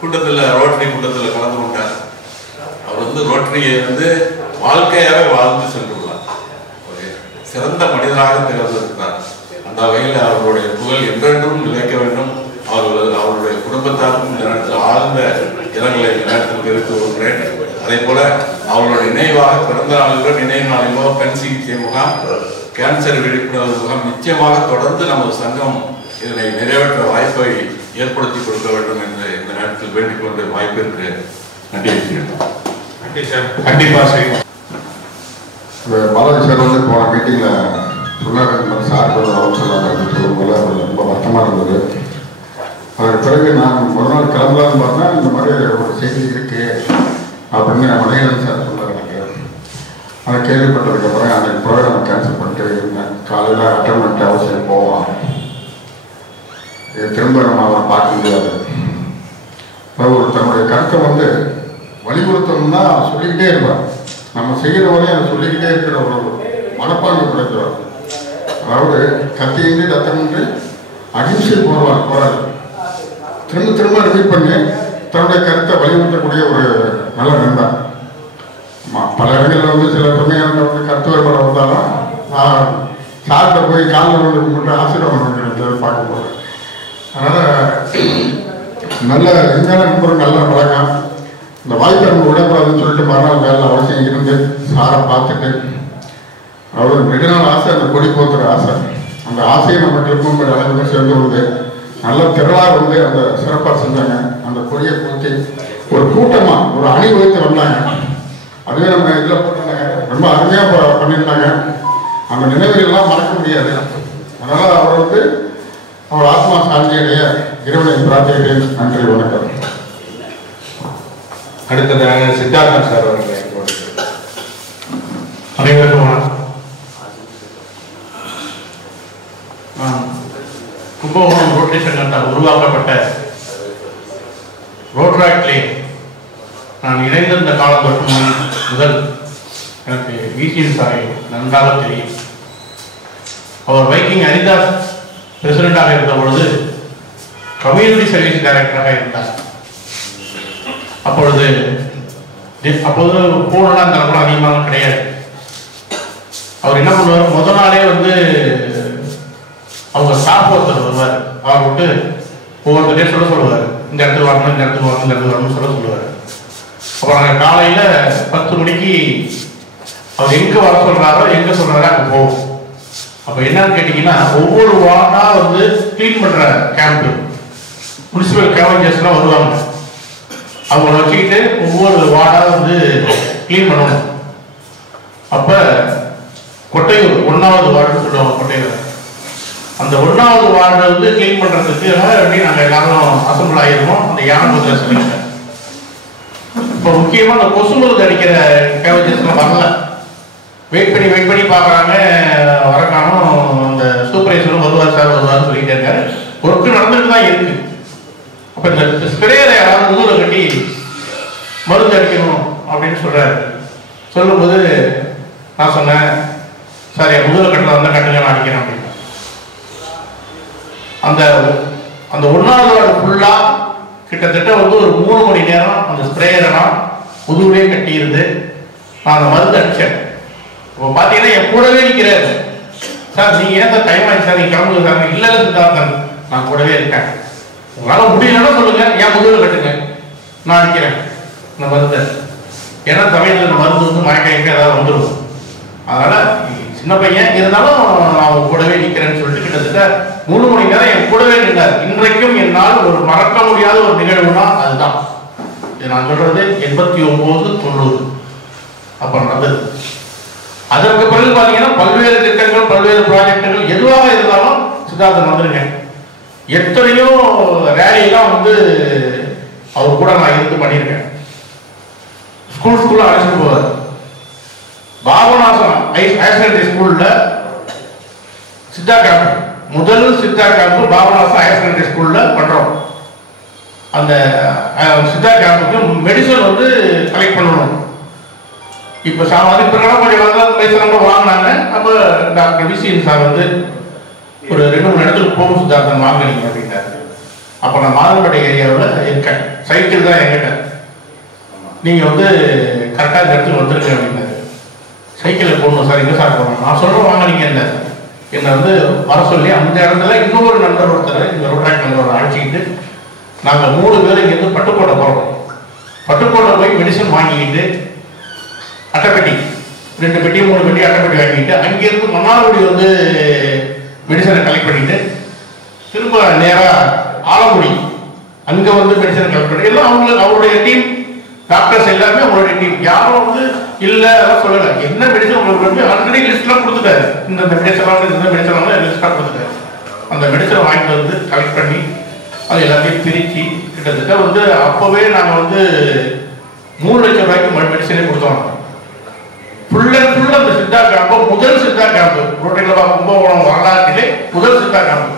கூட்டத்தில், ரோட்டரி கூட்டத்தில் கலந்து கொண்டார். அவர் வந்து ரோட்டரியை வந்து வாழ்க்கையாகவே வாழ்ந்து சென்றுள்ளார். ஒரு சிறந்த மனிதராக திகழ்ந்திருக்கிறார். அந்த வகையில் அவருடைய புகழ் என்றென்றும் நிலைக்க வேண்டும். அவருடைய குடும்பத்தாருக்கும் ஆழ்ந்த இரங்கலை நேரத்தில் தெரிவித்து வருகிறேன். அதே போல அவருடைய நினைவாக பிறந்த நாளிலோ நினைவு நாளிலோ கண் சிகிச்சை முகாம், கேன்சர் விழிப்புணர்வு முகாம் நிச்சயமாக தொடர்ந்து நமது சங்கம் இதனை நிறைவேற்ற வாய்ப்பை ஏற்படுத்தி கொடுக்க வேண்டும் என்று இந்த நேரத்தில் வேண்டிக் கொண்டு வாய்ப்பிற்கு நன்றி நன்றி சார். கண்டிப்பாக செய்வோம். பாலாஜி சார் வந்து போன மீட்டிங்கில் சொன்னார், இந்த மாதிரி சார் கொஞ்சம் அவசரம் அப்படின்னு சொல்லும்போது அது ரொம்ப வருத்தமாக இருந்தது. அதற்கு பிறகு நான் ஒரு நாள் கிளம்பலான்னு பார்த்தா இந்த மாதிரி ஒரு செய்தி இருக்கு அப்படின்னு மணிகண்டன் சார் சொன்னார். எனக்கு அதை கேள்விப்பட்டதுக்கப்புறம் அன்றைக்கு ப்ரோக்ராம் கேன்சல் பண்ணிட்டு இருந்தேன். காலையில் அட்டன் பண்ணிட்டு அவசியம் போவான், திரும்ப நம்ம அவரை பார்க்க முடியாது. ஒரு தன்னுடைய கருத்தை வந்து வலியுறுத்தணும்னா சொல்லிக்கிட்டே இருப்பார். நம்ம செய்கிற வரையும் அதை சொல்லிக்கிட்டே இருக்கிற ஒரு மனப்பான்மை கிடைக்கிறார். அதாவது கத்தியின்றி ரத்தமின்றி அகிம்சை போராடி திரும்ப திரும்ப ரிப்பீட் பண்ணி தன்னுடைய கருத்தை வலியுறுத்தக்கூடிய ஒரு நல்ல நண்பர். பல இடங்களில் வந்து சில சமயம் வந்து கருத்து வேறுபாடு வந்தாலும் நான் சார்கிட்ட போய் காலில் வந்து மட்டும் ஆசீர்வாதம் பார்க்க போகிறேன். அதனால் நல்ல உண்மையான நண்பர்கள் நல்ல பழக்கம். இந்த வாய்ப்பை நம்ம விடக்கூடாதுன்னு சொல்லிட்டு மறுநாள் வேலை அவசியம் இருந்து சாரை பார்த்துட்டு அவர் நெடுநாள் ஆசை, அந்த கொடி போத்துற ஆசை, அந்த ஆசையை நம்ம திரும்ப அனைவரும் சேர்ந்து வந்து நல்ல திரளாக வந்து அந்த சிறப்பாக செஞ்சாங்க. அந்த கொடியை போத்தி ஒரு கூட்டமாக ஒரு அணி வகுத்து வந்தாங்க. அதுவே நம்ம இதில் போட்டிருந்தாங்க, ரொம்ப அருமையாக பண்ணியிருந்தாங்க. அந்த நினைவுகள்லாம் மறக்க முடியாது. அதனால் அவர் வந்து அவர் ஆத்மா சாந்தியுடைய இறைவனை பிரார்த்திக்கிறேன். நன்றி, வணக்கம். அடுத்ததாக சித்தார்த்தன் சார் அவர்கள் அனைவருக்கும் வணக்கம். கும்பகோணம் ரோட்டரி சங்கத்தால் உருவாக்கப்பட்ட ரோட்ராக்டிலே நான் இணைந்திருந்த காலம் தொட்டு முதல் எனக்கு விசிஎன் சாரை நன்றாக தெரியும். அவர் வைக்கிங் ஹரிதாஸ் பிரசிடண்டாக இருந்த பொழுது கம்யூனிட்டி சர்வீஸ் டைரக்டராக இருந்தார். அப்பொழுது போனெல்லாம் அந்த அளவுக்கு அதிகமாக கிடையாது. அவர் என்ன பண்ணுவார், முதல் நாளே வந்து அவங்க ஸ்டாஃப் ஒருத்தர் வருவார். அவர் விட்டு ஒவ்வொருத்தரையும் சொல்லுவார், இந்த இடத்துக்கு வரணும், இந்த இடத்துக்கு வரணும், இந்த இடத்துக்கு வரணும்னு சொல்லுவார். அப்புறம் நாங்கள் காலையில் 10 மணிக்கு அவர் எங்கே வர சொல்கிறாரோ எங்கே சொல்கிறாரோ அங்கே போவோம். அப்போ என்னன்னு கேட்டிங்கன்னா, ஒவ்வொரு வார்டாக வந்து க்ளீன் பண்ணுற கேம்ப்பு முனிசிபல் கேவஞ்சர்ஸ்லாம் வருவாங்க. அவங்கள வச்சுக்கிட்டு ஒவ்வொரு வார்டாக வந்து க்ளீன் பண்ணணும். அப்போ கொட்டையூர் 1வது வார்டுன்னு சொல்லுவாங்க. கொட்டையூர் அந்த 1வது வார்டை வந்து க்ளீன் பண்ணுறதுக்கு எப்படி நாங்கள் எல்லாரும் அசம்பிள் ஆகிருக்கோம். அந்த யானை முதல்ல சொல்லிட்டேன். இப்போ முக்கியமாக அந்த கொசு மருந்து அடிக்கிற கேவஞ்சர்ஸ்லாம் வரல. வெயிட் பண்ணி பார்க்குறாங்க, வரக்கானும். அந்த சூப்பர்வைசரும் வருவார் சார் வருவார்னு சொல்லிட்டே இருக்காரு. ஒர்க்கு நடந்துட்டு தான் இருக்கு. அப்போ இந்த ஸ்ப்ரேயரை யாராவது முதுகில் கட்டி மருந்து அடிக்கணும் அப்படின்னு சொல்கிறாரு. சொல்லும்போது நான் சொன்னேன், சார் என் முதுகில் கட்டுறதா இருந்தால் கட்டுங்க, நான் அடிக்கிறேன் அப்படின்னு. அந்த 1வது வார்டு ஃபுல்லாக கிட்டத்தட்ட வந்து ஒரு 3 மணி நேரம் அந்த ஸ்ப்ரேயரெல்லாம் முதுகுலேயே கட்டியிருந்து நான் அந்த மருந்து அடித்தேன். இப்போ பார்த்தீங்கன்னா என் கூடவே நிற்கிறாரு. சார் நீங்கள் ஏன் சார் டைம் ஆகிடுச்சு சார், நீங்கள் கிளம்புங்க சார். இல்லை சித்தார்த்தன், நான் கூடவே இருக்கேன். உங்களால் முடியலன்னா சொல்லுங்கள், என் முதுகில் கட்டுங்க, நான் அடிக்கிறேன் இந்த மருந்தை. ஏன்னா சமயத்தில் இந்த மருந்து வந்து மயக்க ஏதாவது வந்துடும். அதனால் சின்ன பையன் இருந்தாலும் நான் கூடவே நிற்கிறேன்னு சொல்லிட்டு கிட்டத்தட்ட 3 மணி நேரம் என் கூடவே நின்றார். இன்றைக்கும் என்னால் ஒரு மறக்க முடியாத ஒரு நிகழ்வுனா அதுதான். இது நான் சொல்றது 89, 90 அப்போ நடந்தது. அதற்கு பிறகு பார்த்தீங்கன்னா பல்வேறு திட்டங்கள், பல்வேறு ப்ராஜெக்டுகள் எதுவாக இருந்தாலும் சித்தார்த்தன் வந்துருங்க. எத்தனையோ ரேலியெல்லாம் வந்து அவர் கூட நான் இருந்து பண்ணியிருக்கேன். ஸ்கூலாக அழைச்சிட்டு போவார். பாபநாசம் ஹையர் செகண்டரி ஸ்கூல்ல சித்தா கேம்ப், முதல் Siddha camp Papanasam higher secondary ஸ்கூல்ல பண்றோம். அந்த சித்தா கேம்புக்கு மெடிசன் வந்து கலெக்ட் பண்ணணும். இப்போ அதுக்கு கொஞ்சம் பேசுறவங்க வாங்கினாங்க. அப்போ டாக்டர் விசிஎன் சார் வந்து ஒரு 2-3 இடத்துக்கு போகும் சித்தார்த்தன் வாங்கினீங்க அப்படின்னாரு. அப்போ நான் மாதம்பேட்டை ஏரியாவில் இருக்கேன், சைக்கிள் தான் என்கிட்ட. நீங்கள் வந்து கரெக்டாக இந்த இடத்துக்கு வந்துருங்க அப்படின்னாரு. சைக்கிளில் போகணும் சார், எங்கே சார் போகணும், நான் சொல்கிறேன் வாங்கினீங்க இல்லை. என்னை வந்து வர சொல்லி அந்த இடத்துல இன்னொரு நண்பர் ஒருத்தர், இந்த ரோட்ராக் நண்பரோட அழைச்சிக்கிட்டு நாங்கள் 3 பேர் இங்கேருந்து பட்டுக்கோட்டை போகிறோம். பட்டுக்கோட்டை போய் மெடிசன் வாங்கிக்கிட்டு அட்டைப்பெட்டி 2 பெட்டி 3 பெட்டி அட்டைப்பெட்டி வாங்கிக்கிட்டு அங்கேருந்து மன்னார்குடி வந்து மெடிசனை கலெக்ட் பண்ணிட்டு திரும்ப நேராக ஆலங்குடி அங்கே வந்து மெடிசன் கலெக்ட் பண்ணி எல்லாம் அவருடைய டீம் டாக்டர்ஸ் எல்லாருமே அவங்களுடைய டீம். யாரும் வந்து இல்லை அதெல்லாம் சொல்லலை. என்ன மெடிசன் உங்களுக்கு ஆல்ரெடி லிஸ்ட்லாம் கொடுத்துட்டாரு. இந்த மெடிசன்லாம் இந்த மெடிசன்லாம் லிஸ்ட்டாக கொடுத்துட்டாரு. அந்த மெடிசனை வாங்கிட்டு வந்து கலெக்ட் பண்ணி அது எல்லாத்தையும் பிரித்து கிட்டத்தட்ட வந்து அப்போவே நாங்கள் வந்து 3 லட்சம் ரூபாய்க்கு மெடிசனே கொடுத்தோம். ஃபுல் அண்ட் ஃபுல் அந்த சித்தா கேம்பு முதல் சித்தா கேம்பு ரோட்டையில் கும்பகோணம் வரலாற்றிலே முதல் சித்தா கேம்பு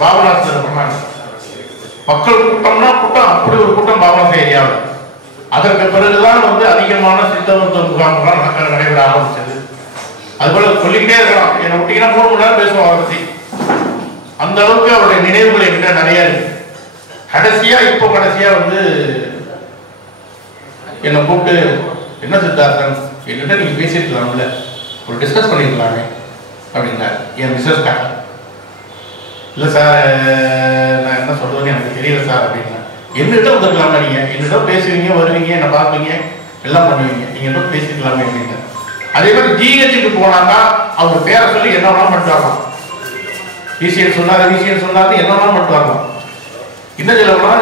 பாபநாசத்தில் பண்ணாங்க. மக்கள் கூட்டம்னா கூட்டம், அப்படி ஒரு கூட்டம் பாபநாசம் ஏரியாவில். அதற்கு பிறகுதான் வந்து அதிகமான சித்த மருத்துவ முகாம்கள்லாம் நடைபெற ஆரம்பிச்சது. அதுபோல சொல்லிக்கிட்டே இருக்கலாம். என்னை விட்டீங்கன்னா 3 மணி நேரம் பேசுவோம் அதை பற்றி. அந்த அளவுக்கு அவருடைய நினைவுகள் என்கிட்ட நிறைய இருக்கு. இப்போ கடைசியா வந்து என்னை கூப்பிட்டு, என்ன சித்தார்த்தன் என்கிட்ட நீங்க பேசிருக்கலாம்ல, ஒரு டிஸ்கஸ் பண்ணிருக்கலாமே அப்படின்னாரு. என் மிஸ்ஸஸ்க்காக. இல்லை சார் நான் என்ன சொல்றதுன்னு எனக்கு தெரியல சார் அப்படின்னா. என்னிட்ட வந்துருக்கலாமா, நீங்க என்னிட்ட பேசுவீங்க, வருவீங்க, என்னை பார்ப்பீங்க, எல்லாம் பண்ணுவீங்க, நீங்க என்ன பேசிக்கலாமே அப்படின்னு. அதே மாதிரி ஜிஹெச்சுக்கு போனாக்கா அவங்க பேரை சொல்லி என்ன வேணாலும் பண்ணிட்டு வரலாம். விசிஎன் சொன்னாரு என்ன வேணாலும் பண்ணிட்டு வரலாம். இன்னும் சொல்லப்போனா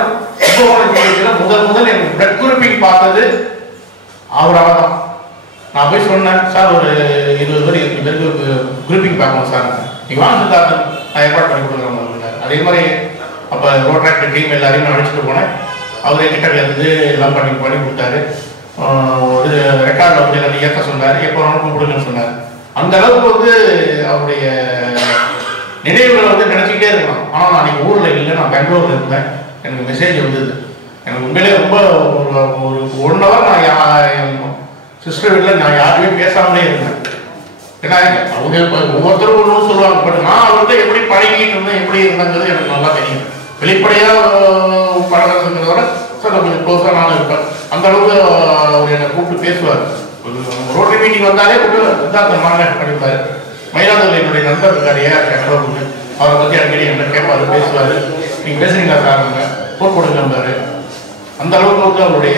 முதல் எனக்கு பிளட் குரூப்பிங் பார்த்தது அவரால் தான். நான் போய் சொன்னேன், சார் ஒரு 20 பேருக்கு குரூப்பிங் பார்க்கணும் சார், நீங்க வாங்க சித்தார்த்தன் நான் ஏற்பாடு பண்ணி கொடுக்குறேன் அப்படின்னாரு. அதே மாதிரி அப்போ ரோட்ராக்டர் டீம் எல்லாரையும் நான் அழைச்சிட்டு போனேன். அவரே கிட்ட இருந்து எல்லாம் பண்ணி கொடுத்தாரு. ஒரு ரெக்கார்டில் வந்து என்ன இயக்க சொன்னார், எப்போ வேணாலும் கூப்பிடுங்கன்னு சொன்னார். அந்த அளவுக்கு வந்து அவருடைய நினைவுகளை வந்து நினச்சிக்கிட்டே இருக்கலாம். ஆனால் நான் நீங்கள் ஊரில் இல்லை, நான் பெங்களூரில் இருந்தேன். எனக்கு மெசேஜ் வந்தது. எனக்கு உண்மையிலே ரொம்ப ஒரு 1 ஹவர் நான் என் சிஸ்டர் வீட்டில் நான் யாருமே பேசாமலே இருந்தேன். ஏன்னா அவங்க ஒவ்வொருத்தரும் ஒன்றும் சொல்லுவாங்க. பட் நான் அவர்கிட்ட எப்படி பழகிட்டு இருந்தேன், எப்படி இருந்தேங்கிறது எனக்கு நல்லா தெரியும். வெளிப்படையாக பழகிறதுங்கிறத சார் கொஞ்சம் க்ளோஸாக நானும் இருப்பேன். அந்த அளவுக்கு அவர் என்னை கூப்பிட்டு பேசுவார். ரோட்டரி மீட்டிங் வந்தாலே கூப்பிட்டு சித்தார்த்தன் வாங்க பண்ணிப்பார். மயிலாடுதுறை என்னுடைய நண்பர் இருக்காரு, கடவுள், அவரை பற்றி அடிக்கடி என்ன கேட்பாரு, பேசுவார். நீங்கள் பேசுறீங்களா சார், போன் கொடுங்கம்பாரு. அந்த அளவுக்கு வந்து அவருடைய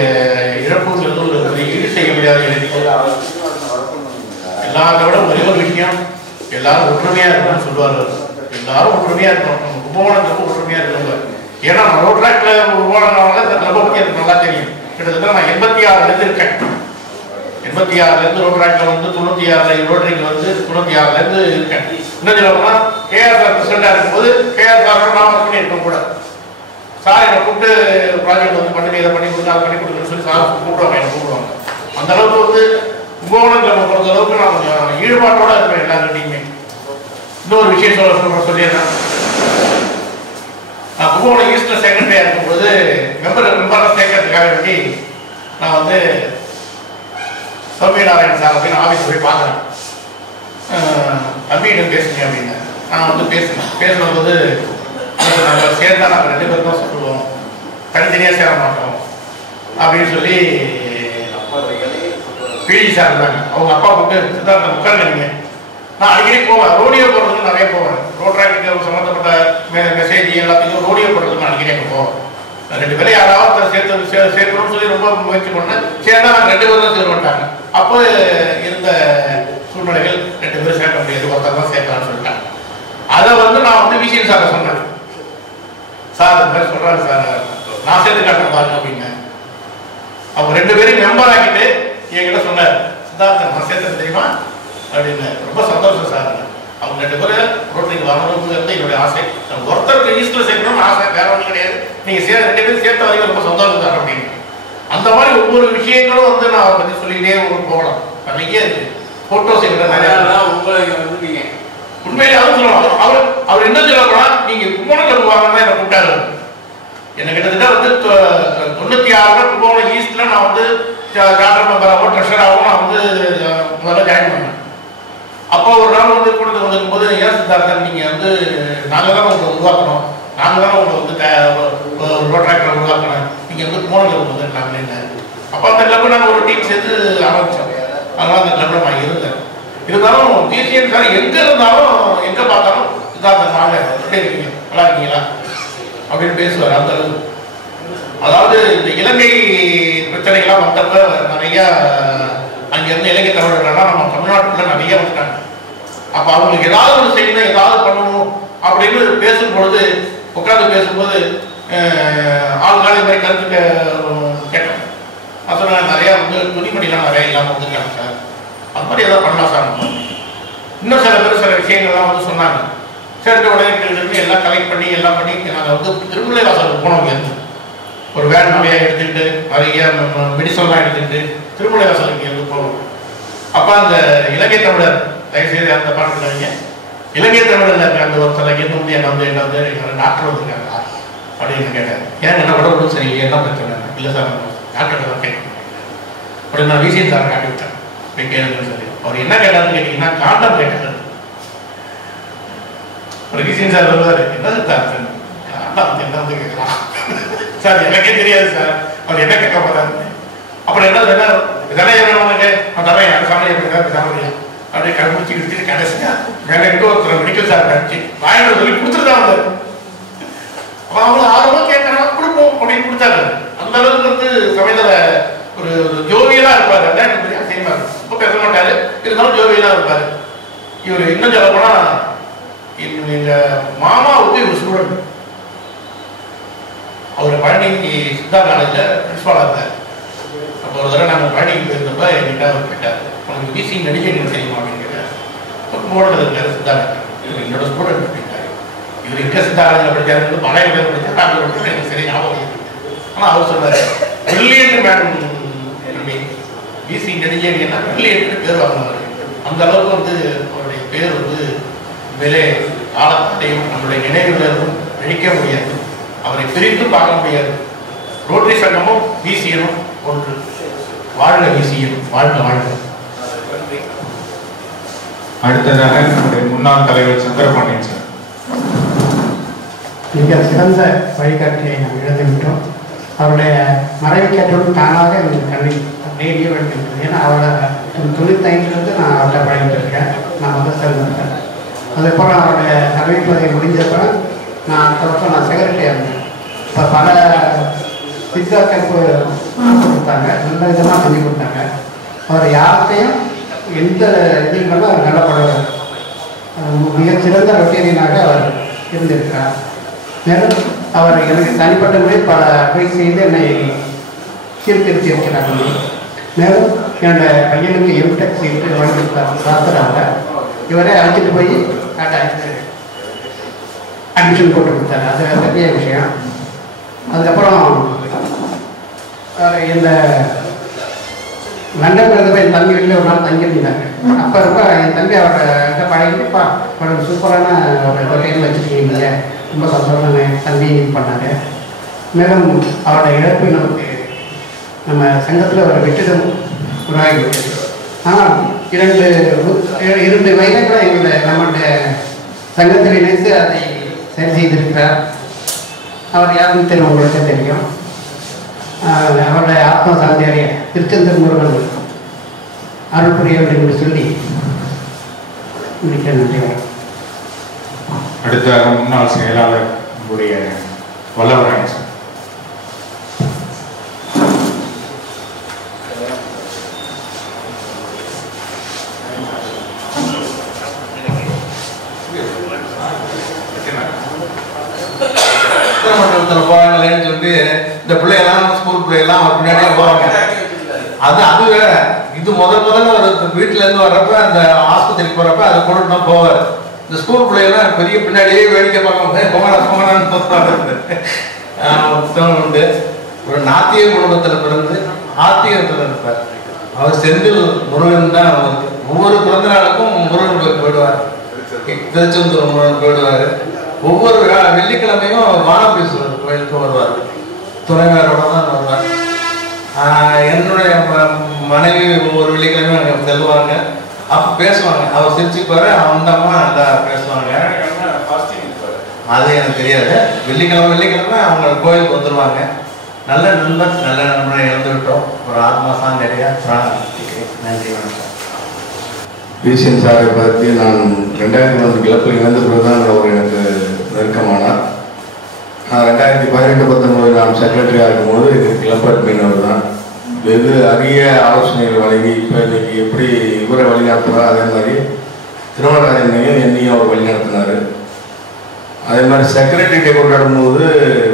இழப்புங்கிறது ஒரு ஈடு செய்ய முடியாத இழப்பு. எல்லாத்த விட ஒரே ஒரு விஷயம், எல்லாரும் ஒற்றுமையாக இருக்கணும்னு சொல்லுவார். எல்லாரும் ஒற்றுமையாக இருக்கணும், நம்ம கும்பகோணத்துக்கு ஒற்றுமையாக இருக்கணும். ஏன்னா நான் ரோட் ட்ராக்ல உருவானதுனால இந்த கிளப்பை பற்றி எனக்கு நல்லா தெரியும். கிட்டத்தட்ட நான் 86 இருக்கேன். 86 ரோட் ட்ராக்ல வந்து 96 ரோட்டரிக்கு வந்து 96 இருக்கேன். இன்னும் சொல்லப்போனா கேஆர்ஆர் பிரசிடண்டா இருக்கும்போது கேஆர்ஆர் நான் பண்ணி இருக்கேன் கூட. சார் என்னை கூப்பிட்டு ப்ராஜெக்ட் வந்து பண்ணுங்க, இதை பண்ணி கொடுங்க, அதை பண்ணி கொடுக்குன்னு சொல்லி சார் கூப்பிடுவாங்க, என்னை கூப்பிடுவாங்க. அந்த அளவுக்கு வந்து கும்பகோணம் கிளம்ப பொறுத்த அளவுக்கு நான் கொஞ்சம் ஈடுபாட்டோட இருப்பேன் எல்லாருக்கிட்டையுமே. இன்னொரு விஷயம் சொல்லிடுறேன். நான் கும்பகோணம் ஈஸ்டர் செக்ரட்டரியா இருக்கும்போது மெம்பராக சேர்க்கறதுக்காக வேண்டி நான் வந்து சௌமியநாராயணன் சார் அப்படின்னு ஆஃபீஸ் போய் பார்க்குறேன். தம்பியிடம் பேசுங்க அப்படின்னு நான் வந்து பேசுனது நாங்கள் சேர்ந்தா நாங்கள் 2 பேரும் தான் சொல்லுவோம், தனித்தனியாக சேர மாட்டோம் அப்படின்னு சொல்லி பிடி சார் இருந்தாங்க. அவங்க அப்பா கூப்பிட்டு சித்தார்த்தன் உட்காந்துங்க. நான் அடிக்கடி போவேன், ரோடியோ போடுறதுக்கு நிறைய போவேன். ரோட்ராக்டுக்கு சம்மந்தப்பட்ட மெசேஜ் எல்லாத்தையும் ரோடியோ போடுறதுக்கு நான் அடிக்கடி அங்கே போவேன். 2 பேரும் யாராவது சேர்க்கணும்னு சொல்லி ரொம்ப முயற்சி பண்ணேன். சேர்ந்தா நாங்கள் 2 பேரும் தான் சேர்ந்துட்டாங்க. அப்போ இருந்த சூழ்நிலைகள் 2 பேரும் சேர்க்க முடியாது, ஒருத்தர் தான் சேர்க்கலாம்னு சொல்லிட்டாங்க. அதை வந்து நான் வந்து விசிஎன் சாரை சொன்னேன். சார் இந்த மாதிரி சொல்றாரு சார், நான் சேர்த்து காட்டுறேன் பாருங்க அப்படின்னு. அவங்க 2 பேரையும் மெம்பர் ஆக்கிட்டு என்கிட்ட சொன்னார், சித்தார்த்தன் நான் சேர்த்து தெரியுமா அப்படின்னு. ரொம்ப சந்தோஷம் சார். அவங்க 2 பேரும் ரோட்டரிக்கு வரணுங்கிறது என்னுடைய ஆசை. ஒருத்தருக்கு ஈஸ்டில் சேர்க்கணும்னு ஆசை, வேற ஒன்றும் கிடையாது. நீங்க 2 பேரும் சேர்த்த வரைக்கும் ரொம்ப சந்தோஷம் சார் அப்படின்னு. அந்த மாதிரி ஒவ்வொரு விஷயங்களும் வந்து நான் அவரை பற்றி சொல்லிக்கிட்டே போகலாம். நிறைய இருக்கு, போட்டோஸ் எங்கிட்ட நிறைய. உண்மையிலே அது சொல்லலாம். அவர் என்ன சொல்ல போனா, நீங்க கும்பகோணத்துக்கு வாங்க என்ன கூப்பிட்டாரு. என்ன கிட்டத்தட்ட வந்து 96 கும்பகோணம் ஈஸ்ட்ல நான் வந்து சார்ட்டர் மெம்பராகவும் ட்ரெஷராகவும் நான் வந்து முதல்ல ஜாயின் பண்ணேன். அப்போ ஒரு நாள் வந்து கூட்டத்துக்கு வந்துருக்கும் போது, ஏன் சித்தார்த்தன் நீங்க வந்து நாங்கள் தான் உங்களை உருவாக்கணும், நாங்கள் தான் உங்களை வந்து ரோட்ராக்டர் உருவாக்கணும், நீங்க வந்து கும்பகோணத்துக்கு வந்துருக்காங்க. அப்போ அந்த கிளப்பு நாங்கள் ஒரு டீம் சேர்த்து ஆரம்பித்தோம். அதனால அந்த கிளப்ல நான் இருந்தேன். இருந்தாலும் பிசிஎன் சார் எங்க இருந்தாலும் எங்க பார்த்தாலும் சித்தார்த்தன் வாங்க, எப்படி இருக்கீங்க, நல்லா இருக்கீங்களா அப்படின்னு பேசுவார். அந்த அளவுக்கு அதாவது இந்த இலங்கை பிரச்சனைகள்லாம் வந்தப்ப நிறைய அங்கிருந்து இலங்கை தமிழர்கள்லாம் நம்ம தமிழ்நாட்டுக்குள்ள நிறைய வந்துட்டாங்க. அப்போ அவங்களுக்கு ஏதாவது ஒன்று செய்யணும், ஏதாவது பண்ணணும் அப்படின்னு பேசும்பொழுது உட்காந்து பேசும்போது ஆளுநாள் இது மாதிரி கருத்து கேட்டோம். நான் சொன்னேன் நிறையா வந்து துணிமணிலாம் நிறைய இல்லாமல் வந்துருக்காங்க சார், அது மாதிரி எதாவது பண்ணலாம் சார். இன்னும் சில பேர் சில விஷயங்கள்லாம் வந்து சொன்னாங்க. சரி உடனே எல்லாம் கலெக்ட் பண்ணி எல்லாம் பண்ணி நாங்கள் வந்து திருமலை வாசலுக்கு போனவங்க இருந்தோம். ஒரு வேன் நிறையா எடுத்துக்கிட்டு நிறைய மெடிசன்லாம் எடுத்துக்கிட்டு திருமலை வாசலுக்கு இருந்து போவோம். அப்போ அந்த இலங்கை தமிழர் தயவுசெய்து அந்த பாட்டுக்காங்க, இலங்கை தமிழர் இருக்க அந்த ஒருத்தர் இருந்து வந்து என்ன வந்து டாக்டர் வந்துருக்காங்க அப்படின்னு கேட்டார். ஏன் என்ன உடம்பு சரி என்ன பிரச்சனை? இல்லை சார் டாக்டர் தான் கேட்கணும் அப்படின்னு நான் விசிஎன் சார் காட்டி விட்டேன். போய் கேளுங்கன்னு சொல்லி அவர் என்ன கேட்டாருன்னு கேட்டீங்கன்னா காண்டம் கேட்டார். ஒரு விசிஎன் சார் வருவார், என்னது சார் காண்டம் என்ன வந்து கேட்கலாம் சார், எனக்கே தெரியாது சார், அவர் என்ன கேட்க போறாரு. அப்புறம் என்ன இதெல்லாம் உனக்கு நான் தரேன் எனக்கு சமையல் சமையல் அப்படியே கண்டுபிடிச்சி கிட்டு கடைசியா வேலைக்கு ஒருத்தர் மெடிக்கல் சார் கழிச்சு வாங்கிட்டு சொல்லி கொடுத்துட்டு தான் வந்தார். அவங்க ஆர்வமா கேட்கறாங்க கொடுப்போம் அப்படின்னு கொடுத்தாரு. அந்த அளவுக்கு வந்து சமையல ஒரு ஜோவியலா இருப்பாரு. அதான் எனக்கு தெரியும் செய்வாரு, ரொம்ப பேச மாட்டாரு, இருந்தாலும் ஜோவியலா இருப்பாரு. இவர் இன்னும் சொல்ல போனா எங்க மாமாவுக்கு ஒரு ஸ்டூடெண்ட், அவர் பழனிக்கு சித்தா காலேஜில் பிரின்ஸ்பாலாக இருந்தார். அப்போ ஒரு தடவை நாங்கள் பழனிக்கு போயிருந்தப்ப என்கிட்ட அவர் கேட்டார், உனக்கு பிசி நடிகை தெரியுமா அப்படின்னு கேட்டார். போர்டில் இருக்காரு சித்தா, இவர் என்னோட ஸ்டூடெண்ட் அப்படின்ட்டார். இவர் எங்கே சித்தா காலேஜில் படித்தாரு, பழைய பேர் படித்தார், எனக்கு சரி ஞாபகம். ஆனால் அவர் சொன்னார் பிரில்லியன்ட் மேடம் பிசி நடிகை என்ன பிரில்லியன்ட் பேர் வாங்கினார். அந்த அளவுக்கு வந்து அவருடைய பேர் வந்து விலை காலத்தையும் நம்மளுடைய நினைவுகளும் அழிக்க முடியாது, அவரை பிரித்து பார்க்க முடியாது. ரோட்டரி சங்கமும் பிசிஎனும் ஒன்று. வாழ்க பிசிஎன், வாழ்க வாழ்க. அடுத்ததாக நம்முடைய முன்னாள் தலைவர் சந்திரபாண்டியன் சார். மிக சிறந்த வழிகாட்டியை நாம் இழந்துவிட்டோம். அவருடைய மறைவு கேட்டோடு தானாக எனக்கு கல்வி நேடிய வேண்டும். ஏன்னா அவரை 95 நான் அவர்கிட்ட பழகிட்டு இருக்கேன். நான் முதல் சேர்ந்திருக்கேன். அதுக்கப்புறம் அவருடைய அறிவிப்பதை முடிஞ்சப்பறம் நான் அடுத்த வருஷம் நான் செக்ரட்டரியாக இருந்தேன். இப்போ பல சித்தா கேம்ப்பு கொடுத்தாங்க, நல்ல விதமாக செஞ்சு கொடுத்தாங்க. அவர் யார்கிட்டையும் எந்த இதுங்களும் அவர் நல்ல பழகுவார். மிகச்சிறந்த ரொட்டேரியனாக அவர் இருந்திருக்கிறார். மேலும் அவர் எனக்கு தனிப்பட்ட முறையில் பல அட்வைஸ் செய்து என்னை சீர்திருத்தி இருக்கிறார்கள். மேலும் என்னோட பையனுக்கு எம்டெக் சீட்டு வழங்கியிருக்கார் சாஸ்திராங்க. இவரே அழைச்சிட்டு போய் அட்மிஷன் போட்டு கொடுத்தாரு. அது பெரிய விஷயம். அதுக்கப்புறம் இந்த லண்டன் போய் என் தம்பி வீட்டில் ஒரு நாள் தங்கியிருந்தாங்க. அப்போ ரொம்ப என் தம்பி அவர்கிட்ட பழகிட்டுப்பா அவருக்கு சூப்பரான ஒரு டைம் வச்சுருக்கீங்க, ரொம்ப சந்தோஷம் தம்பி இது பண்ணார். மேலும் அவரோட இழப்பு நமக்கு நம்ம சங்கத்தில் ஒரு வெற்றிடம் உருவாகிவிட்டது. ஆனால் 2 வயதை கூட எங்களை நம்மளுடைய சங்கத்தில் இணைத்து அதை சரி செய்திருக்கிறார். அவர் யாருன்னு தெரியும், உங்களுக்கே தெரியும். அவருடைய ஆத்மா சாந்தி அடைய திருச்செந்தூர் முருகன் அருள் புரிய வேண்டும் என்று சொல்லி முடிக்க நன்றி. அடுத்த முன்னாள் செயலாளர் நம்முடைய வல்லவராயன் சார். மண்டபத்தில் போறாங்களேன்னு சொல்லிட்டு இந்த பிள்ளைகள்லாம் ஸ்கூல் பிள்ளைகள்லாம் அவர் பின்னாடியே போறாங்க. அது வேற. இது முதல்ல ஒரு வீட்டுல இருந்து வர்றப்ப அந்த ஆஸ்பத்திரிக்கு போறப்ப அதை கொண்டு தான் போவார். இந்த ஸ்கூல் பிள்ளைகள்லாம் பெரிய பின்னாடியே வேடிக்கை பார்க்க போங்கன்னு உண்டு. ஒரு நாத்திய குடும்பத்தில் பிறந்து ஆத்தியத்தில் இருப்பார். அவர் செந்தில் முருகன் தான் அவருக்கு. ஒவ்வொரு பிறந்த நாளுக்கும் முருகன் கோயில் போயிடுவார், திருச்செந்தூர் முருகன் போயிடுவார். ஒவ்வொரு வெள்ளிக்கிழமையும் வானபீஸ்வரர் கோயிலுக்கு வருவார், துணைவியாரோட தான் வருவார். என்னுடைய மனைவி ஒவ்வொரு வெள்ளிக்கிழமையும் அங்கே செல்வாங்க. அப்போ பேசுவாங்க, அவர் சிரிச்சுப்பாரு, அந்த அம்மா நல்லா பேசுவாங்க. அது எனக்கு தெரியாது. வெள்ளிக்கிழமை அவங்க கோயிலுக்கு வந்துடுவாங்க. நல்ல நண்பர், நல்ல நண்பரை இழந்துவிட்டோம். ஒரு ஆத்மா சாந்தடியா நன்றி, வணக்கம். விசிஎன் சாரை பற்றி நான் 2004 கிளப்பில் இழந்த பிறகுதான் அவர் எனக்கு நெருக்கமானார். நான் 2018-19 நான் செக்ரட்டரியாக இருக்கும்போது எனக்கு கிளப் அட்மின் அவர் தான். வெகு அரிய ஆலோசனைகள் வழங்கி இப்போ இன்னைக்கு எப்படி இவரை வழிநடத்துகிறார், அதே மாதிரி திருமணராஜனையும் என்னையும் அவர் வழிநடத்தினார். அதே மாதிரி செக்ரட்டரி டே கொண்டாடும் போது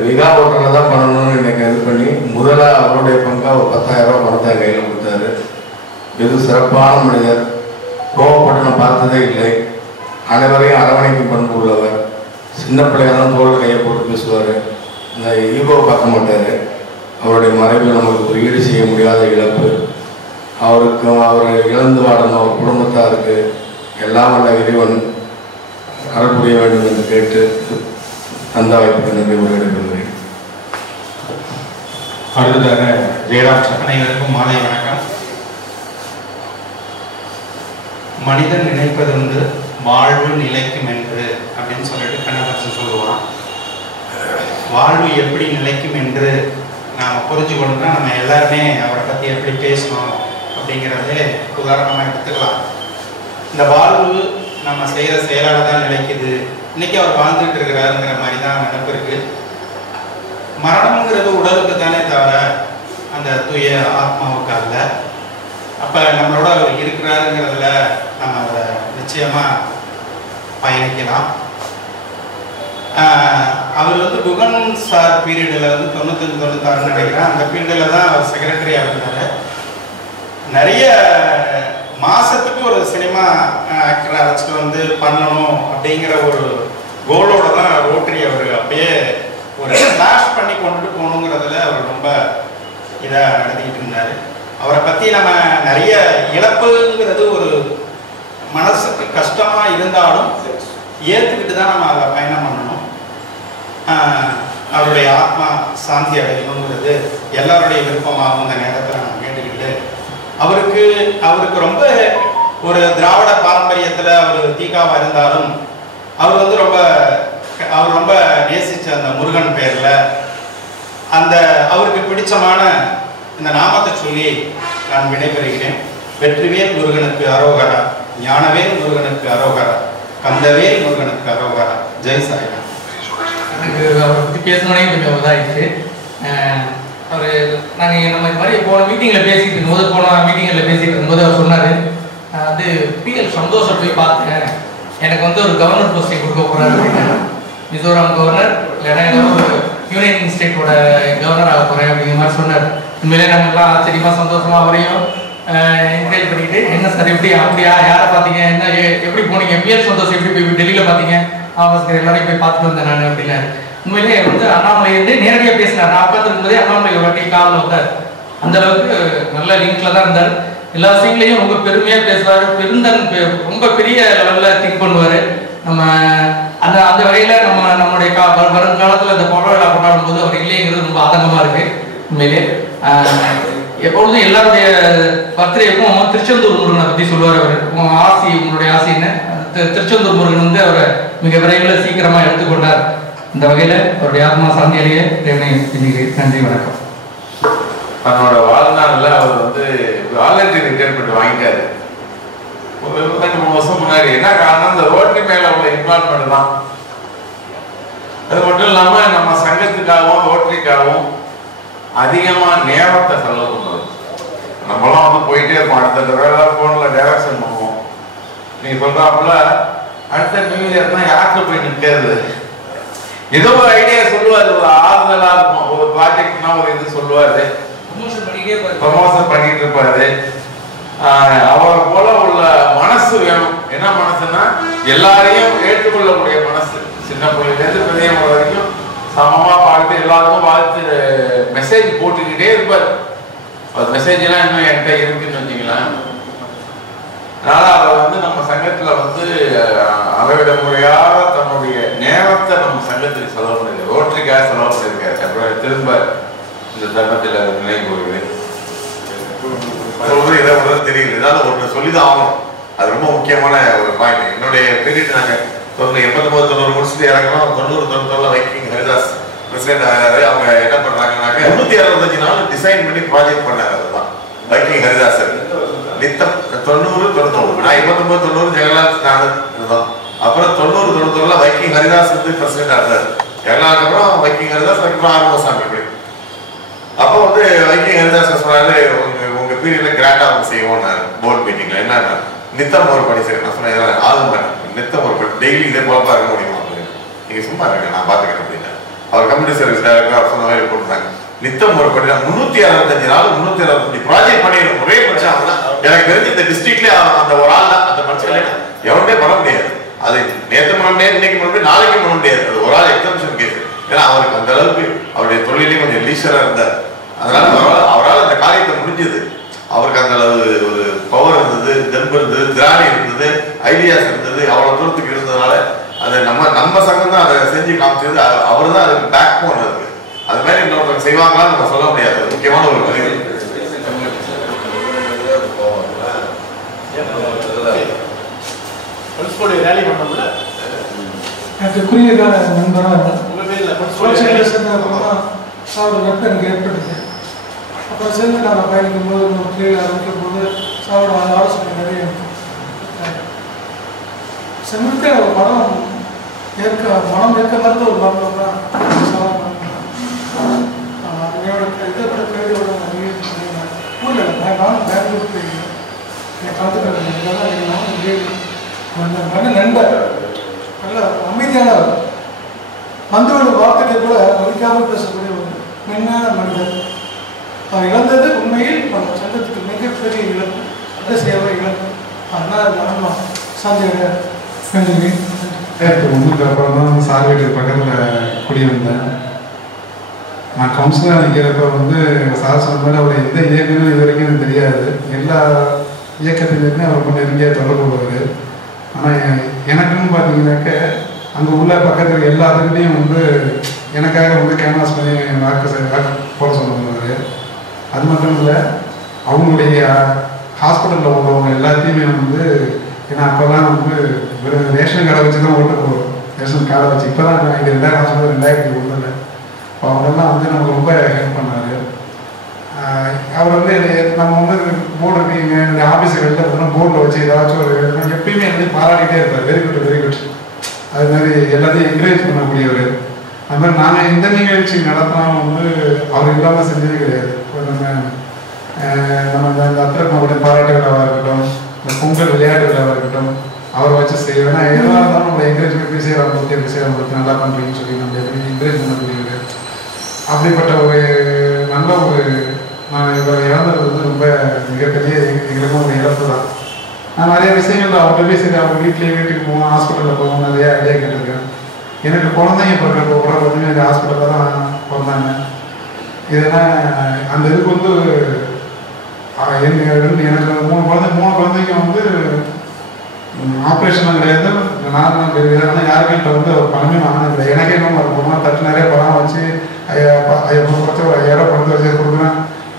விகா ஹோட்டலில் தான் பண்ணணும்னு எனக்கு இது பண்ணி முதலாக அவருடைய பங்காக ஒரு 10,000 ரூபா பணத்தை கையில் கொடுத்தாரு. வெகு சிறப்பான மனிதர், கோவப்பட்டு நான் பார்த்ததே இல்லை, அனைவரையும் அரவணைக்கும் பண்பு உள்ளவர், சின்ன பிள்ளையாலும் தோல் கையை போட்டு பேசுவார், இந்த ஈகோ பார்க்க மாட்டார். அவருடைய மறைவு நமக்கு ஒரு ஈடு செய்ய முடியாத இழப்பு. அவருக்கும் அவர் இழந்து வாடும் அவர் குடும்பத்தாருக்கு எல்லாம் வல்ல இறைவன் அருள் புரிய வேண்டும் என்று கேட்டு அந்த வாய்ப்புக்கு நன்றி உரையிடுகிறேன். அடுத்ததாக ஜெயராம் சார். அனைவருக்கும் மாலை வணக்கம். மனிதன் நினைப்பதுண்டு வாழ்வு நிலைக்கும் என்று அப்படின்னு சொல்லிட்டு கண்ணதாசன் சொல்லுவான். வாழ்வு எப்படி நிலைக்கும் என்று நாம் புரிஞ்சுக்கணும்னா நம்ம எல்லாருமே அவரை பற்றி எப்படி பேசணும் அப்படிங்கிறதே உதாரணமாக எடுத்துக்கலாம். இந்த வாழ்வு நம்ம செய்கிற செயலால் தான் நிலைக்குது. இன்னைக்கு அவர் வாழ்ந்துட்டு இருக்கிறாருங்கிற மாதிரி தான் நினைப்பு இருக்கு. மரணம்ங்கிறது உடலுக்கு தானே தவிர அந்த தூய ஆத்மாவுக்கு அல்ல. அப்போ நம்மளோட அவர் இருக்கிறாருங்கிறதுல நம்ம அதை நிச்சயமாக பயணிக்கலாம். அவர் வந்து குகன் சார் பீரியடில் வந்து 95-96 நினைக்கிறேன். அந்த பீரியடில் தான் அவர் செக்ரட்டரியாக இருந்தார். நிறைய மாதத்துக்கு ஒரு சினிமா ஆக்டரை அழைச்சிட்டு வந்து பண்ணணும் அப்படிங்கிற ஒரு கோலோட தான் ரோட்டரி அவர் அப்பயே ஒரு ஸ்லாஷ் பண்ணி கொண்டுட்டு போகணுங்கிறதுல அவர் ரொம்ப இதாக நடத்திக்கிட்டு இருந்தார். அவரை பற்றி நம்ம நிறைய இழப்புங்கிறது ஒரு மனசுக்கு கஷ்டமாக இருந்தாலும் ஏற்றுக்கிட்டு தான் நம்ம அதை பயணம் பண்ணணும். அவருடைய ஆத்மா சாந்தி அடையணுங்கிறது எல்லாருடைய விருப்பமாகவும் இந்த நேரத்தில் நான் கேட்டுக்கிட்டு அவருக்கு ரொம்ப ஒரு திராவிட பாரம்பரியத்தில் அவர் தீக்காவாக இருந்தாலும் அவர் வந்து ரொம்ப நேசித்த அந்த முருகன் பேரில் அந்த அவருக்கு பிடிச்சமான இந்த நாமத்தை சொல்லி நான் விடைபெறுகிறேன். வெற்றிவேல் முருகனுக்கு அரோகரா, ஞானவேல் முருகனுக்கு அரோகரா, கந்தவேல் முருகனுக்கு அரோகரா. ஜெய் சாய்ராம். எனக்கு அவரை பற்றி பேசணுன்னே கொஞ்சம் இதாகிடுச்சு. அவர் நாங்கள் நம்ம இது மாதிரி போன மீட்டிங்கில் பேசிட்டு இருக்கும்போது பேசிகிட்டு இருக்கும்போது அவர் சொன்னார், நான் வந்து பிஎல் சந்தோஷம் போய் பார்த்தேன், எனக்கு வந்து ஒரு கவர்னர் போஸ்டிங் கொடுக்க போகிறாரு அப்படின்னா, மிசோரம் கவர்னர் இல்லைன்னா ஏதோ ஒரு யூனியன் ஸ்டேட்டோட கவர்னர் ஆக போகிறேன் அப்படிங்கிற மாதிரி சொன்னார். உண்மையிலே நம்மளாம் ஆச்சரியமாக சந்தோஷமாக அவரையும் என்கரேஜ் பண்ணிக்கிட்டு, என்ன சார் எப்படி அப்படியா, யாரை பார்த்தீங்க, என்ன எப்படி போனீங்க, பிஎல் சந்தோஷம் எப்படி போய் டெல்லியில் பார்த்தீங்க, ஆமாம் எல்லாரையும் போய் பார்த்துட்டு வந்தேன் நான் அப்படின்னாரு. உண்மையிலே வந்து அண்ணாமலை வந்து நேரடியாக பேசினார். நான் உட்காந்துருக்கும்போதே அண்ணாமலை ஒரு வாட்டி காலில் வந்தார். அந்த அளவுக்கு நல்ல லிங்க்ல தான் இருந்தார். எல்லா விஷயங்களையும் ரொம்ப பெருமையாக பேசுவார். ரொம்ப பெரிய லெவலில் திங்க் பண்ணுவார். நம்ம அந்த அந்த வகையில் நம்மளுடைய வருங்காலத்தில் இந்த பொருள் விழா கொண்டாடும் போது அவர் இல்லைங்கிறது ரொம்ப ஆதங்கமாக இருக்கு. உண்மையிலே எப்பொழுதும் எல்லாருடைய பர்த்டேக்கும் திருச்செந்தூர் முருகனை பற்றி சொல்லுவார். அவர் ஆசி, உங்களுடைய ஆசின்னு திருச்செந்தூர் முருகன் வந்து அவரை மிக விரைவில் சீக்கிரமாக எடுத்துக்கொண்டார். இந்த வகையில் அவருடைய ஆத்மா சாந்தியிலேயே நன்றி, வணக்கம். தன்னோட வாழ்நாளில் அவர் வந்து வாலண்டரி ரிட்டைர்மெண்ட் வாங்கிட்டாரு ஒரு 2-3 வருஷம் முன்னாடி. என்ன காரணம், இந்த ரோட்டரி மேலே உள்ள இன்வால்மெண்ட் தான். அது மட்டும் இல்லாமல் நம்ம சங்கத்துக்காகவும் ரோட்டரிக்காகவும் அதிகமாக நேரத்தை செலவு பண்ணுறது. நம்மளாம் வந்து போயிட்டே இருப்போம், அடுத்த தடவை ஃபோனில் டைரக்ஷன் பண்ணுவோம். நீங்கள் சொல்கிறாப்புல அடுத்த நியூ இயர்னா யாருக்கு போய் நிற்கிறது, ஏதோ ஒரு ஐடியா சொல்லுவார், ஒரு ஆறுதலாக இருக்கும். ஒரு ப்ராஜெக்ட்னா ஒரு இது சொல்லுவார், ப்ரமோஷன் பண்ணிட்டு இருப்பாரு. அவரை போல உள்ள மனசு வேணும். என்ன மனசுன்னா எல்லாரையும் ஏற்றுக்கொள்ளக்கூடிய மனசு. சின்ன பிள்ளைலேருந்து பெரியவங்க வரைக்கும் சமமாக வாழ்த்து, எல்லாருக்கும் வாழ்த்து மெசேஜ் போட்டுக்கிட்டே இருப்பார். அது மெசேஜ் எல்லாம் இன்னும் என்கிட்ட இருக்குன்னு வச்சுக்கலாம். அதனால அவர் வந்து நம்ம சங்கத்தில் வந்து அளவிட முறையாக தன்னுடைய நேரத்தை நம்ம சங்கத்துக்கு செலவு பண்ணிருக்காரு, ரோட்டரிக்காக செலவு பண்ணியிருக்காரு. அப்புறம் திரும்ப இந்த தருணத்தில் நினைவு கூறுகிறேன். சொல்றது இதை விட தெரியல, ஏதாவது ஒன்று சொல்லிதான் ஆகணும். அது ரொம்ப முக்கியமான ஒரு பாயிண்ட். என்னுடைய பீரியட் நாங்கள் 89-90 முடிச்சுட்டு இறங்கணும். 90-91 வைக்கிங் ஹரிதாஸ் பிரசிடென்ட் ஆகிறாரு. அவங்க என்ன பண்றாங்கன்னாக்க 365 நாள் டிசைன் பண்ணி ப்ராஜெக்ட் பண்ணாரு. அதுதான் வைக்கிங் ஹரிதாஸ். நித்தம் 90-91 நான் 89-90 ஜெகநாத் நானும் இருந்தோம். அப்புறம் 90-91 வைக்கிங் ஹரிதாஸ் வந்து பிரசிடென்ட் ஆகிறாரு. ஜெகநாத் அப்புறம் வைக்கிங் ஹரிதாஸ், அதுக்கப்புறம் ஆறுமுகசாமி. இப்படி அப்போ வந்து வைக்கிங் ஹரிதாஸ் சொன்னாரு, உங்க பீரியட்ல கிராண்டா அவங்க செய்வோம்னாரு போர்ட் மீட்டிங்ல. என்னன்னா நித்தம் ஒரு படி சரி நான் சொன்னேன், ஆகும் நித்தம் ஒரு படி டெய்லி இதே போலப்பா இருக்க முடியுமா, நீங்கள் சும்மா இருங்க நான் பார்த்துக்கிறேன் அப்படின்னா அவர் கம்யூனிட்டி சர்வீஸ் டைரக்டர் அவர் சொன்ன மாதிரி போட்டுருந்தாங்க. நித்தம் ஒரு படி 365 நாள் 365 ப்ராஜெக்ட் பண்ணிடணும். ஒரே பிரச்சனை தான் எனக்கு தெரிஞ்சு இந்த டிஸ்ட்ரிக்ட்லேயே அந்த ஒரு ஆள் தான் அந்த பிரச்சனை எவன்டே பண்ண முடியாது. அது நேற்று பண்ண முடியாது, இன்னைக்கு பண்ண முடியாது, நாளைக்கு பண்ண முடியாது. அது ஒரு ஆள் எக்ஸம்ஷன் கேஸ். ஏன்னா அவருக்கு அந்த அளவுக்கு அவருடைய தொழிலையும் கொஞ்சம் லீஷராக இருந்தார். அதனால அவரால் அந்த காரியத்தை முடிஞ்சது. அவருக்கு அந்த அளவு ஒரு பவர் இருந்தது, தெம்பு இருந்தது, திராணி இருந்தது, ஐடியாஸ் இருந்தது, அவ்வளோ தூரத்துக்கு இருந்ததுனால அதை நம்ம சங்கம் தான் அதை செஞ்சு காமிச்சது. அவர் தான் அதுக்கு பேக் போன் இருக்கு. அது மாதிரி இன்னொருத்தவங்க செய்வாங்களான்னு நம்ம சொல்ல முடியாது. முக்கியமான ஒரு பதிவு. ரேலி பண்ணோம்ல எனக்குரிய நண்பராக உங்க பேர்ல சாவோட வெப்பம் எனக்கு ஏற்பட்டது. அப்புறம் சேர்ந்து நாங்கள் பயணிக்கும் போது நம்ம கீழே ஆரம்பிக்கும் போது சாவோட ஆலோசனை நிறைய சென்றுக்கு ஒரு மனம் ஏற்க மறுத்த ஒரு மரணம் தான் என்னோட இதை கூட கேள்வியோட ஊரில் நானும் பெங்களூர் போய் என் கலந்துக்கிறேன். நல்ல நண்பர், நல்ல அமைதியானவர், வந்தோட வார்த்தைகள் கூட மதிக்காமல் பேசக்கூடிய ஒரு மென்மையான மனிதர். அவர் இழந்தது உண்மையில் நம்ம சங்கத்துக்கு மிகப்பெரிய இழப்பு, நல்ல சேவை இழப்பு. அதனால் நானும் சாந்தியோட வேண்டுகிறேன். ஒன்றுக்கு அப்புறம் தான் சார் வீட்டுக்கு பக்கத்தில் குடி வந்தேன். நான் கவுன்சிலர் நிற்கிறப்ப சார் சொன்ன மாதிரி அவர் எந்த இயக்கமும் இது வரைக்கும் எனக்கு தெரியாது. எல்லா இயக்கத்திலுமே அவர் கொஞ்சம் நெருங்கிய தொடர்பு வருவார். ஆனால் எனக்குன்னு பார்த்தீங்கன்னாக்க அங்கே உள்ள பக்கத்தில் எல்லாத்துக்கிட்டையும் எனக்காக கேன்வாஸ் பண்ணி வாக்கு போட சொல்லுவார். அது மட்டும் இல்லை, அவங்களுடைய ஹாஸ்பிட்டலில் உள்ளவங்க எல்லாத்தையுமே ஏன்னா அப்போல்லாம் ரேஷன் கார்டை வச்சு தான் ஓட்டு போடுவோம். ரேஷன் கார்டை வச்சு இப்போ தான் இங்கே 2001 இப்போ அவங்கெல்லாம் நமக்கு ரொம்ப ஹெல்ப் பண்ணார். அவர் நம்ம போர்டு இருக்கீங்க என்னுடைய ஆஃபீஸுக்கு வெளில பார்த்தோம்னா போர்டில் வச்சு ஏதாச்சும் ஒரு எப்பயுமே பாராட்டிகிட்டே இருப்பார். Very good very good. அது மாதிரி எல்லாத்தையும் என்கரேஜ் பண்ணக்கூடியவர். அது மாதிரி நாங்கள் எந்த நிகழ்ச்சி நடத்தினாலும் அவர் இல்லாமல் செஞ்சதே கிடையாது. நம்ம இந்த அத்திரப்பனுடைய பாராட்டு விழாவாக இருக்கட்டும், இந்த பொங்கல் விளையாட்டு விழாவாக இருக்கட்டும், அவரை வச்சு செய்வோம். ஏன்னா எதுவாக இருந்தாலும் நம்மளை என்கரேஜ்மெண்ட் பேசி அவங்களுக்கு நல்லா பண்ணுறீங்கன்னு சொல்லி நம்ம எப்படி என்கரேஜ் பண்ணக்கூடியவர். அப்படிப்பட்ட ஒரு நல்ல ஒரு நான் இவர் இழந்தது ரொம்ப மிகப்பெரிய எங்களுக்கும் ஒரு இழப்பு தான். நான் நிறைய விஷயங்கள் அவர்கிட்ட போய் சரி அவங்க வீட்டுக்கு போவோம், ஹாஸ்பிட்டலில் போவோம், நிறைய ஐடியா கேட்டிருக்கேன். எனக்கு குழந்தைங்க பிறக்கிறப்ப கூட எங்கள் ஹாஸ்பிட்டலில் தான் பிறந்தாங்க. இதெல்லாம் அந்த இதுக்கு எனக்கு 3 குழந்தைங்க ஆப்ரேஷனும் கிடையாது, நார்மலாக கிடையாது. ஆனால் யாருக்கிட்ட அவர் பணமே வாங்கினது இல்லை. எனக்கே இன்னும் தட்டு நிறைய பணம் வச்சு குறைச்சி ஒரு 5000 பணத்தை வச்சு கொடுக்குறேன்.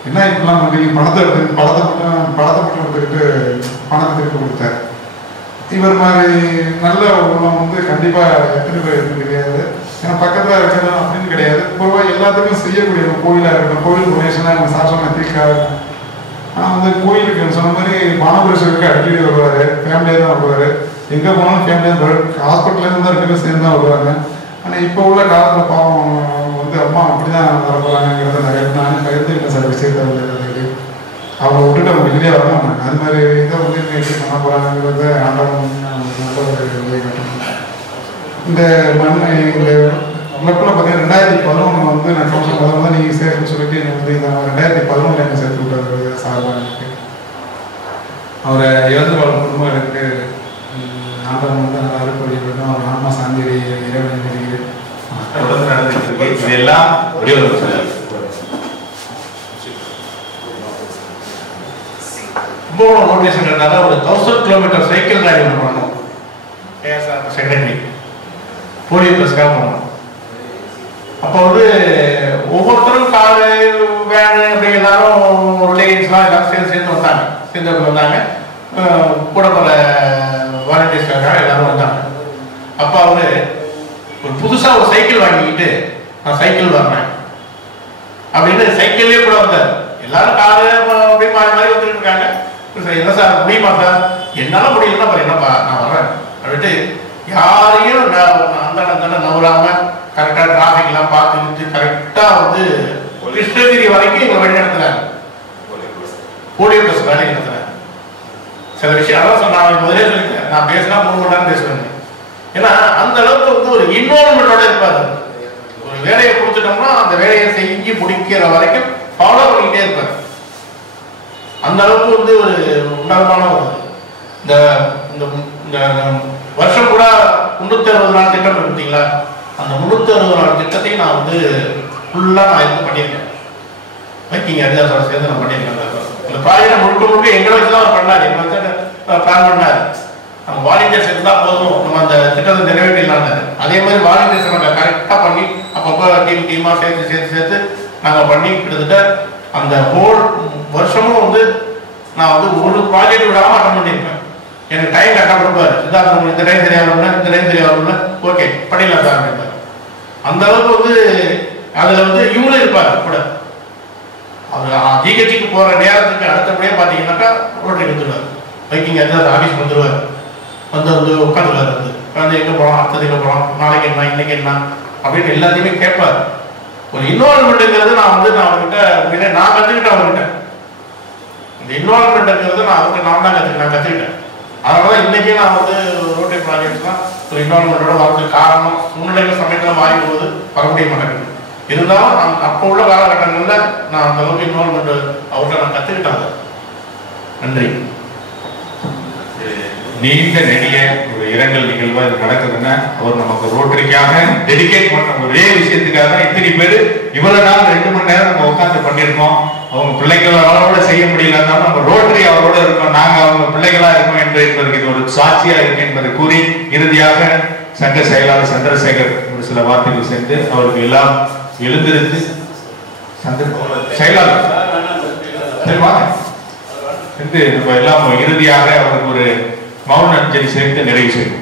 என்ன இப்படிலாம் பண்ணுறீங்க, படத்தை மட்டும் எடுத்துக்கிட்டு பணத்தை திருப்பி கொடுத்தார். இவர் மாதிரி நல்ல உள்ளம் கண்டிப்பாக எத்தனை பேர் எடுத்து கிடையாது. ஏன்னா பக்கத்தில் இருக்கணும் அப்படின்னு கிடையாது. பொதுவாக எல்லாத்துக்கும் செய்யக்கூடிய கோயிலாக இருக்கட்டும், கோயில் டொனேஷனாக அவங்க சாப்பிட்ற தீர்க்காக இருக்கும். ஆனால் கோயிலுக்கு சொன்ன மாதிரி மானபுரேஸ்வருக்கு அடிக்கடி வருவார். ஃபேமிலியாக தான் வருவார். எங்கே போனாலும் ஃபேமிலியாக ஹாஸ்பிட்டல்லேருந்து தான் 2 பேர் சேர்ந்து தான் வருவாங்க. ஆனால் இப்போ உள்ள காலத்தில் பாவம் அம்மா அப்படி தான் வரப்போகிறாங்கிறத நானும் பகிர்ந்துக்கிட்டேன் சார் விஷயத்தை. அவங்களை விட்டுட்டு அவங்க வெளியே வரணும். அது மாதிரி இதை எப்படி பண்ண போகிறாங்கிறத ஆண்டவன் நல்ல ஒரு வழியை கட்டணும். இந்த இழப்பில் பார்த்தீங்கன்னா 2011 நான் கவுன்சில் முதல்ல நீங்கள் சேர்க்கணும்னு சொல்லிட்டு எனக்கு இந்த 2011 என்னை சேர்த்து விட்டார் சார்பாக. எனக்கு அவரை இழந்து வாழ குடும்பம் எனக்கு ஆண்டவன் நல்லா அறுப்படி வேண்டும். அவர் ஆன்மா சாந்தி இறைவன் நினைக்கிறேன். தொடர்ந்து நடந்துட்டு இருக்கு. இதெல்லாம் ஒரே ஒரு கும்பகோணம் நோட்டீஸ்ங்கிறதுனால ஒரு 1000 கிலோமீட்டர் சைக்கிள் ரேலி ஒன்று பண்ணணும். ஏஎஸ்ஆர் செக்ரட்டரி போலியோ ப்ளஸ்க்காக பண்ணணும். அப்போ ஒவ்வொருத்தரும் காரு வேனு அப்படி எல்லாரும் ரிலேட்டிவ்ஸ்லாம் எல்லாரும் சேர்ந்து வந்தாங்க. கூட பல வாலண்டியர்ஸ்க்காக எல்லாரும் வந்தாங்க. அப்போ ஒரு புதுசாக ஒரு சைக்கிள் வாங்கிக்கிட்டு நான் சைக்கிள் வரேன் அப்படின்னு சைக்கிள்லேயே கூட வந்தார். எல்லாரும் காரு அப்படி மாதிரி வந்துட்டு இருக்காங்க. என்ன சார் முடியுமா சார்? என்னால் முடியலன்னா பாரு என்னப்பா நான் வர்றேன் அப்படின்ட்டு யாரையும் அந்த நவராம கரெக்டாக டிராஃபிக்லாம் பார்த்துக்கிட்டு கரெக்டாக கிருஷ்ணகிரி வரைக்கும் எங்களை வழி நடத்துறாங்க. போலியோ ப்ளஸ் வேலை நடத்துறாங்க. சில விஷயம் அதான் சொன்னாங்க. முதலே சொல்லிட்டேன், நான் பேசினா 3 மணி நேரம் பேசுவேன். ஏன்னா அந்த அளவுக்கு வந்து ஒரு இன்வால்மெண்டோட இருப்பாரு. ஒரு வேலையை கொடுத்துட்டோம்னா அந்த வேலையை செஞ்சு முடிக்கிற வரைக்கும் ஃபாலோ பண்ணிக்கிட்டே இருப்பாரு. அந்த அளவுக்கு வந்து ஒரு உன்னதமான ஒரு இந்த வருஷம் கூட 360 நாள் திட்டம் பார்த்தீங்களா, அந்த 360 நாள் திட்டத்தையும் நான் வந்து ஃபுல்லாக நான் இது பண்ணியிருக்கேன். வைக்கிங்க ஹரிதாஸோட சேர்ந்து நான் பண்ணியிருக்கேன். அந்த ப்ராஜெக்ட் முழுக்க எங்களை வச்சு தான் பண்ணார். எங்களை வச்சு பிளான் பண்ணார். நம்ம வாலண்டியர்ஸ் இருந்தால் போதும், நம்ம அந்த திட்டத்தை நிறைவேற்றலாம். அதே மாதிரி வாலண்டியர்ஸ் நாங்கள் கரெக்டாக பண்ணி அப்பப்போ டீமாக சேர்த்து நாங்கள் பண்ணி கிட்டத்தட்ட அந்த ஹோல் வருஷமும் வந்து நான் வந்து ஒரு ப்ராஜெக்ட் விடாமல் அட்டன் பண்ணியிருப்பேன். எனக்கு டைம் கரெக்டாக கொடுப்பாரு. சித்தார்த்தம் இந்த டைம் சரியாக வரும்ல, இந்த டைம் சரியாக வரும்ல, ஓகே பண்ணிடலாம் சார் அப்படின்பார். அந்த அளவுக்கு வந்து அதில் வந்து இவரும் இருப்பார் கூட. அவர் ஜிஹெச்சுக்கு போகிற நேரத்துக்கு அடுத்தபடியே பார்த்தீங்கன்னாக்கா ரோட்டரி வந்துடுவார். வைக்கிங்க அந்த ஆஃபீஸ் வந்துடுவார். வந்து உட்காந்துருவார். உட்காந்து எங்கே போகலாம், அடுத்தது எங்கே போகலாம், நாளைக்கு என்ன, இன்னைக்கு என்ன அப்படின்னு எல்லாத்தையுமே கேட்பார். ஒரு இன்வால்மெண்ட்டுங்கிறது நான் அவர்கிட்ட நான் கற்றுக்கிட்டேன். அவர்கிட்ட இந்த இன்வால்மெண்ட்டுங்கிறது நான் தான் கற்றுக்கிட்டேன். அதனால தான் இன்றைக்கே நான் வந்து ரோட்டரி ப்ராஜெக்ட்ஸ்லாம் ஒரு இன்வால்மெண்ட்டோட வரதுக்கு காரணம் சூழ்நிலைகள் சமயத்தில் மாறும் போது வர முடிய மாட்டேங்குது. இருந்தாலும் அப்போ உள்ள காலகட்டங்களில் நான் அந்த அளவுக்கு இன்வால்மெண்ட் அவர்கிட்ட நான் கற்றுக்கிட்டாங்க. நன்றி. நீண்ட நெடிய ஒரு இரங்கல் நிகழ்வா இது நடக்குதுன்னா அவர் நமக்கு ரோட்டரிக்காக டெடிகேட் பண்ண ஒரே விஷயத்துக்காக இத்தனை பேர் இவ்வளவு நாள் 2 மணி நேரம் நம்ம உட்காந்து பண்ணியிருக்கோம். அவங்க பிள்ளைகளோட செய்ய முடியலன்னாலும் நம்ம ரோட்டரி அவரோட இருக்கோம், நாங்க அவங்க பிள்ளைகளா இருக்கோம் என்பதற்கு இது ஒரு சாட்சியா இருக்கு என்பதை கூறி இறுதியாக சங்க செயலாளர் சந்திரசேகர் ஒரு சில வார்த்தைகள் சென்று அவருக்கு எல்லாம் எழுந்திருந்து செயலாளர் என்று நம்ம எல்லாம் இறுதியாக அவருக்கு ஒரு மௌன அஞ்சலி சேர்த்து நிறைவு செய்யும்.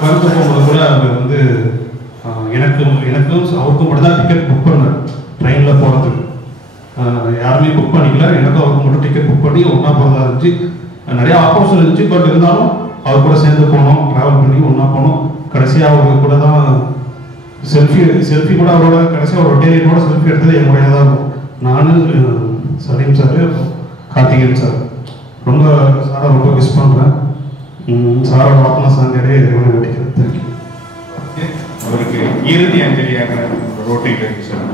மருத்துவ போகும்போது கூட அவர் வந்து எனக்கும் அவருக்கும் மட்டும் தான் டிக்கெட் புக் பண்ணார். ட்ரெயினில் போகிறதுக்கு யாருமே புக் பண்ணிக்கல. எனக்கும் அவருக்கு மட்டும் டிக்கெட் புக் பண்ணி ஒன்றா போகிறதா இருந்துச்சு. நிறைய ஆப்போசிட் இருந்துச்சு. பட் இருந்தாலும் அவர் கூட சேர்ந்து போனோம், ட்ராவல் பண்ணி ஒன்றா போனோம். கடைசியாக அவர் கூட தான் செல்ஃபி கூட அவரோட கடைசியாக ஒரு ரொட்டேரியனோட செல்ஃபி எடுத்தது என் முறையாக தான் இருக்கும். நான் சலீம் சார், கார்த்திகேயன் சார், ரொம்ப சாரை ரொம்ப மிஸ் பண்ணுறேன். சாரோட ஆத்மா சாந்தியோட இறைவனை வேண்டிக்கிறேன். அவருக்கு இறுதி அஞ்சலியாக ரோட்டரி சார்